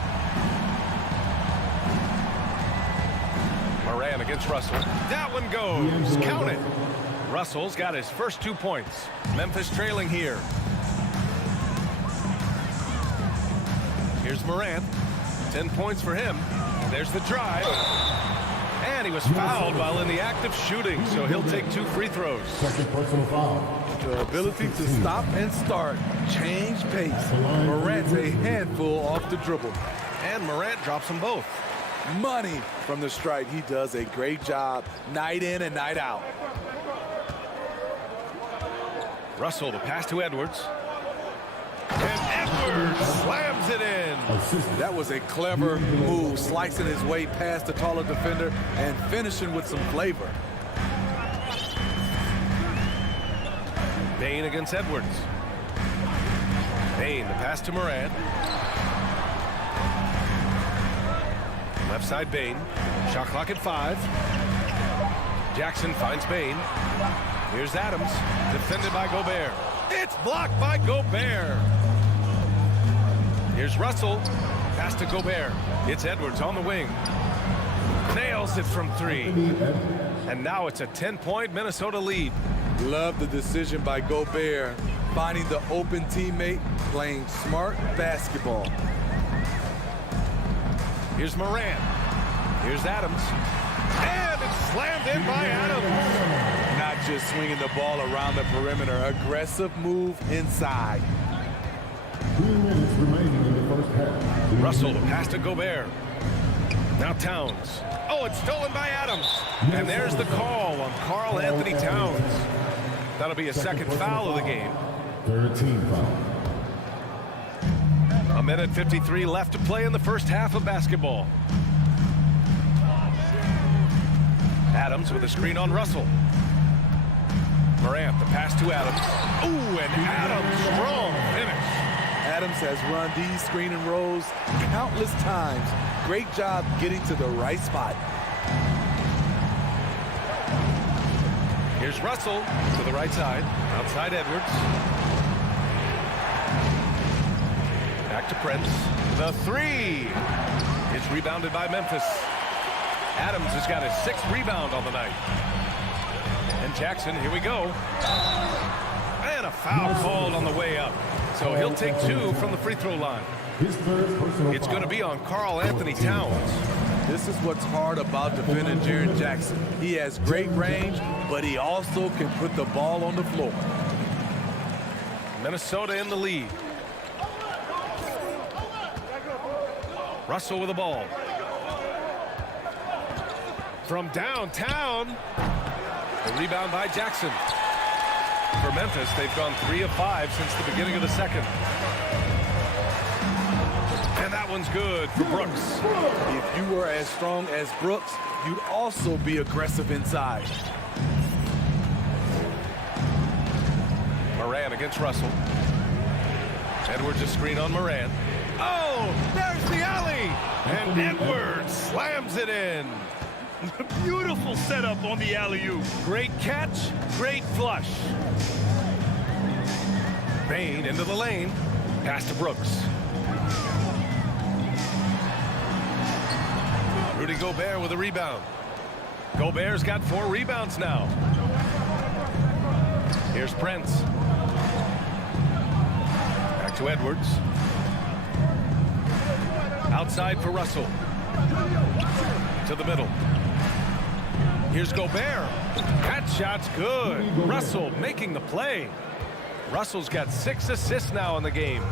Morant against Russell. That one goes. Count it. Russell's got his first 2 points. Memphis trailing here. Here's Morant. 10 points for him. There's the drive. And he was fouled while in the act of shooting, so he'll take 2 free throws. 2nd personal foul. The ability to stop and start, change pace. Morant's a handful off the dribble. And Morant drops them both. Money from the stripe. He does a great job night in and night out. Russell, the pass to Edwards. And Edwards slams it in. That was a clever move, slicing his way past the taller defender and finishing with some flavor. Bane against Edwards. Bane, the pass to Morant. Left side Bane. Shot clock at 5. Jackson finds Bane. Here's Adams. Defended by Gobert. It's blocked by Gobert. Here's Russell. Pass to Gobert. It's Edwards on the wing. Nails it from 3. And now it's a 10-point Minnesota lead. Love the decision by Gobert. Finding the open teammate, playing smart basketball. Here's Morant. Here's Adams. And it's slammed in by Adams. Not just swinging the ball around the perimeter. Aggressive move inside. 2 minutes remaining in the first half. Russell, the pass to Gobert. Now Towns. Oh, it's stolen by Adams. And there's the call on Carl Anthony Towns. That'll be a 2nd foul of the game. 3rd team foul. A minute 53 left to play in the first half of basketball. Adams with a screen on Russell. Morant, the pass to Adams. Ooh, and Adams, strong finish. Adams has run these screen and rolls countless times. Great job getting to the right spot. Here's Russell to the right side. Outside Edwards. Back to Prince. The three is rebounded by Memphis. Adams has got his 6th rebound on the night. And Jackson, here we go. And a foul called on the way up. So he'll take 2 from the free throw line. It's going to be on Karl Anthony Towns. This is what's hard about defending Jaren Jackson. He has great range, but he also can put the ball on the floor. Minnesota in the lead. Russell with the ball. From downtown. The rebound by Jackson. For Memphis, they've gone 3 of 5 since the beginning of the second. And that one's good for Brooks. If you were as strong as Brooks, you'd also be aggressive inside. Moran against Russell. Edwards a screen on Moran. Oh, there's the alley. And Edwards slams it in. Beautiful setup on the alley-oop. Great catch, great flush. Bain into the lane. Pass to Brooks. Rudy Gobert with a rebound. Gobert's got 4 rebounds now. Here's Prince. Back to Edwards. Outside for Russell. To the middle. Here's Gobert. That shot's good. Russell making the play. Russell's got 6 assists now in the game.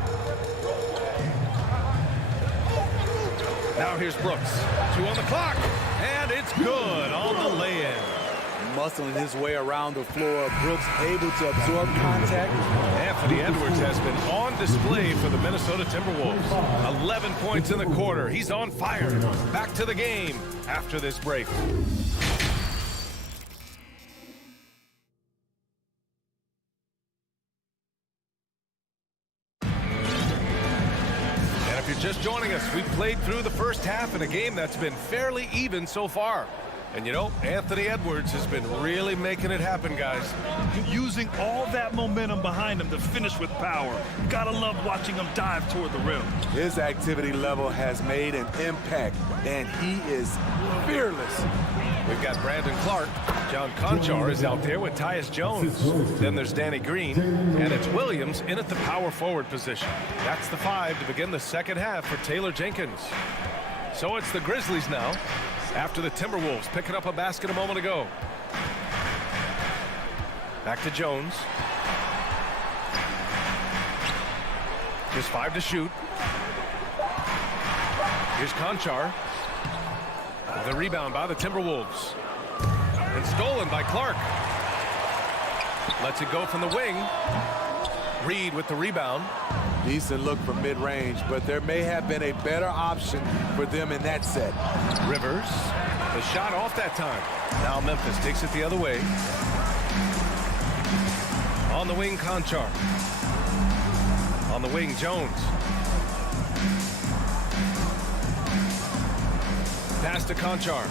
Now here's Brooks. 2 on the clock. And it's good on the lay-in. Muscling his way around the floor. Brooks able to absorb contact. Anthony Edwards has been on display for the Minnesota Timberwolves. 11 points in the quarter. He's on fire. Back to the game after this break. Just joining us, we've played through the first half in a game that's been fairly even so far. And you know, Anthony Edwards has been really making it happen, guys. Using all that momentum behind him to finish with power. Gotta love watching him dive toward the rim. His activity level has made an impact, and he is fearless. We've got Brandon Clark. John Conchar is out there with Tyus Jones. Then there's Danny Green, and it's Williams in at the power forward position. That's the 5 to begin the second half for Taylor Jenkins. So it's the Grizzlies now, after the Timberwolves picking up a basket a moment ago. Back to Jones. Just 5 to shoot. Here's Conchar. The rebound by the Timberwolves. And stolen by Clark. Lets it go from the wing. Reed with the rebound. Decent look from mid-range, but there may have been a better option for them in that set. Rivers. The shot off that time. Now Memphis takes it the other way. On the wing, Conchar. On the wing, Jones. Pass to Conchar.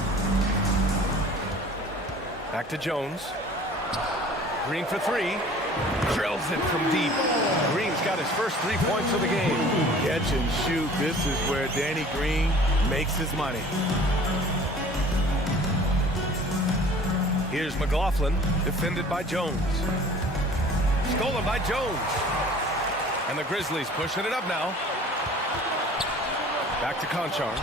Back to Jones. Green for 3. Drills it from deep. Green's got his first 3 points of the game. Catch and shoot. This is where Danny Green makes his money. Here's McLaughlin, defended by Jones. Stolen by Jones. And the Grizzlies pushing it up now. Back to Conchar.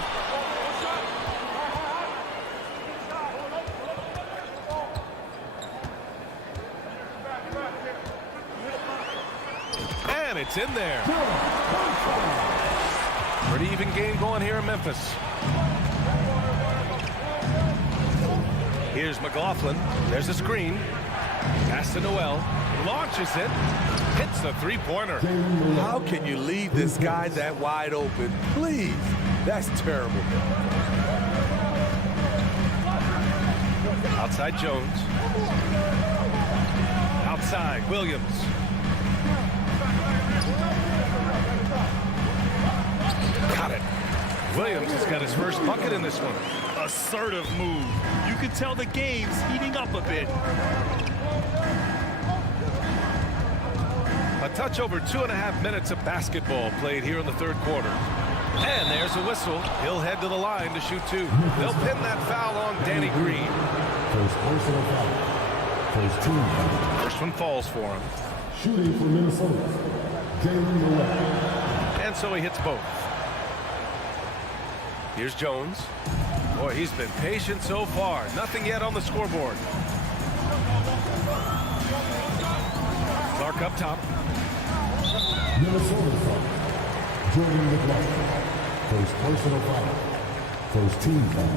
And it's in there. Pretty even game going here in Memphis. Here's McLaughlin. There's a screen. Pass to Noel. Launches it. Hits the three-pointer. How can you leave this guy that wide open? Please. That's terrible. Outside Jones. outside. Williams. Got it. Williams has got his first bucket in this one. Assertive move. You can tell the game's heating up a bit. A touch over 2.5 minutes of basketball played here in the third quarter. And there's a whistle. He'll head to the line to shoot two. They'll pin that foul on Danny Green. First one falls for him. Shooting for Minnesota, Jalen Noel. And so he hits both. Here's Jones. Boy, he's been patient so far. Nothing yet on the scoreboard. Clark up top. Minnesota foul. Jordan McLaughlin. First personal foul. First team foul.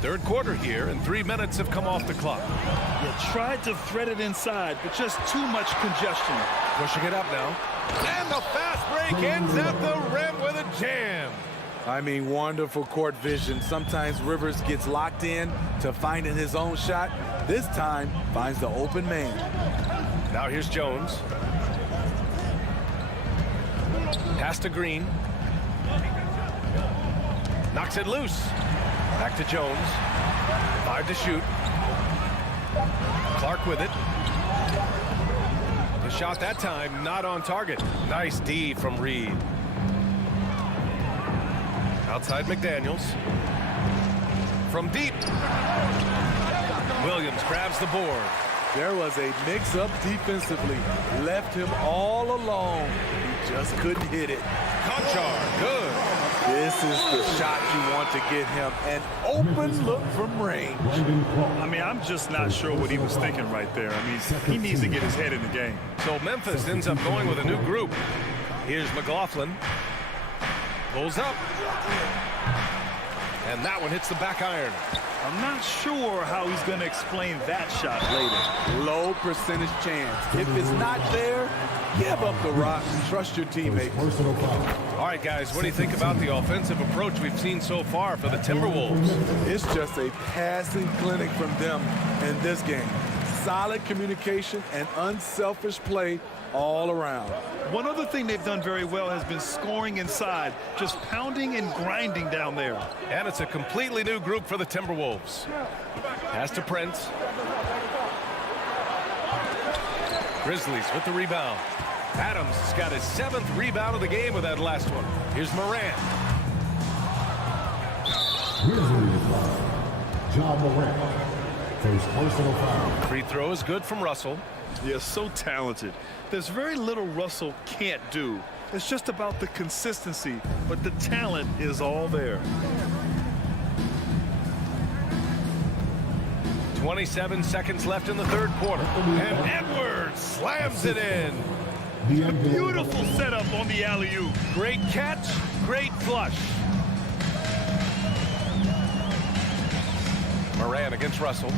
Third quarter here, and 3 minutes have come off the clock. You tried to thread it inside, but just too much congestion. Pushing it up now. And the fast break ends at the rim with a jam. I mean, wonderful court vision. Sometimes Rivers gets locked in to finding his own shot. This time, finds the open man. Now here's Jones. Pass to Green. Knocks it loose. Back to Jones. 5 to shoot. Clark with it. The shot that time not on target. Nice D from Reed. Outside McDaniels. From deep. Williams grabs the board. There was a mix-up defensively. Left him all alone. He just couldn't hit it. Conchar, good. This is the shot you want to get him. An open look from range. I mean, I'm just not sure what he was thinking right there. I mean, he needs to get his head in the game. So Memphis ends up going with a new group. Here's McLaughlin. Pulls up. And that one hits the back iron. I'm not sure how he's going to explain that shot later. Low percentage chance. If it's not there, give up the rock. Trust your teammates. All right, guys, what do you think about the offensive approach we've seen so far for the Timberwolves? It's just a passing clinic from them in this game. Solid communication and unselfish play all around. One other thing they've done very well has been scoring inside, just pounding and grinding down there. And it's a completely new group for the Timberwolves. Pass to Prince. Grizzlies with the rebound. Adams has got his 7th rebound of the game with that last one. Here's Morant. Grizzlies foul. John Morant. First personal foul. Free throw is good from Russell. Yeah, so talented. There's very little Russell can't do. It's just about the consistency, but the talent is all there. 27 seconds left in the third quarter. And Edwards slams it in. A beautiful setup on the alley-oop. Great catch, great flush. Morant against Russell.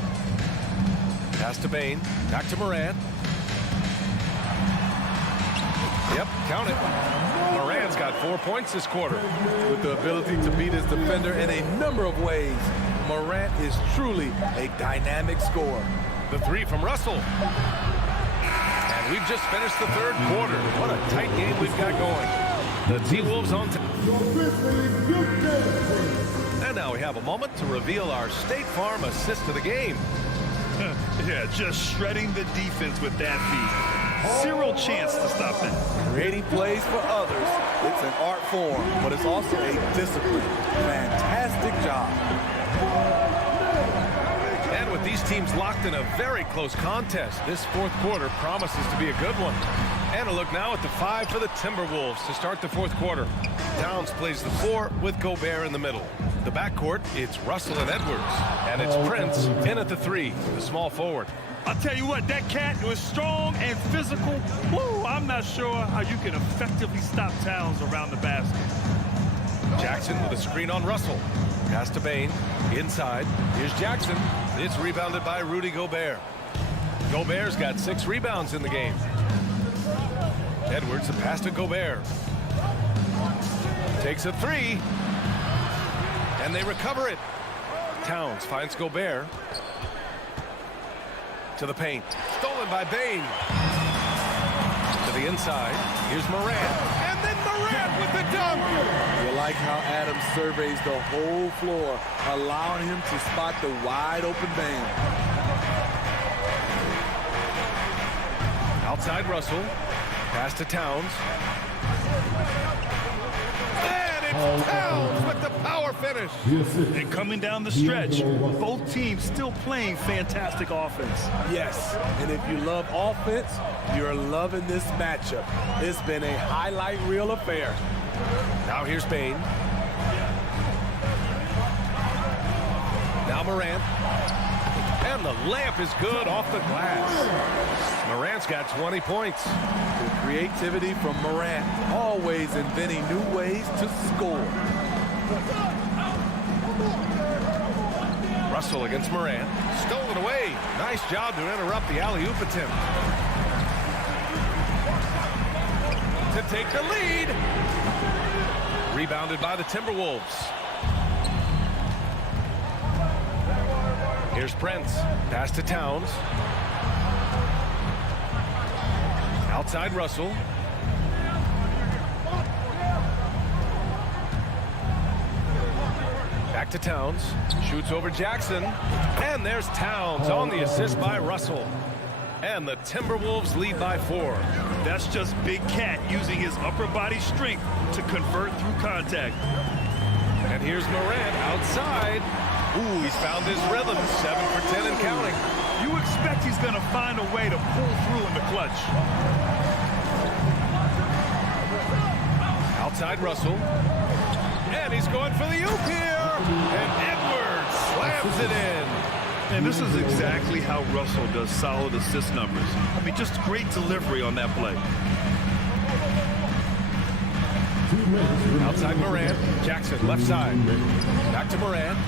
Pass to Bain. Back to Morant. Yep, count it. Morant's got 4 points this quarter. With the ability to beat his defender in a number of ways, Morant is truly a dynamic scorer. The 3 from Russell. And we've just finished the third quarter. What a tight game we've got going. The T-Wolves on top. And now we have a moment to reveal our State Farm assist of the game. Yeah, just shredding the defense with that feed. Zero chance to stop that. Creating plays for others. It's an art form, but it's also a discipline. Fantastic job. And with these teams locked in a very close contest, this fourth quarter promises to be a good one. And a look now at the 5 for the Timberwolves to start the fourth quarter. Towns plays the 4 with Gobert in the middle. The backcourt, it's Russell and Edwards. And it's Prince in at the 3, the small forward. I'll tell you what, that cat was strong and physical. Woo, I'm not sure how you can effectively stop Towns around the basket. Jackson with a screen on Russell. Pass to Bain. Inside. Here's Jackson. It's rebounded by Rudy Gobert. Gobert's got 6 rebounds in the game. Edwards, a pass to Gobert. Takes a 3. And they recover it. Towns finds Gobert. To the paint. Stolen by Bane. To the inside. Here's Morant. And then Morant with the dunk. You like how Adams surveys the whole floor, allowing him to spot the wide open Bane. Outside Russell. Pass to Towns. And it's Towns with the power finish. And coming down the stretch, both teams still playing fantastic offense. Yes, and if you love offense, you're loving this matchup. It's been a highlight reel affair. Now here's Bane. Now Morant. And the layup is good off the glass. Morant's got 20 points. The creativity from Morant, always inventing new ways to score. Russell against Morant. Stolen away. Nice job to interrupt the alley-oop attempt. To take the lead. Rebounded by the Timberwolves. Here's Prince. Pass to Towns. Outside Russell. Back to Towns. Shoots over Jackson. And there's Towns on the assist by Russell. And the Timberwolves lead by 4. That's just Big Cat using his upper body strength to convert through contact. And here's Morant outside. Ooh, he's found his rhythm. 7 for 10 and counting. You expect he's going to find a way to pull through in the clutch. Outside Russell. And he's going for the oop here. And Edwards slams it in. And this is exactly how Russell does solid assist numbers. I mean, just great delivery on that play. Outside Morant. Jackson left side. Back to Morant.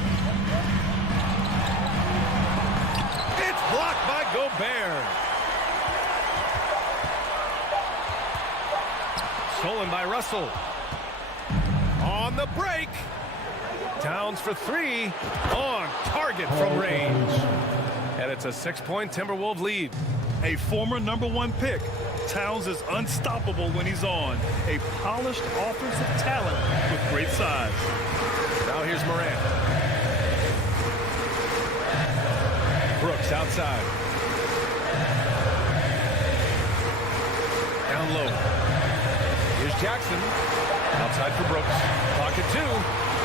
It's blocked by Gobert. Stolen by Russell. On the break. Towns for 3. On target from range. And it's a 6-point Timberwolves lead. A former #1 pick. Towns is unstoppable when he's on. A polished offensive talent with great size. Now here's Morant. Brooks outside. Down low. Here's Jackson. Outside for Brooks. Pocket 2.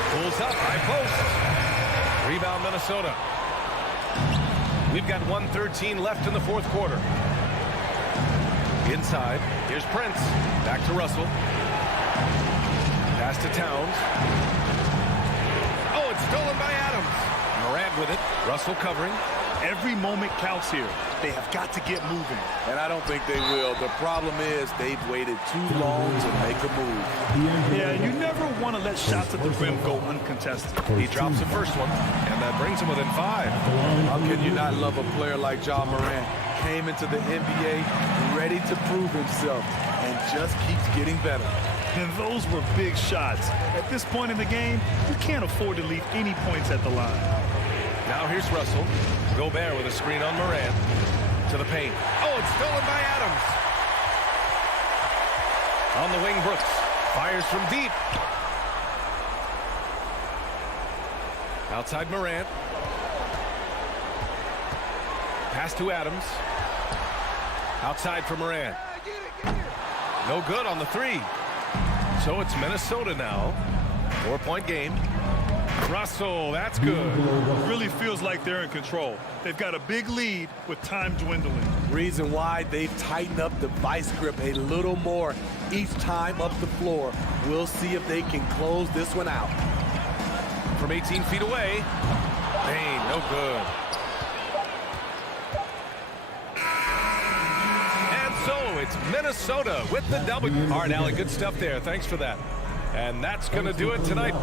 Pulls up. High post. Rebound Minnesota. We've got 1:13 left in the fourth quarter. Inside. Here's Prince. Back to Russell. Pass to Towns. Oh, it's stolen by Adams. Morant with it. Russell covering. Every moment counts here. They have got to get moving. And I don't think they will. The problem is they've waited too long to make a move. Yeah, you never want to let shots at the rim go uncontested. He drops the first one, and that brings him within 5. How can you not love a player like Ja Morant? Came into the NBA ready to prove himself and just keeps getting better. And those were big shots. At this point in the game, you can't afford to leave any points at the line. Now here's Russell. Gobert with a screen on Morant. To the paint. Oh, it's stolen by Adams. On the wing, Brooks. Fires from deep. Outside Morant. Pass to Adams. Outside for Morant. No good on the 3. So it's Minnesota now. 4-point game. Russell, that's good. Really feels like they're in control. They've got a big lead with time dwindling. Reason why they've tightened up the vice grip a little more each time up the floor. We'll see if they can close this one out. From 18 feet away. Bane, no good. And so it's Minnesota with the W. All right, Allie, good stuff there. Thanks for that. And that's going to do it tonight.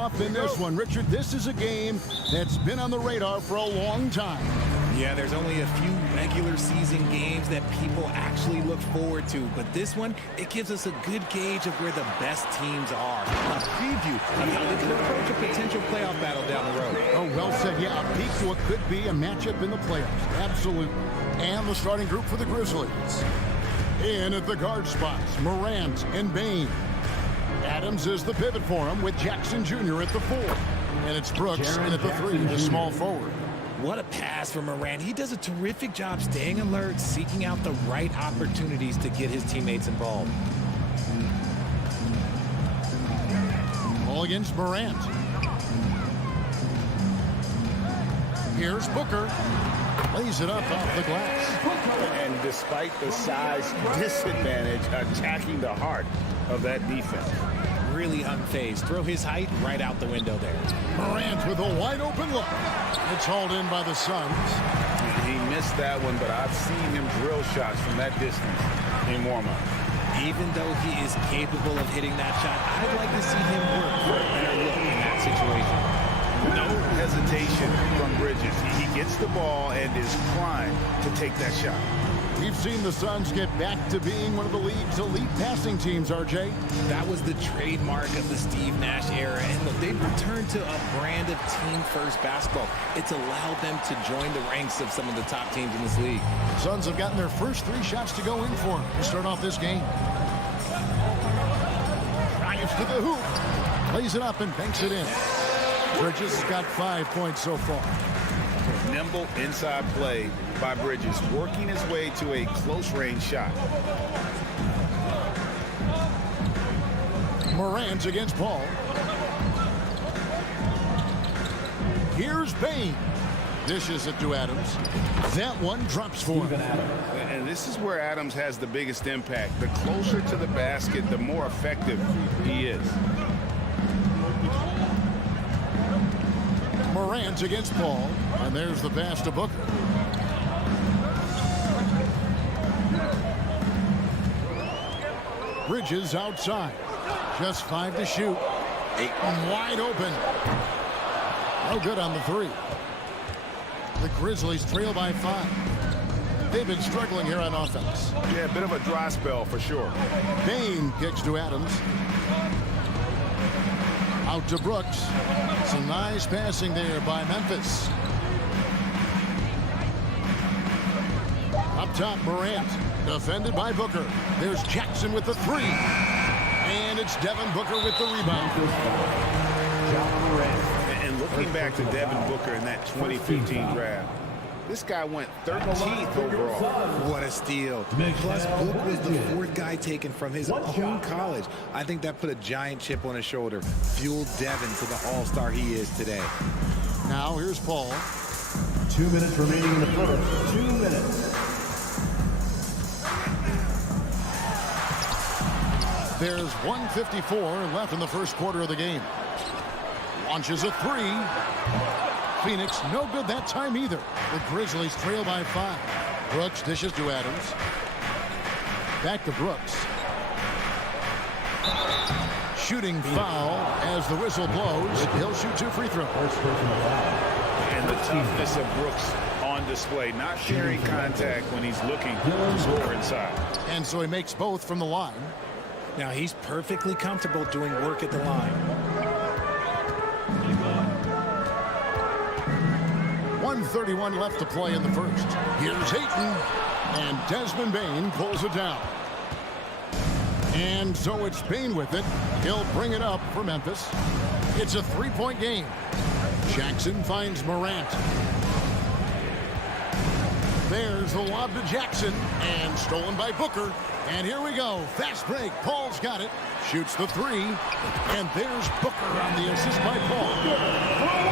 off in this one. Richard, this is a game that's been on the radar for a long time. Yeah, there's only a few regular season games that people actually look forward to. But this one, it gives us a good gauge of where the best teams are. A preview of how they can approach a potential playoff battle down the road. Oh, well said. Yeah, a peek to what could be a matchup in the playoffs. Absolutely. And the starting group for the Grizzlies. In at the guard spots, Morant and Bane. Adams is the pivot for him with Jackson Jr. at the 4. And it's Brooks in at the 3, the small forward. What a pass from Morant. He does a terrific job staying alert, seeking out the right opportunities to get his teammates involved. Ball against Morant. Here's Booker. Lays it up off the glass. And despite the size disadvantage, attacking the heart of that defense. Really unfazed. Throw his height right out the window there. Morant with a wide open look. It's hauled in by the Suns. He missed that one, but I've seen him drill shots from that distance in warm-up. Even though he is capable of hitting that shot, I'd like to see him work for a better look in that situation. No hesitation from Bridges. He gets the ball and is primed to take that shot. We've seen the Suns get back to being one of the league's elite passing teams, RJ. That was the trademark of the Steve Nash era. And look, they've returned to a brand of team-first basketball. It's allowed them to join the ranks of some of the top teams in this league. Suns have gotten their first 3 shots to go in for to start off this game. Drives to the hoop. Lays it up and banks it in. Bridges has got 5 points so far. Nimble inside play by Bridges, working his way to a close-range shot. Morant against Paul. Here's Bane. Dishes it to Adams. That one drops for him. And this is where Adams has the biggest impact. The closer to the basket, the more effective he is. Morant against Paul. And there's the pass to Booker. Bridges outside. Just 5 to shoot. Ayton wide open. No good on the 3. The Grizzlies trail by 5. They've been struggling here on offense. Yeah, a bit of a dry spell for sure. Bane kicks to Adams. Out to Brooks. Some nice passing there by Memphis. Up top, Morant. Defended by Booker. There's Jackson with the 3. And it's Devin Booker with the rebound. And looking back to Devin Booker in that 2015 draft, this guy went 13th overall. What a steal. Plus, Book was the 4th guy taken from his own college. I think that put a giant chip on his shoulder. Fueled Devin to the all-star he is today. Now here's Paul. 2 minutes remaining in the first. 2 minutes. There's 1:54 left in the first quarter of the game. Launches a 3. Phoenix no good that time either. The Grizzlies trail by 5. Brooks dishes to Adams. Back to Brooks. Shooting foul as the whistle blows. He'll shoot 2 free throws. And the toughness of Brooks on display. Not sharing contact when he's looking to score inside. And so he makes both from the line. Now he's perfectly comfortable doing work at the line. 1:31 left to play in the first. Here's Ayton. And Desmond Bane pulls it down. And so it's Bane with it. He'll bring it up for Memphis. It's a 3-point game. Jackson finds Morant. There's the lob to Jackson. And stolen by Booker. And here we go. Fast break. Paul's got it. Shoots the 3. And there's Booker on the assist by Paul.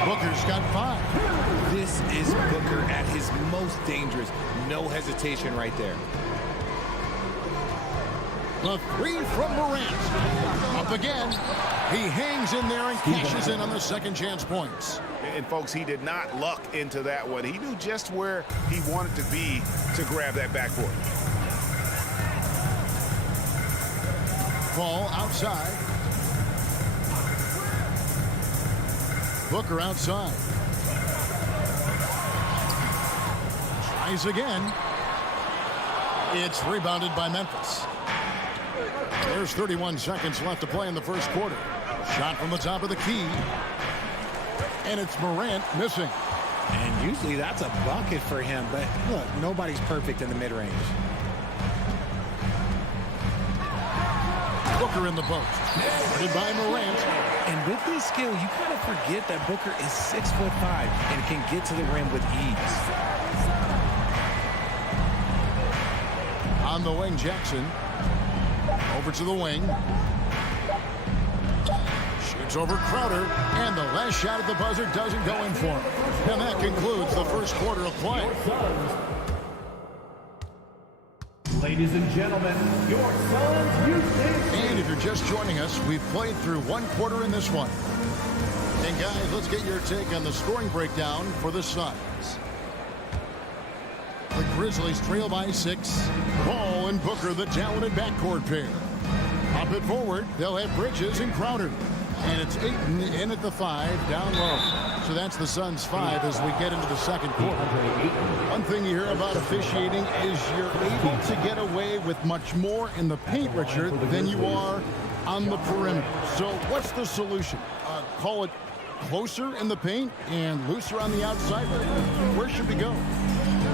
Booker's got 5. This is Booker at his most dangerous. No hesitation right there. The 3 from Morant. Up again. He hangs in there and cashes in on the second chance points. And folks, he did not luck into that one. He knew just where he wanted to be to grab that backboard. Ball outside. Booker outside. Tries again. It's rebounded by Memphis. There's 31 seconds left to play in the first quarter. Shot from the top of the key. And it's Morant missing. And usually that's a bucket for him, but look, nobody's perfect in the mid-range. Booker in the post. Guarded by Morant. And with his skill, you kind of forget that Booker is 6'5" and can get to the rim with ease. On the wing, Jackson. Over to the wing. Shoots over Crowder. And the last shot at the buzzer doesn't go in for him. And that concludes the first quarter of play. Ladies and gentlemen, your Suns Houston. And if you're just joining us, we've played through one quarter in this one. And guys, let's get your take on the scoring breakdown for the Suns. The Grizzlies trail by 6. Paul and Booker, the talented backcourt pair. Pop it forward. They'll have Bridges and Crowder. And it's Ayton in at the 5, down low. So that's the Suns' 5 as we get into the second quarter. One thing you hear about officiating is you're able to get away with much more in the paint, Richard, than you are on the perimeter. So what's the solution? Call it closer in the paint and looser on the outside? Where should we go?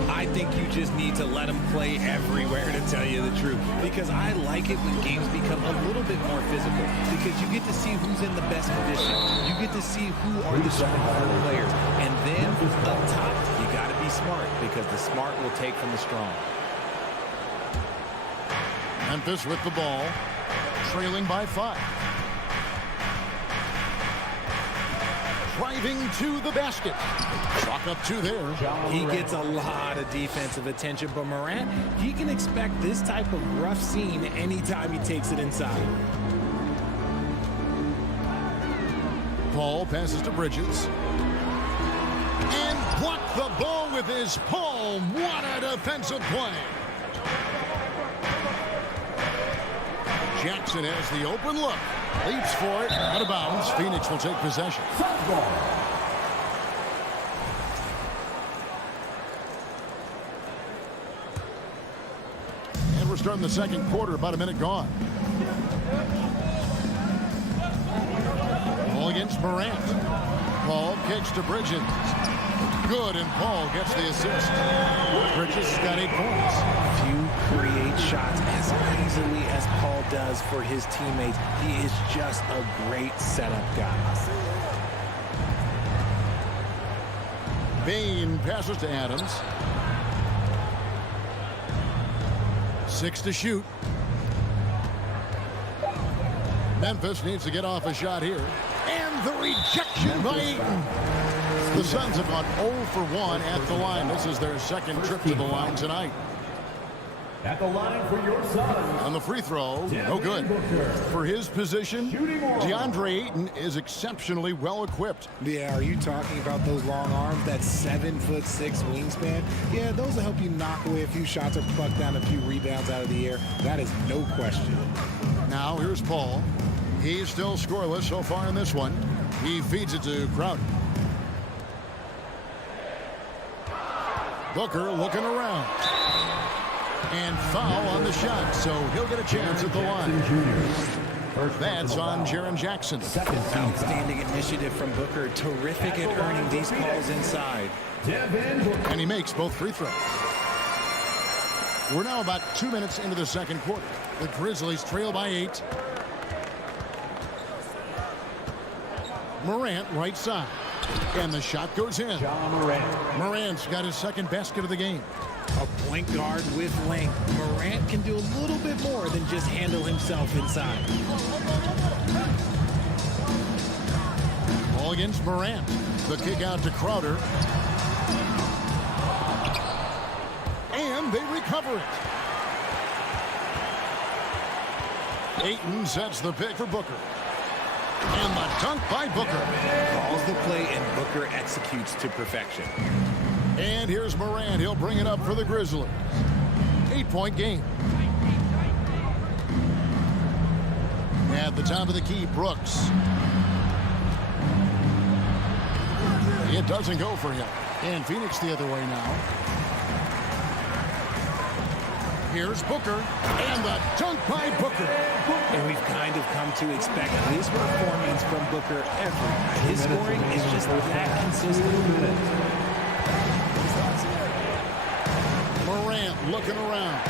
I think you just need to let them play everywhere, to tell you the truth. Because I like it when games become a little bit more physical. Because you get to see who's in the best condition. You get to see who are the stronger players. And then up top, you got to be smart. Because the smart will take from the strong. Memphis with the ball. Trailing by 5. Driving to the basket. Chalk up 2 there. He gets a lot of defensive attention, but Morant, he can expect this type of rough scene anytime he takes it inside. Paul passes to Bridges. And blocked the ball with his palm. What a defensive play. Jackson has the open look. Leaps for it. Out of bounds. Phoenix will take possession. And we're starting the second quarter. About a minute gone. Ball against Morant. Paul kicks to Bridges. Good, and Paul gets the assist. Bridges has got 8 points. Few create shots as easily as Paul does for his teammates. He is just a great setup guy. Bain passes to Adams. 6 to shoot. Memphis needs to get off a shot here. And the rejection by Ayton. The Suns have gone 0 for 1 at the line. This is their second trip to the line tonight. At the line for your Suns. On the free throw, no good. For his position, DeAndre Ayton is exceptionally well equipped. Yeah, are you talking about those long arms, that 7'6" wingspan? Yeah, those will help you knock away a few shots or pluck down a few rebounds out of the air. That is no question. Now here's Paul. He's still scoreless so far in this one. He feeds it to Crowder. Booker looking around. And foul on the shot, so he'll get a chance at the line. That's on Jaren Jackson. Outstanding initiative from Booker. Terrific at earning these calls inside. And he makes both free throws. We're now about 2 minutes into the second quarter. The Grizzlies trail by 8. Morant right side. And the shot goes in. Morant's got his second basket of the game. A point guard with length. Morant can do a little bit more than just handle himself inside. Ball against Morant. The kick out to Crowder. And they recover it. Ayton sets the pick for Booker. And the dunk by Booker. Calls the play and Booker executes to perfection. And here's Morant. He'll bring it up for the Grizzlies. 8-point game. At the top of the key, Brooks. It doesn't go for him. And Phoenix the other way now. Here's Booker, and the dunk by Booker. And we've kind of come to expect this performance from Booker every night. His scoring is just that consistent. Morant looking around.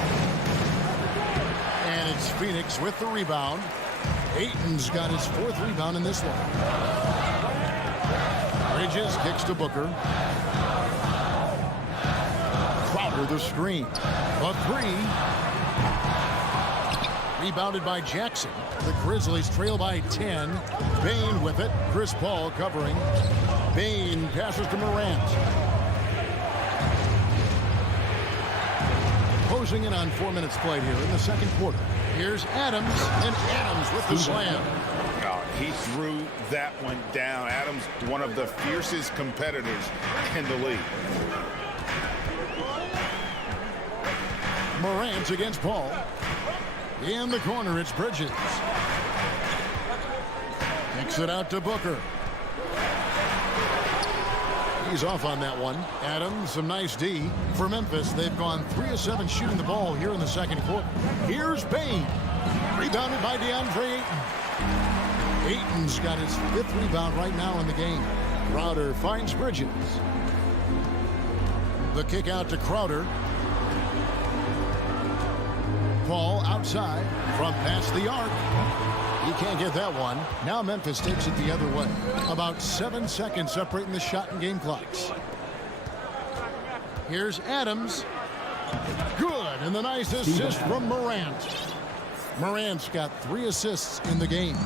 And it's Phoenix with the rebound. Ayton's got his 4th rebound in this one. Bridges kicks to Booker. Crowder the screen. A 3. Rebounded by Jackson. The Grizzlies trail by 10. Bane with it. Chris Paul covering. Bane passes to Morant. Closing in on 4 minutes played here in the second quarter. Here's Adams, and Adams with the slam. He threw that one down. Adams, one of the fiercest competitors in the league. Morant against Paul. In the corner, it's Bridges. Kicks it out to Booker. He's off on that one. Adams, some nice D. For Memphis, they've gone 3 of 7 shooting the ball here in the second quarter. Here's Bane. Rebounded by DeAndre Ayton. Ayton's got his 5th rebound right now in the game. Crowder finds Bridges. The kick out to Crowder. Paul outside from past the arc. He can't get that one. Now Memphis takes it the other way. About 7 seconds separating the shot and game clocks. Here's Adams. Good, and the nice assist from Morant. Morant's got 3 assists in the game.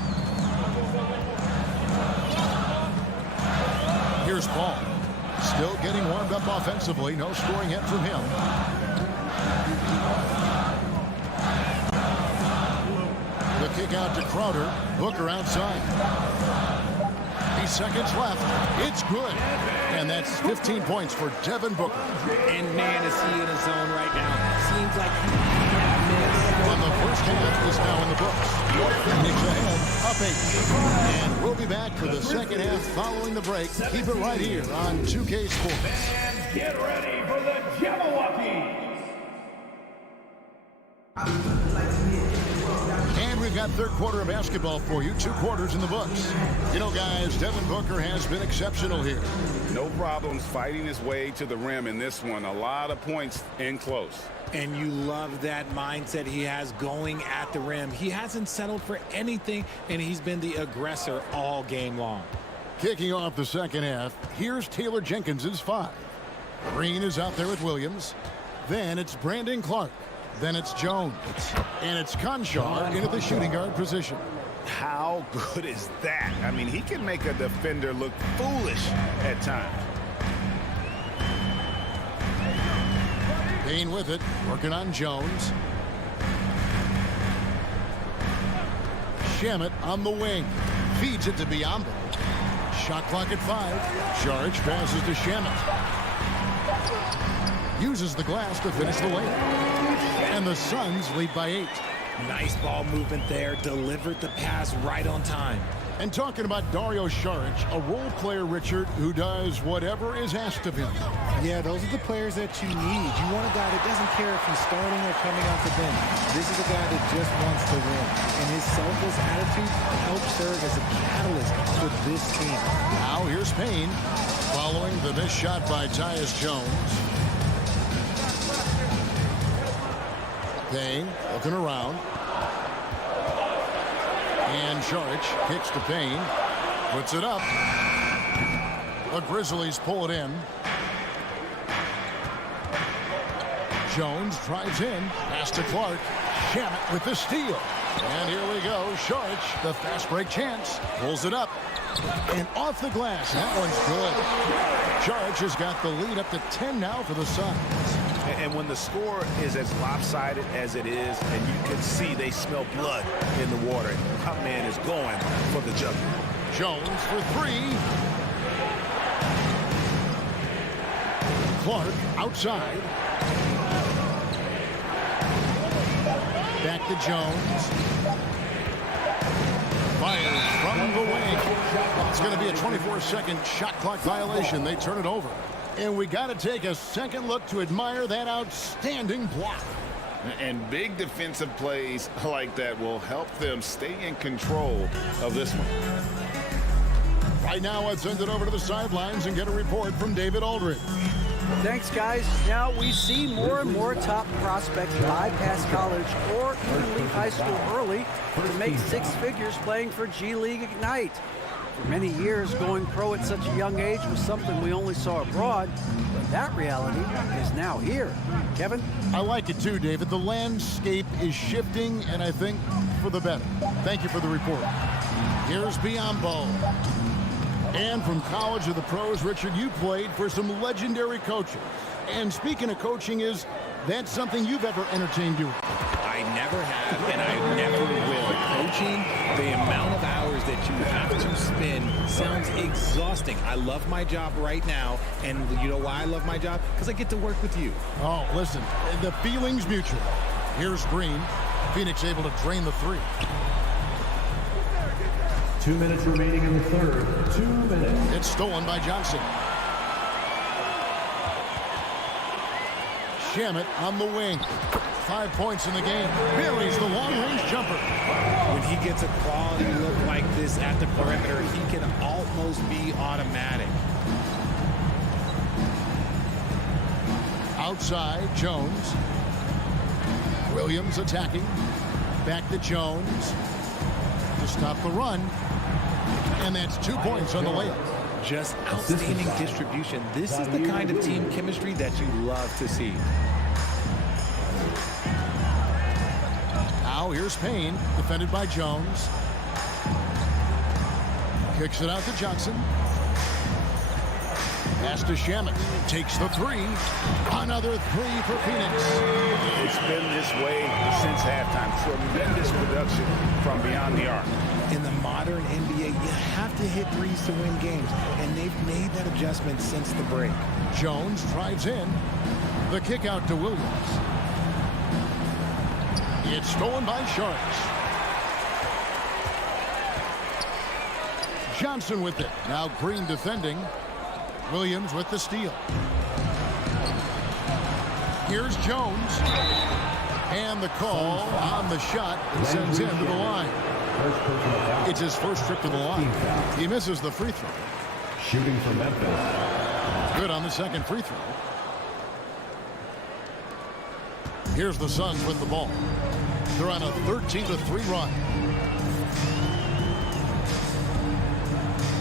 Here's Paul. Still getting warmed up offensively. No scoring yet from him. The kick out to Crowder. Booker outside. 8 seconds left. It's good. And that's 15 points for Devin Booker. And man, is he in his zone right now. Seems like he can't miss. And the first half is now in the books. Phoenix ahead, up 8. And we'll be back for the second half following the break. Keep it right here on 2K Sports. Fans, get ready for the Jabberwockies. And we've got third quarter of basketball for you. 2 quarters in the books. You know, guys, Devin Booker has been exceptional here. No problems fighting his way to the rim in this one. A lot of points in close. And you love that mindset he has going at the rim. He hasn't settled for anything, and he's been the aggressor all game long. Kicking off the second half, here's Taylor Jenkins's 5. Green is out there with Williams. Then it's Brandon Clark. Then it's Jones. And it's Conchar into the shooting guard position. How good is that? I mean, he can make a defender look foolish at times. Payne with it, working on Jones. Shamet on the wing. Feeds it to Biyombo. Shot clock at 5. Charge passes to Shamet. Uses the glass to finish the lane. And the Suns lead by 8. Nice ball movement there. Delivered the pass right on time. And talking about Dario Saric, a role player, Richard, who does whatever is asked of him. Yeah, those are the players that you need. You want a guy that doesn't care if he's starting or coming off the bench. This is a guy that just wants to win. And his selfless attitude helps serve as a catalyst for this team. Now here's Payne following the missed shot by Tyus Jones. Payne looking around. And Saric kicks to Payne. Puts it up. The Grizzlies pull it in. Jones drives in. Pass to Clark. Shamet with the steal. And here we go. Saric, the fast break chance. Pulls it up. And off the glass. That one's good. Saric has got the lead up to 10 now for the Suns. And when the score is as lopsided as it is, and you can see they smell blood in the water, my man is going for the jumper. Jones for 3. Clark outside. Back to Jones. Fires from the wing. It's going to be a 24-second shot clock violation. They turn it over. And we got to take a second look to admire that outstanding block. And big defensive plays like that will help them stay in control of this one. Right now, let's send it over to the sidelines and get a report from David Aldridge. Thanks, guys. Now we see more and more top prospects bypass college or even leave high school early to make six figures playing for G League Ignite. For many years, going pro at such a young age was something we only saw abroad, but that reality is now here. Kevin? I like it too, David. The landscape is shifting, and I think for the better. Thank you for the report. Here's Biombo. And from college to the pros, Richard, you played for some legendary coaches. And speaking of coaching, is that something you've ever entertained doing? I never have, and I never will. Coaching, the amount of hours that you have to spend sounds exhausting. I love my job right now, and you know why I love my job? Because I get to work with you. Oh, listen, the feeling's mutual. Here's Green. Phoenix able to drain the three. 2 minutes remaining in the third. 2 minutes. It's stolen by Johnson. Shamet on the wing. 5 points in the game. Buries the long-range jumper. When he gets a quality look like this at the perimeter, he can almost be automatic. Outside, Jones. Williams attacking. Back to Jones. To stop the run. And that's 2 points on the layup. Just outstanding distribution. This is the kind of team chemistry that you love to see. Now here's Payne, defended by Jones. Kicks it out to Johnson. Pass to Shamet. Takes the three. Another three for Phoenix. It's been this way since halftime. Tremendous production from beyond the arc. In the modern NBA, you have to hit threes to win games, and they've made that adjustment since the break. Jones drives in. The kick out to Williams. It's stolen by Sharks. Johnson with it. Now Green defending. Williams with the steal. Here's Jones. And the call on the shot sends him to the line. It's his first trip to the line. He misses the free throw. Shooting for Memphis. Good on the second free throw. Here's the Suns with the ball. They're on a 13-3 run.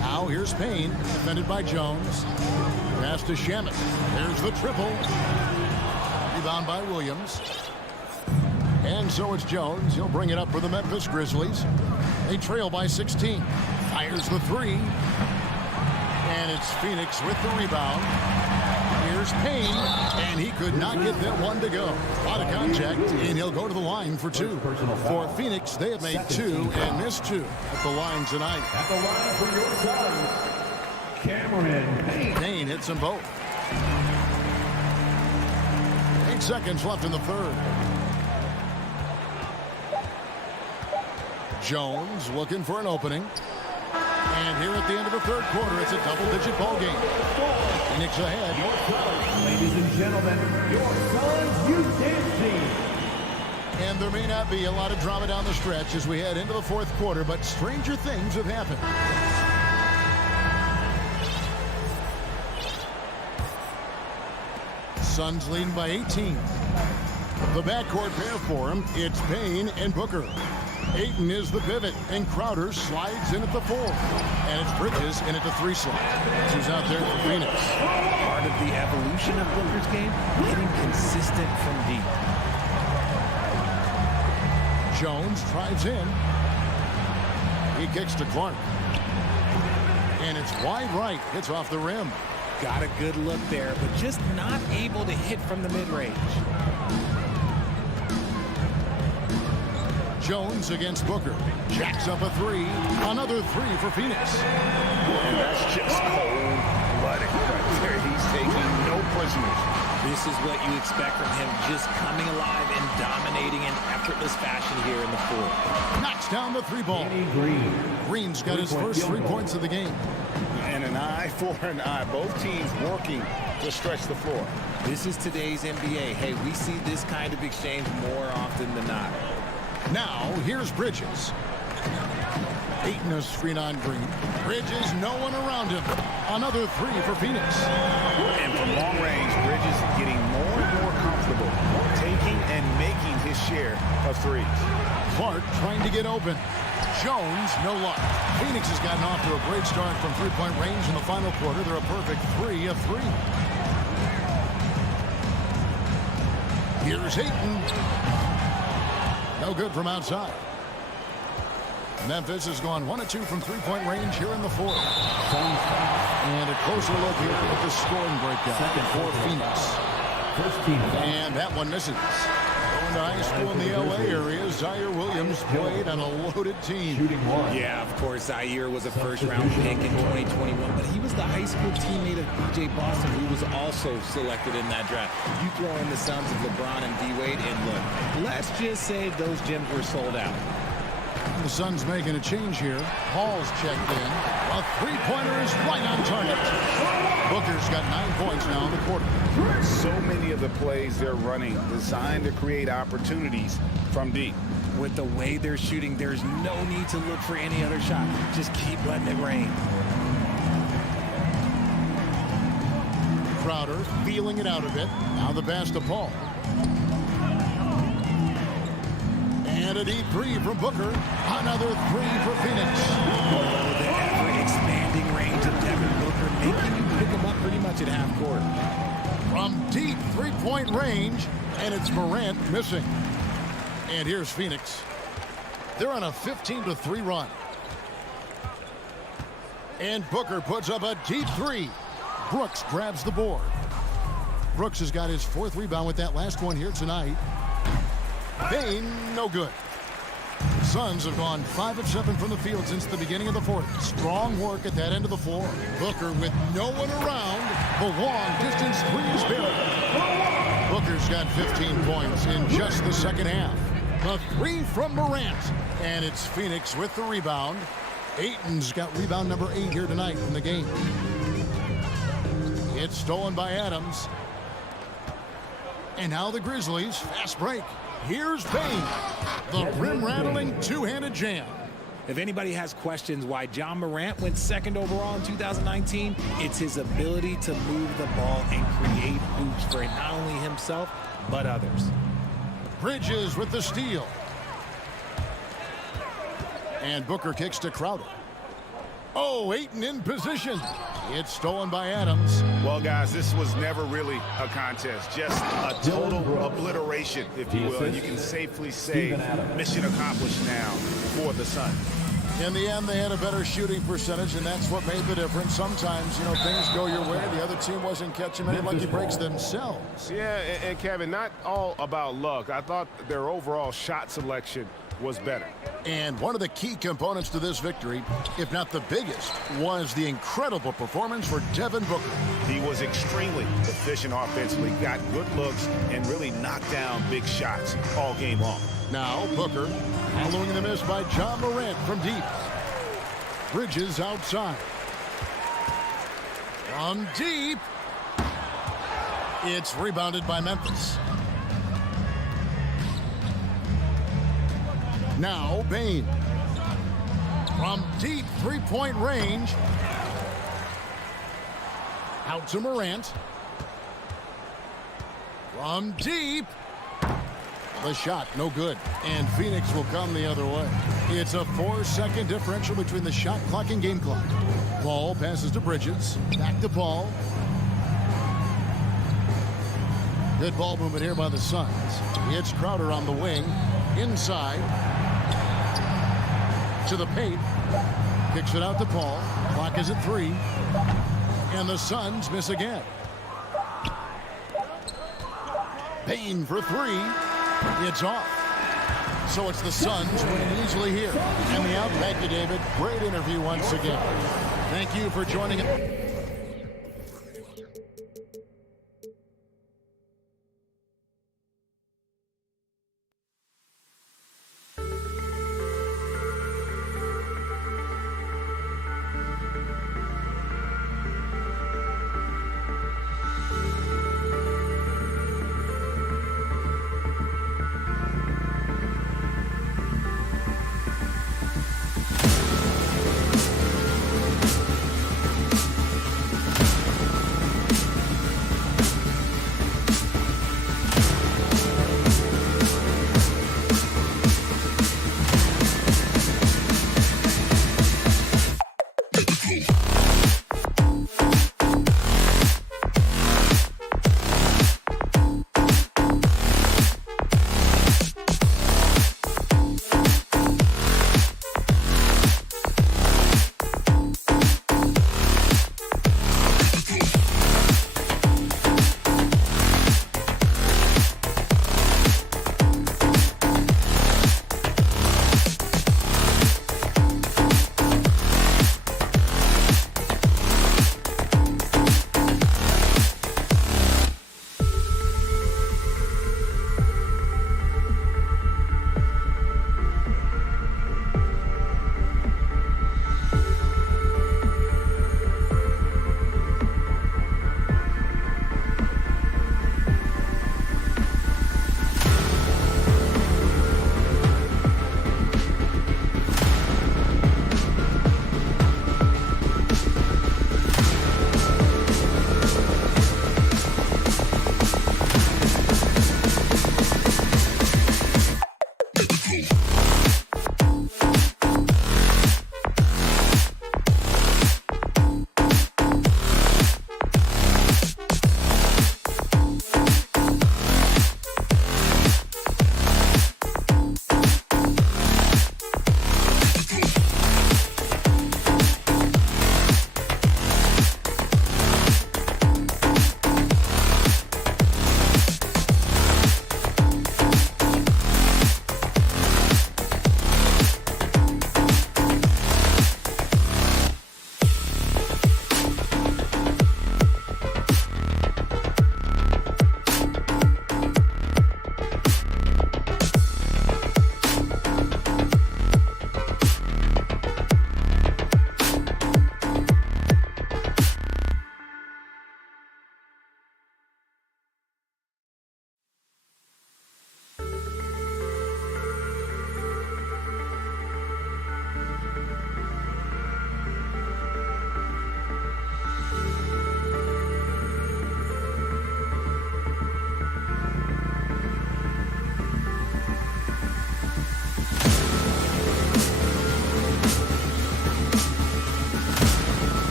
Now here's Payne, defended by Jones. Pass to Shamet. There's the triple. Rebound by Williams. And so it's Jones. He'll bring it up for the Memphis Grizzlies. They trail by 16. Fires the three. And it's Phoenix with the rebound. Here's Payne. And he could not get that one to go. A lot of contact, and he'll go to the line for two. For Phoenix, they have made two and missed two at the line tonight. At the line for your Suns, Cameron Payne. Payne hits them both. 8 seconds left in the third. Jones looking for an opening. And here at the end of the third quarter, it's a double-digit ball game. Phoenix ahead. Ladies and gentlemen, your Suns U10 team. And there may not be a lot of drama down the stretch as we head into the fourth quarter, but stranger things have happened. Suns leading by 18. The backcourt pair for him, it's Payne and Booker. Ayton is the pivot, and Crowder slides in at the 4. And it's Bridges in at the 3 slot. Who's out there for Phoenix. Part of the evolution of Booker's game, getting consistent from deep. Jones drives in. He kicks to Clark. And it's wide right. Hits off the rim. Got a good look there, but just not able to hit from the mid-range. Jones against Booker. Jacks up a 3. Another 3 for Phoenix. And that's just cold-blooded right there. He's taking no prisoners. This is what you expect from him, just coming alive and dominating in effortless fashion here in the fourth. Knocks down the three ball. Green's got his first 3 points of the game. And an eye for an eye. Both teams working to stretch the floor. This is today's NBA. Hey, we see this kind of exchange more often than not. Now, here's Bridges. Ayton a screen on Green. Bridges, no one around him. Another 3 for Phoenix. And from long range, Bridges getting more and more comfortable taking and making his share of threes. Clark trying to get open. Jones, no luck. Phoenix has gotten off to a great start from three-point range in the final quarter. They're a perfect 3 of 3. Here's Ayton. No good from outside. Memphis has gone 1 of 2 from three-point range here in the fourth. And a closer look here at the scoring breakout for Phoenix. And that one misses. Going to high school in the L.A. area, Zaire Williams played on a loaded team. Yeah, of course, Zaire was a first-round pick in 2021, but he was the high school teammate of B.J. Boston, who was also selected in that draft. You throw in the sons of LeBron and D-Wade, and look, let's just say those gyms were sold out. The Suns making a change here. Hall's checked in. A three-pointer is right on target. Booker's got 9 points now in the quarter. So many of the plays they're running designed to create opportunities from deep. With the way they're shooting, there's no need to look for any other shot. Just keep letting it rain. Crowder feeling it out a bit. Now the pass to Paul. And a deep 3 from Booker. Another 3 for Phoenix. Oh, the ever-expanding range of Devin Booker, making you pick him up pretty much at half court. From deep three-point range, and it's Morant missing. And here's Phoenix. They're on a 15-3 run. And Booker puts up a deep 3. Brooks grabs the board. Brooks has got his 4th rebound with that last one here tonight. Bain, no good. The Suns have gone 5 of 7 from the field since the beginning of the fourth. Strong work at that end of the floor. Booker with no one around. The long-distance 3 is good. Booker's got 15 points in just the second half. The 3 from Morant. And it's Phoenix with the rebound. Ayton's got rebound number 8 here tonight in the game. It's stolen by Adams. And now the Grizzlies. Fast break. Here's Bain. The rim-rattling two-handed jam. If anybody has questions why John Morant went 2nd overall in 2019, it's his ability to move the ball and create hoops for not only himself, but others. Bridges with the steal. And Booker kicks to Crowder. Oh, Ayton in position. It's stolen by Adams. Well, guys, this was never really a contest. Just a total obliteration, if you will. You can safely say mission accomplished now for the Suns. In the end, they had a better shooting percentage, and that's what made the difference. Sometimes, you know, things go your way. The other team wasn't catching many lucky breaks themselves. Yeah, and Kevin, not all about luck. I thought their overall shot selection was better. And one of the key components to this victory, if not the biggest, was the incredible performance for Devin Booker. He was extremely efficient offensively, got good looks, and really knocked down big shots all game long. Now Booker following the miss by John Morant from deep. Bridges outside. From deep. It's rebounded by Memphis. Now Bain. From deep three-point range. Out to Morant. From deep. The shot, no good. And Phoenix will come the other way. It's a 4-second differential between the shot clock and game clock. Ball passes to Bridges. Back to Paul. Good ball movement here by the Suns. It's Crowder on the wing. Inside. To the paint. Kicks it out to Paul. Clock is at 3. And the Suns miss again. Bain for 3. It's off. So it's the Suns winning easily here. And the out. Thank you, David. Great interview once again. Thank you for joining us.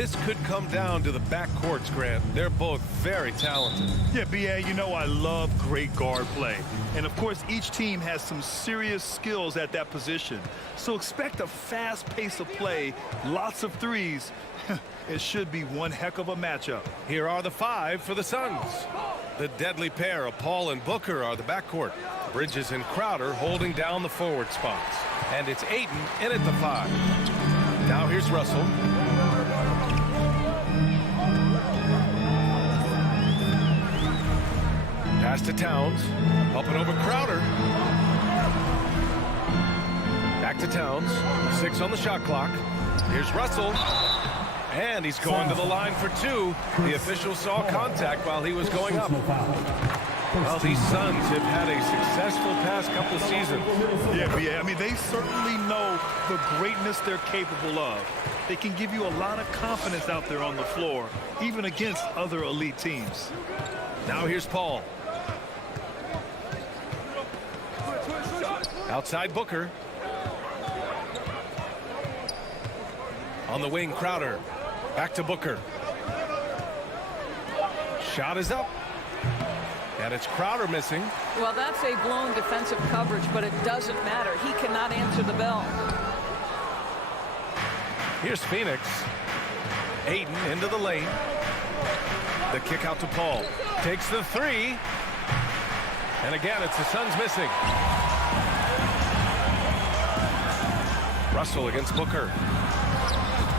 This could come down to the backcourts, Grant. They're both very talented. Yeah, B.A., you know I love great guard play. And, of course, each team has some serious skills at that position. So expect a fast pace of play, lots of threes. It should be one heck of a matchup. Here are the 5 for the Suns. The deadly pair of Paul and Booker are the backcourt. Bridges and Crowder holding down the forward spots. And it's Ayton in at the 5. Now here's Russell. Pass to Towns. Up and over Crowder. Back to Towns. 6 on the shot clock. Here's Russell. And he's going to the line for 2. The official saw contact while he was going up. Well, these Suns have had a successful past couple of seasons. Yeah, B.A., I mean, they certainly know the greatness they're capable of. They can give you a lot of confidence out there on the floor, even against other elite teams. Now here's Paul. Outside Booker. On the wing, Crowder. Back to Booker. Shot is up. And it's Crowder missing. Well, that's a blown defensive coverage, but it doesn't matter. He cannot answer the bell. Here's Phoenix. Ayton into the lane. The kick out to Paul. Takes the 3. And again, it's the Suns missing. Russell against Booker.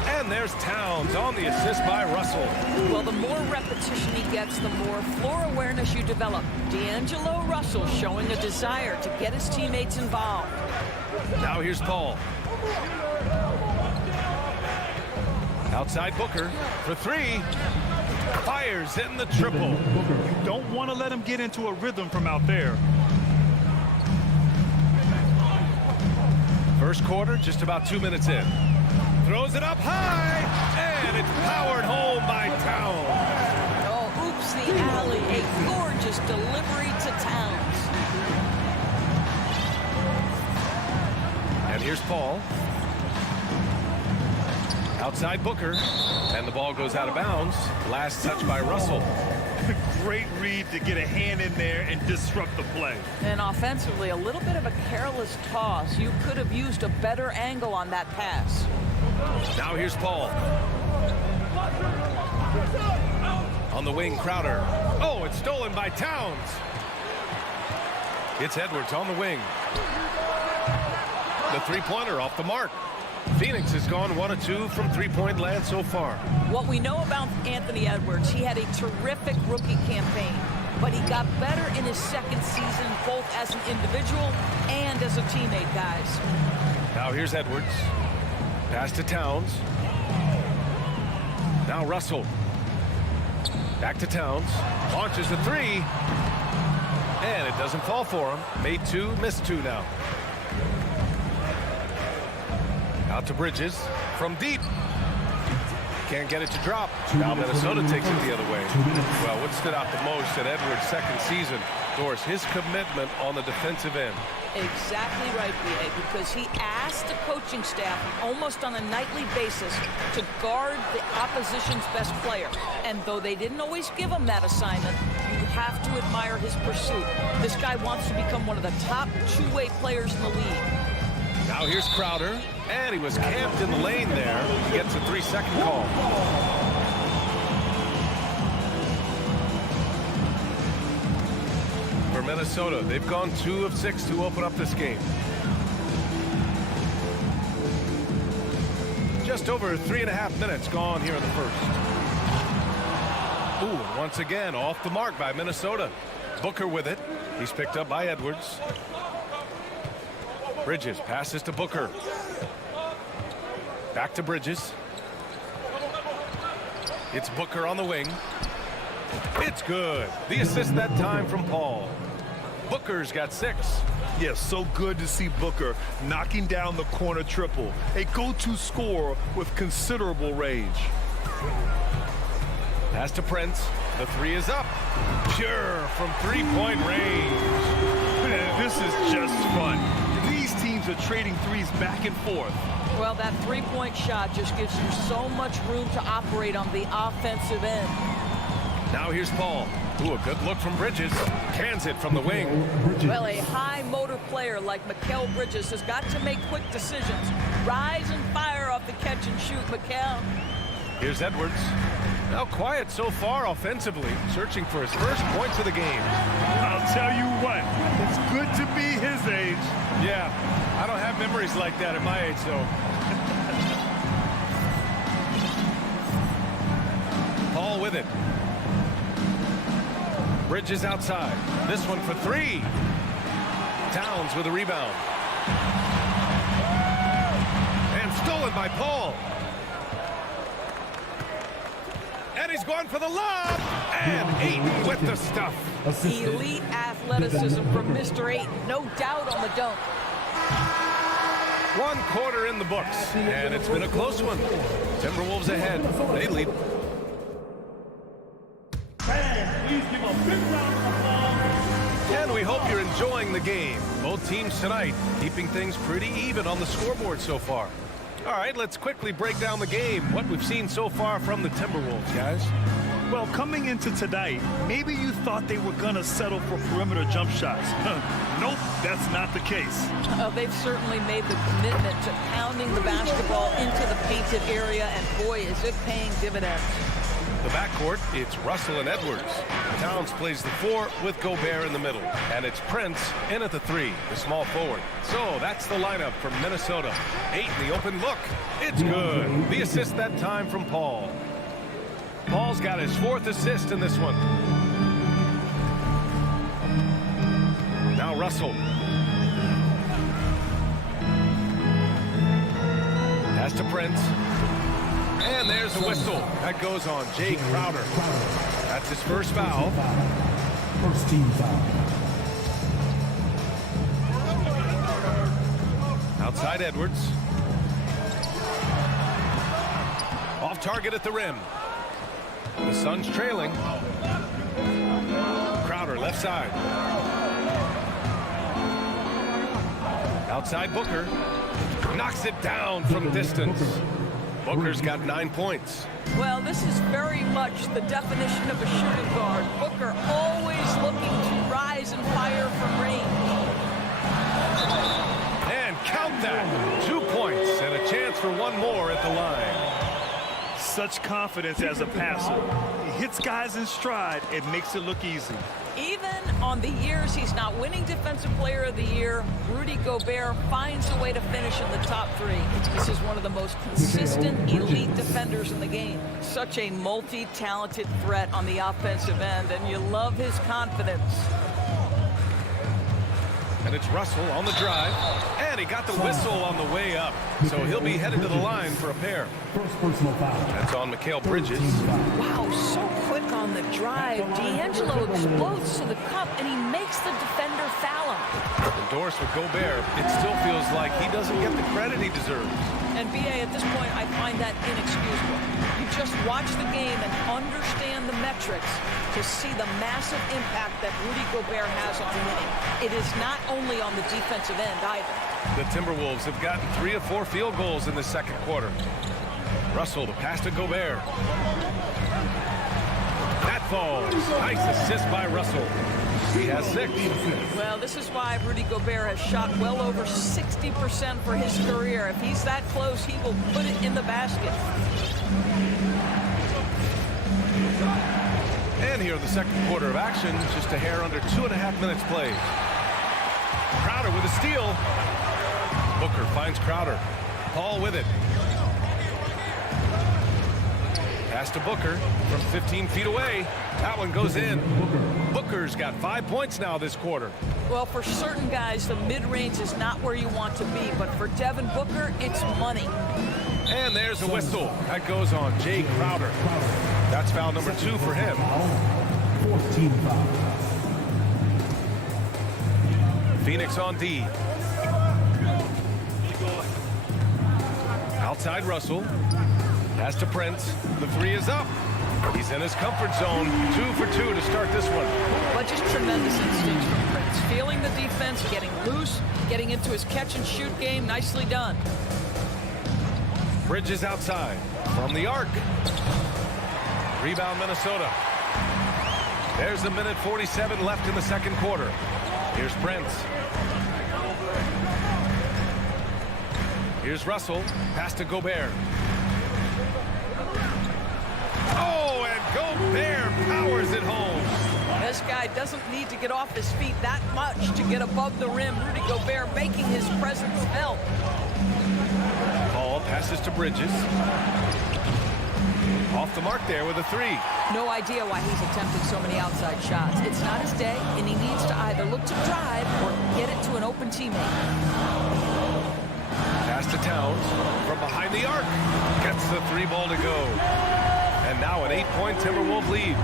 And there's Towns on the assist by Russell. Well, the more repetition he gets, the more floor awareness you develop. D'Angelo Russell showing a desire to get his teammates involved. Now here's Paul. Outside Booker for 3. Fires in the triple. You don't want to let him get into a rhythm from out there. First quarter, just about 2 minutes in. Throws it up high, and it's powered home by Towns. Oh, oops, the alley. A gorgeous delivery to Towns. And here's Paul. Outside Booker, and the ball goes out of bounds. Last touch by Russell. Great read to get a hand in there and disrupt the play. And offensively, a little bit of a careless toss. You could have used a better angle on that pass. Now here's Paul. On the wing, Crowder. Oh, it's stolen by Towns. It's Edwards on the wing. The three-pointer off the mark. Phoenix has gone 1 of 2 from three-point land so far. What we know about Anthony Edwards, he had a terrific rookie campaign, but he got better in his second season, both as an individual and as a teammate, guys. Now here's Edwards. Pass to Towns. Now Russell. Back to Towns. Launches the 3. And it doesn't fall for him. Made 2, missed 2 now. Out to Bridges from deep. Can't get it to drop. Now Minnesota takes it the other way. Well, what stood out the most in Edwards' second season, Doris, his commitment on the defensive end. Exactly right, B.A., because he asked the coaching staff almost on a nightly basis to guard the opposition's best player. And though they didn't always give him that assignment, you have to admire his pursuit. This guy wants to become one of the top two-way players in the league. Now here's Crowder, and he was camped in the lane there. He gets a 3-second call. For Minnesota, they've gone 2 of 6 to open up this game. Just over 3.5 minutes gone here in the first. Ooh, and once again, off the mark by Minnesota. Booker with it. He's picked up by Edwards. Bridges passes to Booker. Back to Bridges. It's Booker on the wing. It's good. The assist that time from Paul. Booker's got 6. Yes, so good to see Booker knocking down the corner triple. A go-to scorer with considerable range. Pass to Prince. The 3 is up. Pure from 3-point range. Man, this is just fun. These teams teams are trading threes back and forth. Well, that three-point shot just gives you so much room to operate on the offensive end. Now here's Paul. Ooh, a good look from Bridges. Cans it from the wing. Well, a high-motor player like Mikal Bridges has got to make quick decisions. Rise and fire off the catch and shoot, Mikal. Here's Edwards. Now quiet so far offensively, searching for his first points of the game. I'll tell you what, it's good to be his age. Yeah, I don't have memories like that at my age, though. Paul with it. Bridges outside. This one for three. Towns with a rebound. And stolen by Paul. And he's going for the lob. And Ayton with the stuff. Elite athleticism from Mr. Ayton. No doubt on the dunk. 1 quarter in the books. And it's been a close one. Timberwolves ahead. They lead. Please give a big round of applause. And we hope you're enjoying the game. Both teams tonight keeping things pretty even on the scoreboard so far. All right, let's quickly break down the game. What we've seen so far from the Timberwolves, guys. Well, coming into tonight, maybe you thought they were going to settle for perimeter jump shots. Nope, that's not the case. They've certainly made the commitment to pounding the basketball into the painted area, and boy, is it paying dividends. The backcourt, it's Russell and Edwards. Towns plays the 4 with Gobert in the middle. And it's Prince in at the 3, the small forward. So that's the lineup from Minnesota. 8 in the open look. It's good. The assist that time from Paul. Paul's got his 4th assist in this one. Now Russell. Pass to Prince. And there's the whistle. That goes on Jay Crowder. That's his first foul. First team foul. Outside Edwards. Off target at the rim. The Suns trailing. Crowder left side. Outside Booker. Knocks it down from distance. Booker's got 9 points. Well, this is very much the definition of a shooting guard. Booker always looking to rise and fire from range. And count that. 2 points and a chance for one more at the line. Such confidence as a passer. He hits guys in stride. It makes it look easy. Even on the years he's not winning Defensive Player of the Year, Rudy Gobert finds a way to finish in the top 3. This is one of the most consistent elite defenders in the game. Such a multi-talented threat on the offensive end, and you love his confidence. And it's Russell on the drive. And he got the whistle on the way up. So he'll be headed to the line for a pair. First personal foul. That's on Mikal Bridges. Wow, so quick on the drive. D'Angelo explodes to the cup, and he makes the defender foul him. Endorsed with Gobert, it still feels like he doesn't get the credit he deserves. And B.A., at this point, I find that inexcusable. You just watch the game and understand the metrics to see the massive impact that Rudy Gobert has on winning. It is not only on the defensive end either. The Timberwolves have gotten 3 of 4 field goals in the second quarter. Russell, the pass to Gobert. That falls. Nice assist by Russell. He has 6. Well, this is why Rudy Gobert has shot well over 60% for his career. If he's that close, he will put it in the basket. And here in the second quarter of action, just a hair under 2.5 minutes played. Crowder with a steal. Booker finds Crowder. Paul with it. Pass to Booker from 15 feet away. That one goes in. Booker's got 5 points now this quarter. Well, for certain guys, the mid-range is not where you want to be, but for Devin Booker, it's money. And there's a whistle. That goes on Jay Crowder. That's foul number 2 for him. 14 foul. Phoenix on D. Outside Russell. Pass to Prince. The 3 is up. He's in his comfort zone. 2 for 2 to start this one. But just tremendous instincts from Prince. Feeling the defense, getting loose, getting into his catch-and-shoot game. Nicely done. Bridges outside from the arc. Rebound, Minnesota. There's 1:47 left in the second quarter. Here's Brent. Here's Russell. Pass to Gobert. Oh, and Gobert powers it home. This guy doesn't need to get off his feet that much to get above the rim. Rudy Gobert making his presence felt. Paul passes to Bridges. Off the mark there with a 3. No idea why he's attempting so many outside shots. It's not his day, and he needs to either look to drive or get it to an open teammate. Pass to Towns from behind the arc. Gets the 3 ball to go. And now an 8-point Timberwolves lead.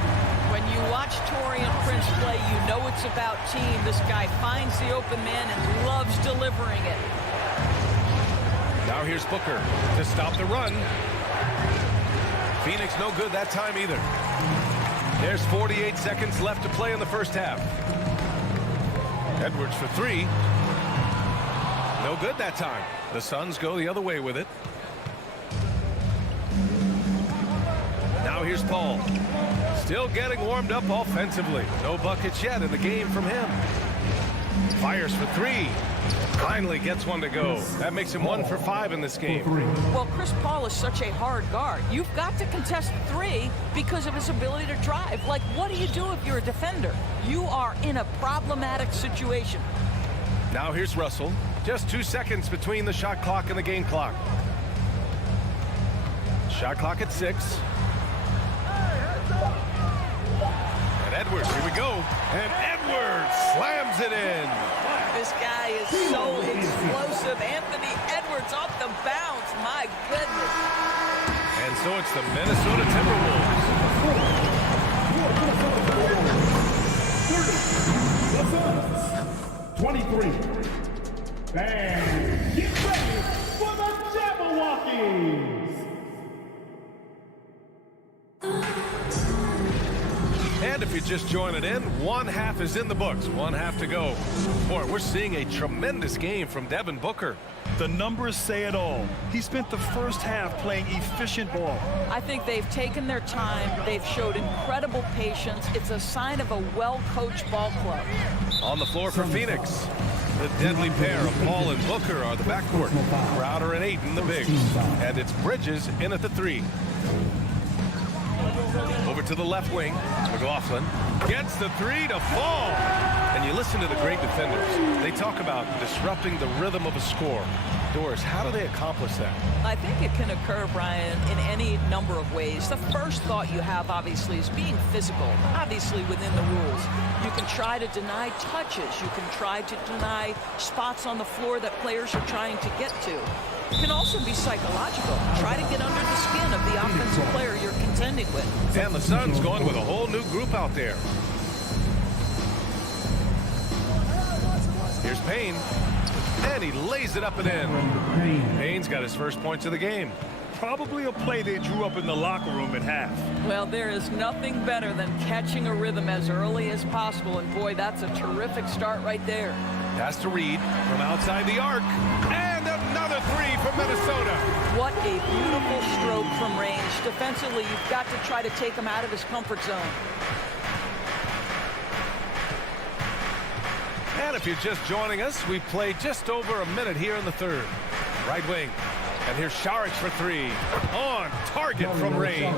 When you watch Taurean Prince play, you know it's about team. This guy finds the open man and loves delivering it. Now here's Booker to stop the run. Phoenix no good that time either. There's 48 seconds left to play in the first half. Edwards for 3. No good that time. The Suns go the other way with it. Now here's Paul. Still getting warmed up offensively. No buckets yet in the game from him. Fires for 3. Finally gets one to go. That makes him 1 for 5 in this game. Well, Chris Paul is such a hard guard. You've got to contest 3 because of his ability to drive. Like, what do you do if you're a defender? You are in a problematic situation. Now here's Russell. Just 2 seconds between the shot clock and the game clock. Shot clock at 6. And Edwards, here we go. And Edwards slams it in. This guy is so explosive. Anthony Edwards off the bounce. My goodness. And so it's the Minnesota Timberwolves. 23. And get ready for the Jabberwockies. And if you're just joining in, 1 half is in the books. 1 half to go. Boy, we're seeing a tremendous game from Devin Booker. The numbers say it all. He spent the first half playing efficient ball. I think they've taken their time. They've showed incredible patience. It's a sign of a well-coached ball club. On the floor for Phoenix. The deadly pair of Paul and Booker are the backcourt. Crowder and Ayton, the bigs. And it's Bridges in at the 3. Over to the left wing. McLaughlin gets the 3 to fall. And you listen to the great defenders. They talk about disrupting the rhythm of a score. Doris, how do they accomplish that? I think it can occur, Brian, in any number of ways. The first thought you have, obviously, is being physical, obviously within the rules. You can try to deny touches. You can try to deny spots on the floor that players are trying to get to. It can also be psychological. Try to get under the skin of the offensive player you're contending with. And the Suns going with a whole new group out there. Here's Payne. And he lays it up and in. Payne's got his first points of the game. Probably a play they drew up in the locker room at half. Well, there is nothing better than catching a rhythm as early as possible. And boy, that's a terrific start right there. Pass to Reed from outside the arc. And another 3 from Minnesota. What a beautiful stroke from range. Defensively, you've got to try to take him out of his comfort zone. And if you're just joining us, we've played just over a minute here in the third. Right wing. And here's Šarić for 3. On target from range.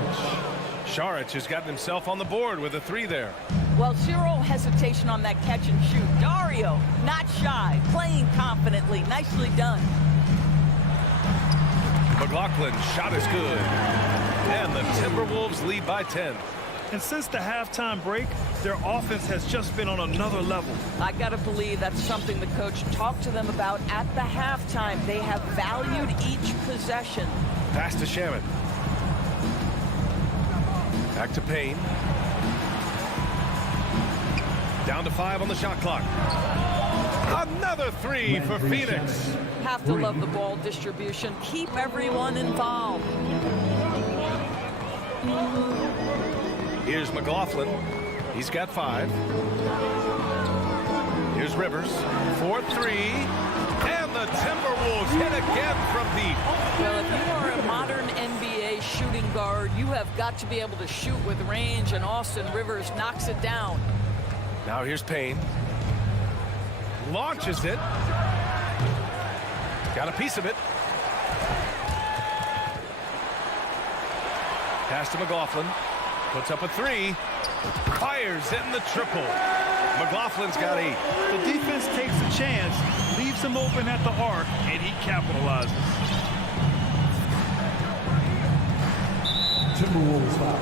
Šarić has gotten himself on the board with a 3 there. Well, zero hesitation on that catch and shoot. Dario, not shy, playing confidently. Nicely done. McLaughlin, shot is good. And the Timberwolves lead by 10. And since the halftime break, their offense has just been on another level. I got to believe that's something the coach talked to them about at the halftime. They have valued each possession. Pass to Shaman. Back to Payne. Down to 5 on the shot clock. Another 3 for Phoenix. Have to love the ball distribution. Keep everyone involved. Here's McLaughlin. He's got 5. Here's Rivers. 4-3. And the Timberwolves hit again from deep. Well, if you are a modern NBA shooting guard, you have got to be able to shoot with range, and Austin Rivers knocks it down. Now here's Payne. Launches it. Got a piece of it. Pass to McLaughlin. Puts up a 3. Fires in the triple. McLaughlin's got 8. The defense takes a chance, leaves him open at the arc, and he capitalizes. Timberwolves foul.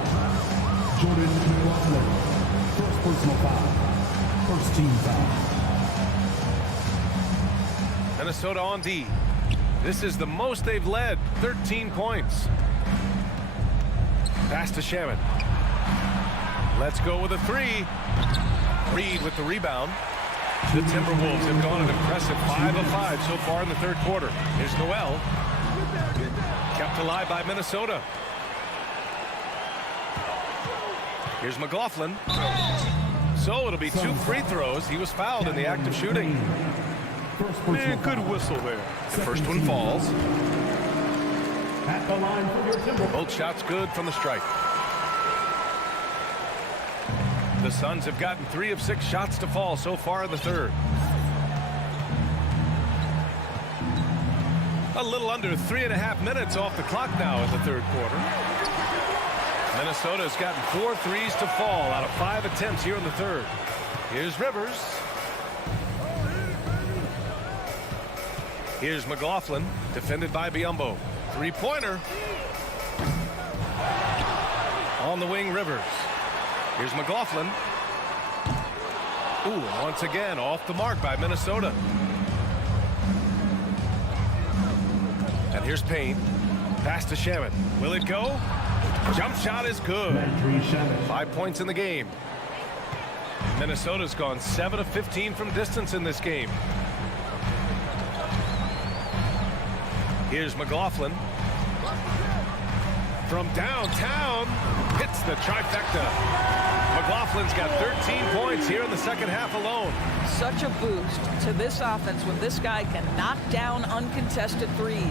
Jordan McLaughlin. First personal foul. First team foul. Minnesota on D. This is the most they've led. 13 points. Pass to Shaman. Let's go with a 3. Reed with the rebound. The Timberwolves have gone an impressive 5 of 5 so far in the third quarter. Here's Noel. Kept alive by Minnesota. Here's McLaughlin. So it'll be 2 free throws. He was fouled in the act of shooting. Man, good whistle there. The first one falls. At the line for your Timberwolves. Both shots good from the strike. The Suns have gotten 3 of 6 shots to fall so far in the third. A little under 3.5 minutes off the clock now in the third quarter. Minnesota's gotten 4 threes to fall out of 5 attempts here in the third. Here's Rivers. Here's McLaughlin, defended by Biyombo. 3-pointer. On the wing, Rivers. Here's McLaughlin. Ooh, once again, off the mark by Minnesota. And here's Payne. Pass to Shaman. Will it go? Jump shot is good. 5 points in the game. Minnesota's gone 7 of 15 from distance in this game. Here's McLaughlin. From downtown, hits the trifecta. McLaughlin's got 13 points here in the second half alone. Such a boost to this offense when this guy can knock down uncontested threes.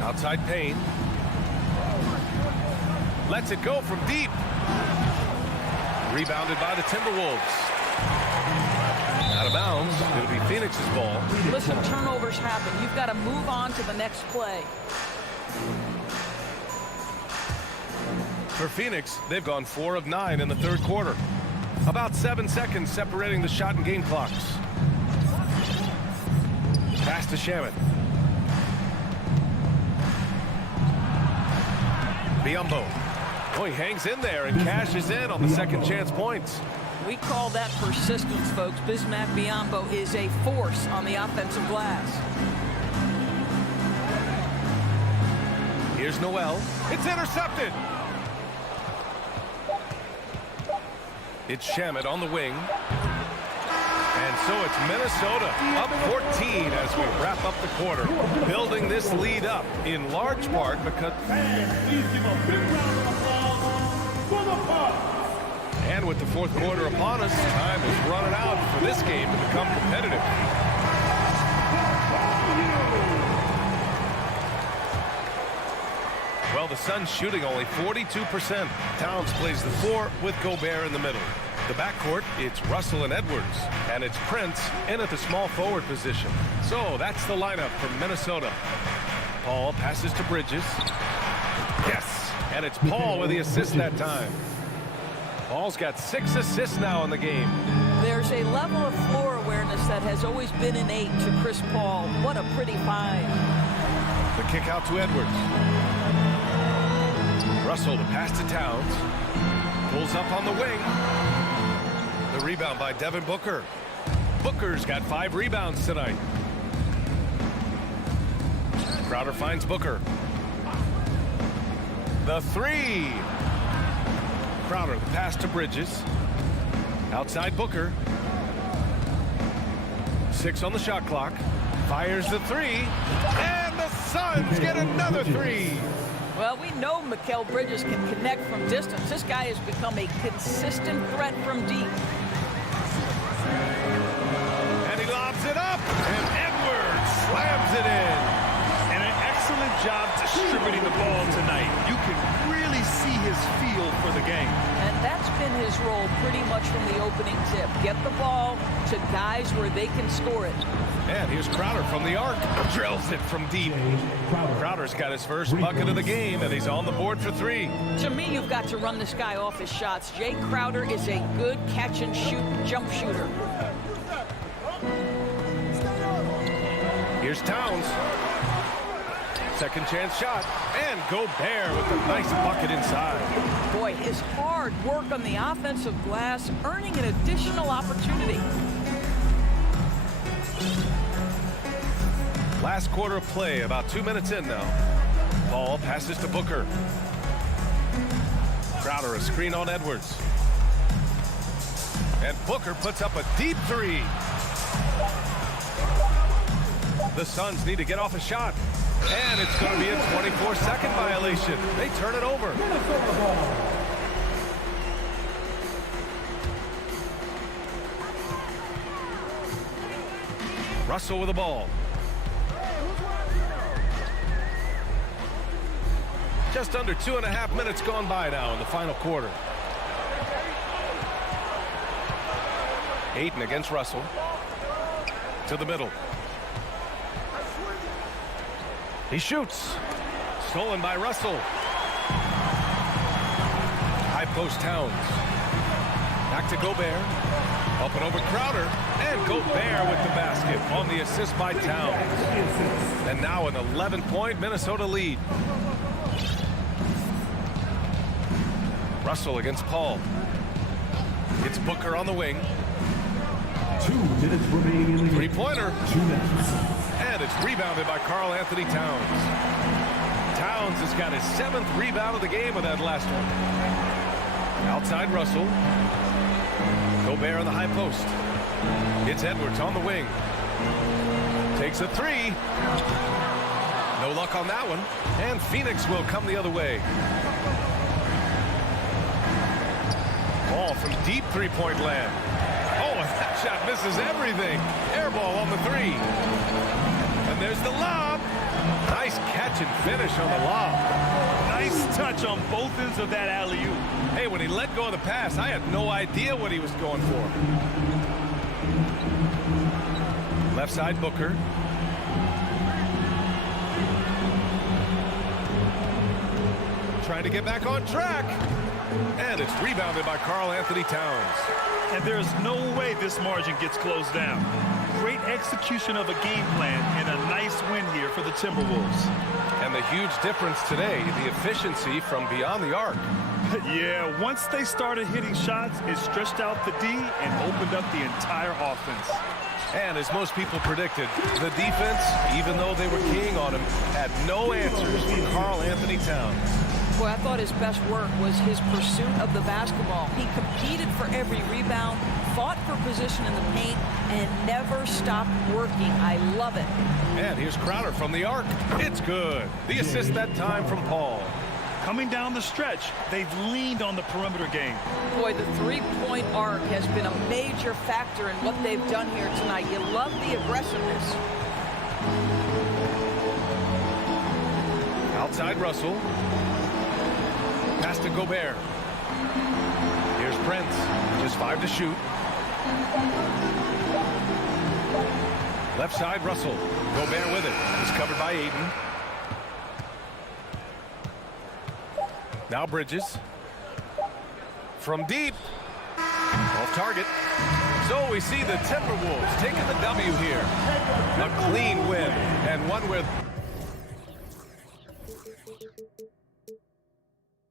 Outside Payne. Lets it go from deep. Rebounded by the Timberwolves. Out of bounds. It'll be Phoenix's ball. Listen, turnovers happen. You've got to move on to the next play. For Phoenix, they've gone 4 of 9 in the third quarter. About 7 seconds separating the shot and game clocks. Pass to Shaman. Biyombo. Oh, he hangs in there and cashes in on the second chance points. We call that persistence, folks. Bismack Biyombo is a force on the offensive glass. Here's Noel. It's intercepted. It's Shamet on the wing. And so it's Minnesota up 14 as we wrap up the quarter. Building this lead up in large part because... And with the fourth quarter upon us, time is running out for this game to become competitive. Well, the Suns shooting only 42%. Towns plays the 4 with Gobert in the middle. The backcourt, it's Russell and Edwards. And it's Prince in at the small forward position. So that's the lineup for Minnesota. Paul passes to Bridges. Yes, and it's Paul with the assist that time. Paul's got 6 assists now in the game. There's a level of floor awareness that has always been innate to Chris Paul. What a pretty find. The kick out to Edwards. Russell to pass to Towns. Pulls up on the wing. The rebound by Devin Booker. Booker's got 5 rebounds tonight. Crowder finds Booker. The 3. Crowder, the pass to Bridges. Outside Booker. 6 on the shot clock. Fires the 3. And the Suns get another three. Well, we know Mikal Bridges can connect from distance. This guy has become a consistent threat from deep. And he lobs it up, and Edwards slams it in. And an excellent job distributing the ball tonight. You can really see his feel for the game. And that's been his role pretty much from the opening tip. Get the ball to guys where they can score it. And here's Crowder from the arc. Drills it from deep. Crowder's got his first bucket of the game, and he's on the board for three. To me, you've got to run this guy off his shots. Jay Crowder is a good catch-and-shoot jump shooter. Here's Towns. Second chance shot. And Gobert with a nice bucket inside. Boy, his hard work on the offensive glass, earning an additional opportunity. Last quarter of play, about 2 minutes in now. Ball passes to Booker. Crowder a screen on Edwards. And Booker puts up a deep three. The Suns need to get off a shot. And it's going to be a 24-second violation. They turn it over. Russell with the ball. Just under 2.5 minutes gone by now in the final quarter. Ayton against Russell. To the middle. He shoots. Stolen by Russell. High post Towns. Back to Gobert. Up and over Crowder. And Gobert with the basket on the assist by Towns. And now an 11-point Minnesota lead. Russell against Paul. It's Booker on the wing. 2 minutes remaining in the game. Three-pointer. 2 minutes. And it's rebounded by Karl Anthony Towns. Towns has got his 7th rebound of the game with that last one. Outside Russell. Gobert on the high post. It's Edwards on the wing. Takes a three. No luck on that one. And Phoenix will come the other way. Ball from deep three-point land. Oh, and that shot misses everything. Air ball on the three. And there's the lob. Nice catch and finish on the lob. Nice touch on both ends of that alley-oop. Hey, when he let go of the pass, I had no idea what he was going for. Left side, Booker. Trying to get back on track. And it's rebounded by Karl Anthony Towns. And there's no way this margin gets closed down. Great execution of a game plan and a nice win here for the Timberwolves. And the huge difference today, the efficiency from beyond the arc. Yeah, once they started hitting shots, it stretched out the D and opened up the entire offense. And as most people predicted, the defense, even though they were keying on him, had no answers for Karl Anthony Towns. Boy, I thought his best work was his pursuit of the basketball. He competed for every rebound, fought for position in the paint, and never stopped working. I love it. And here's Crowder from the arc. It's good. The assist that time from Paul. Coming down the stretch, they've leaned on the perimeter game. Boy, the three-point arc has been a major factor in what they've done here tonight. You love the aggressiveness. Outside Russell. Pass to Gobert. Here's Prince. Just 5 to shoot. Left side, Russell. Gobert with it. It's covered by Ayton. Now Bridges. From deep. Off target. So we see the Timberwolves taking the W here. A clean win, and one with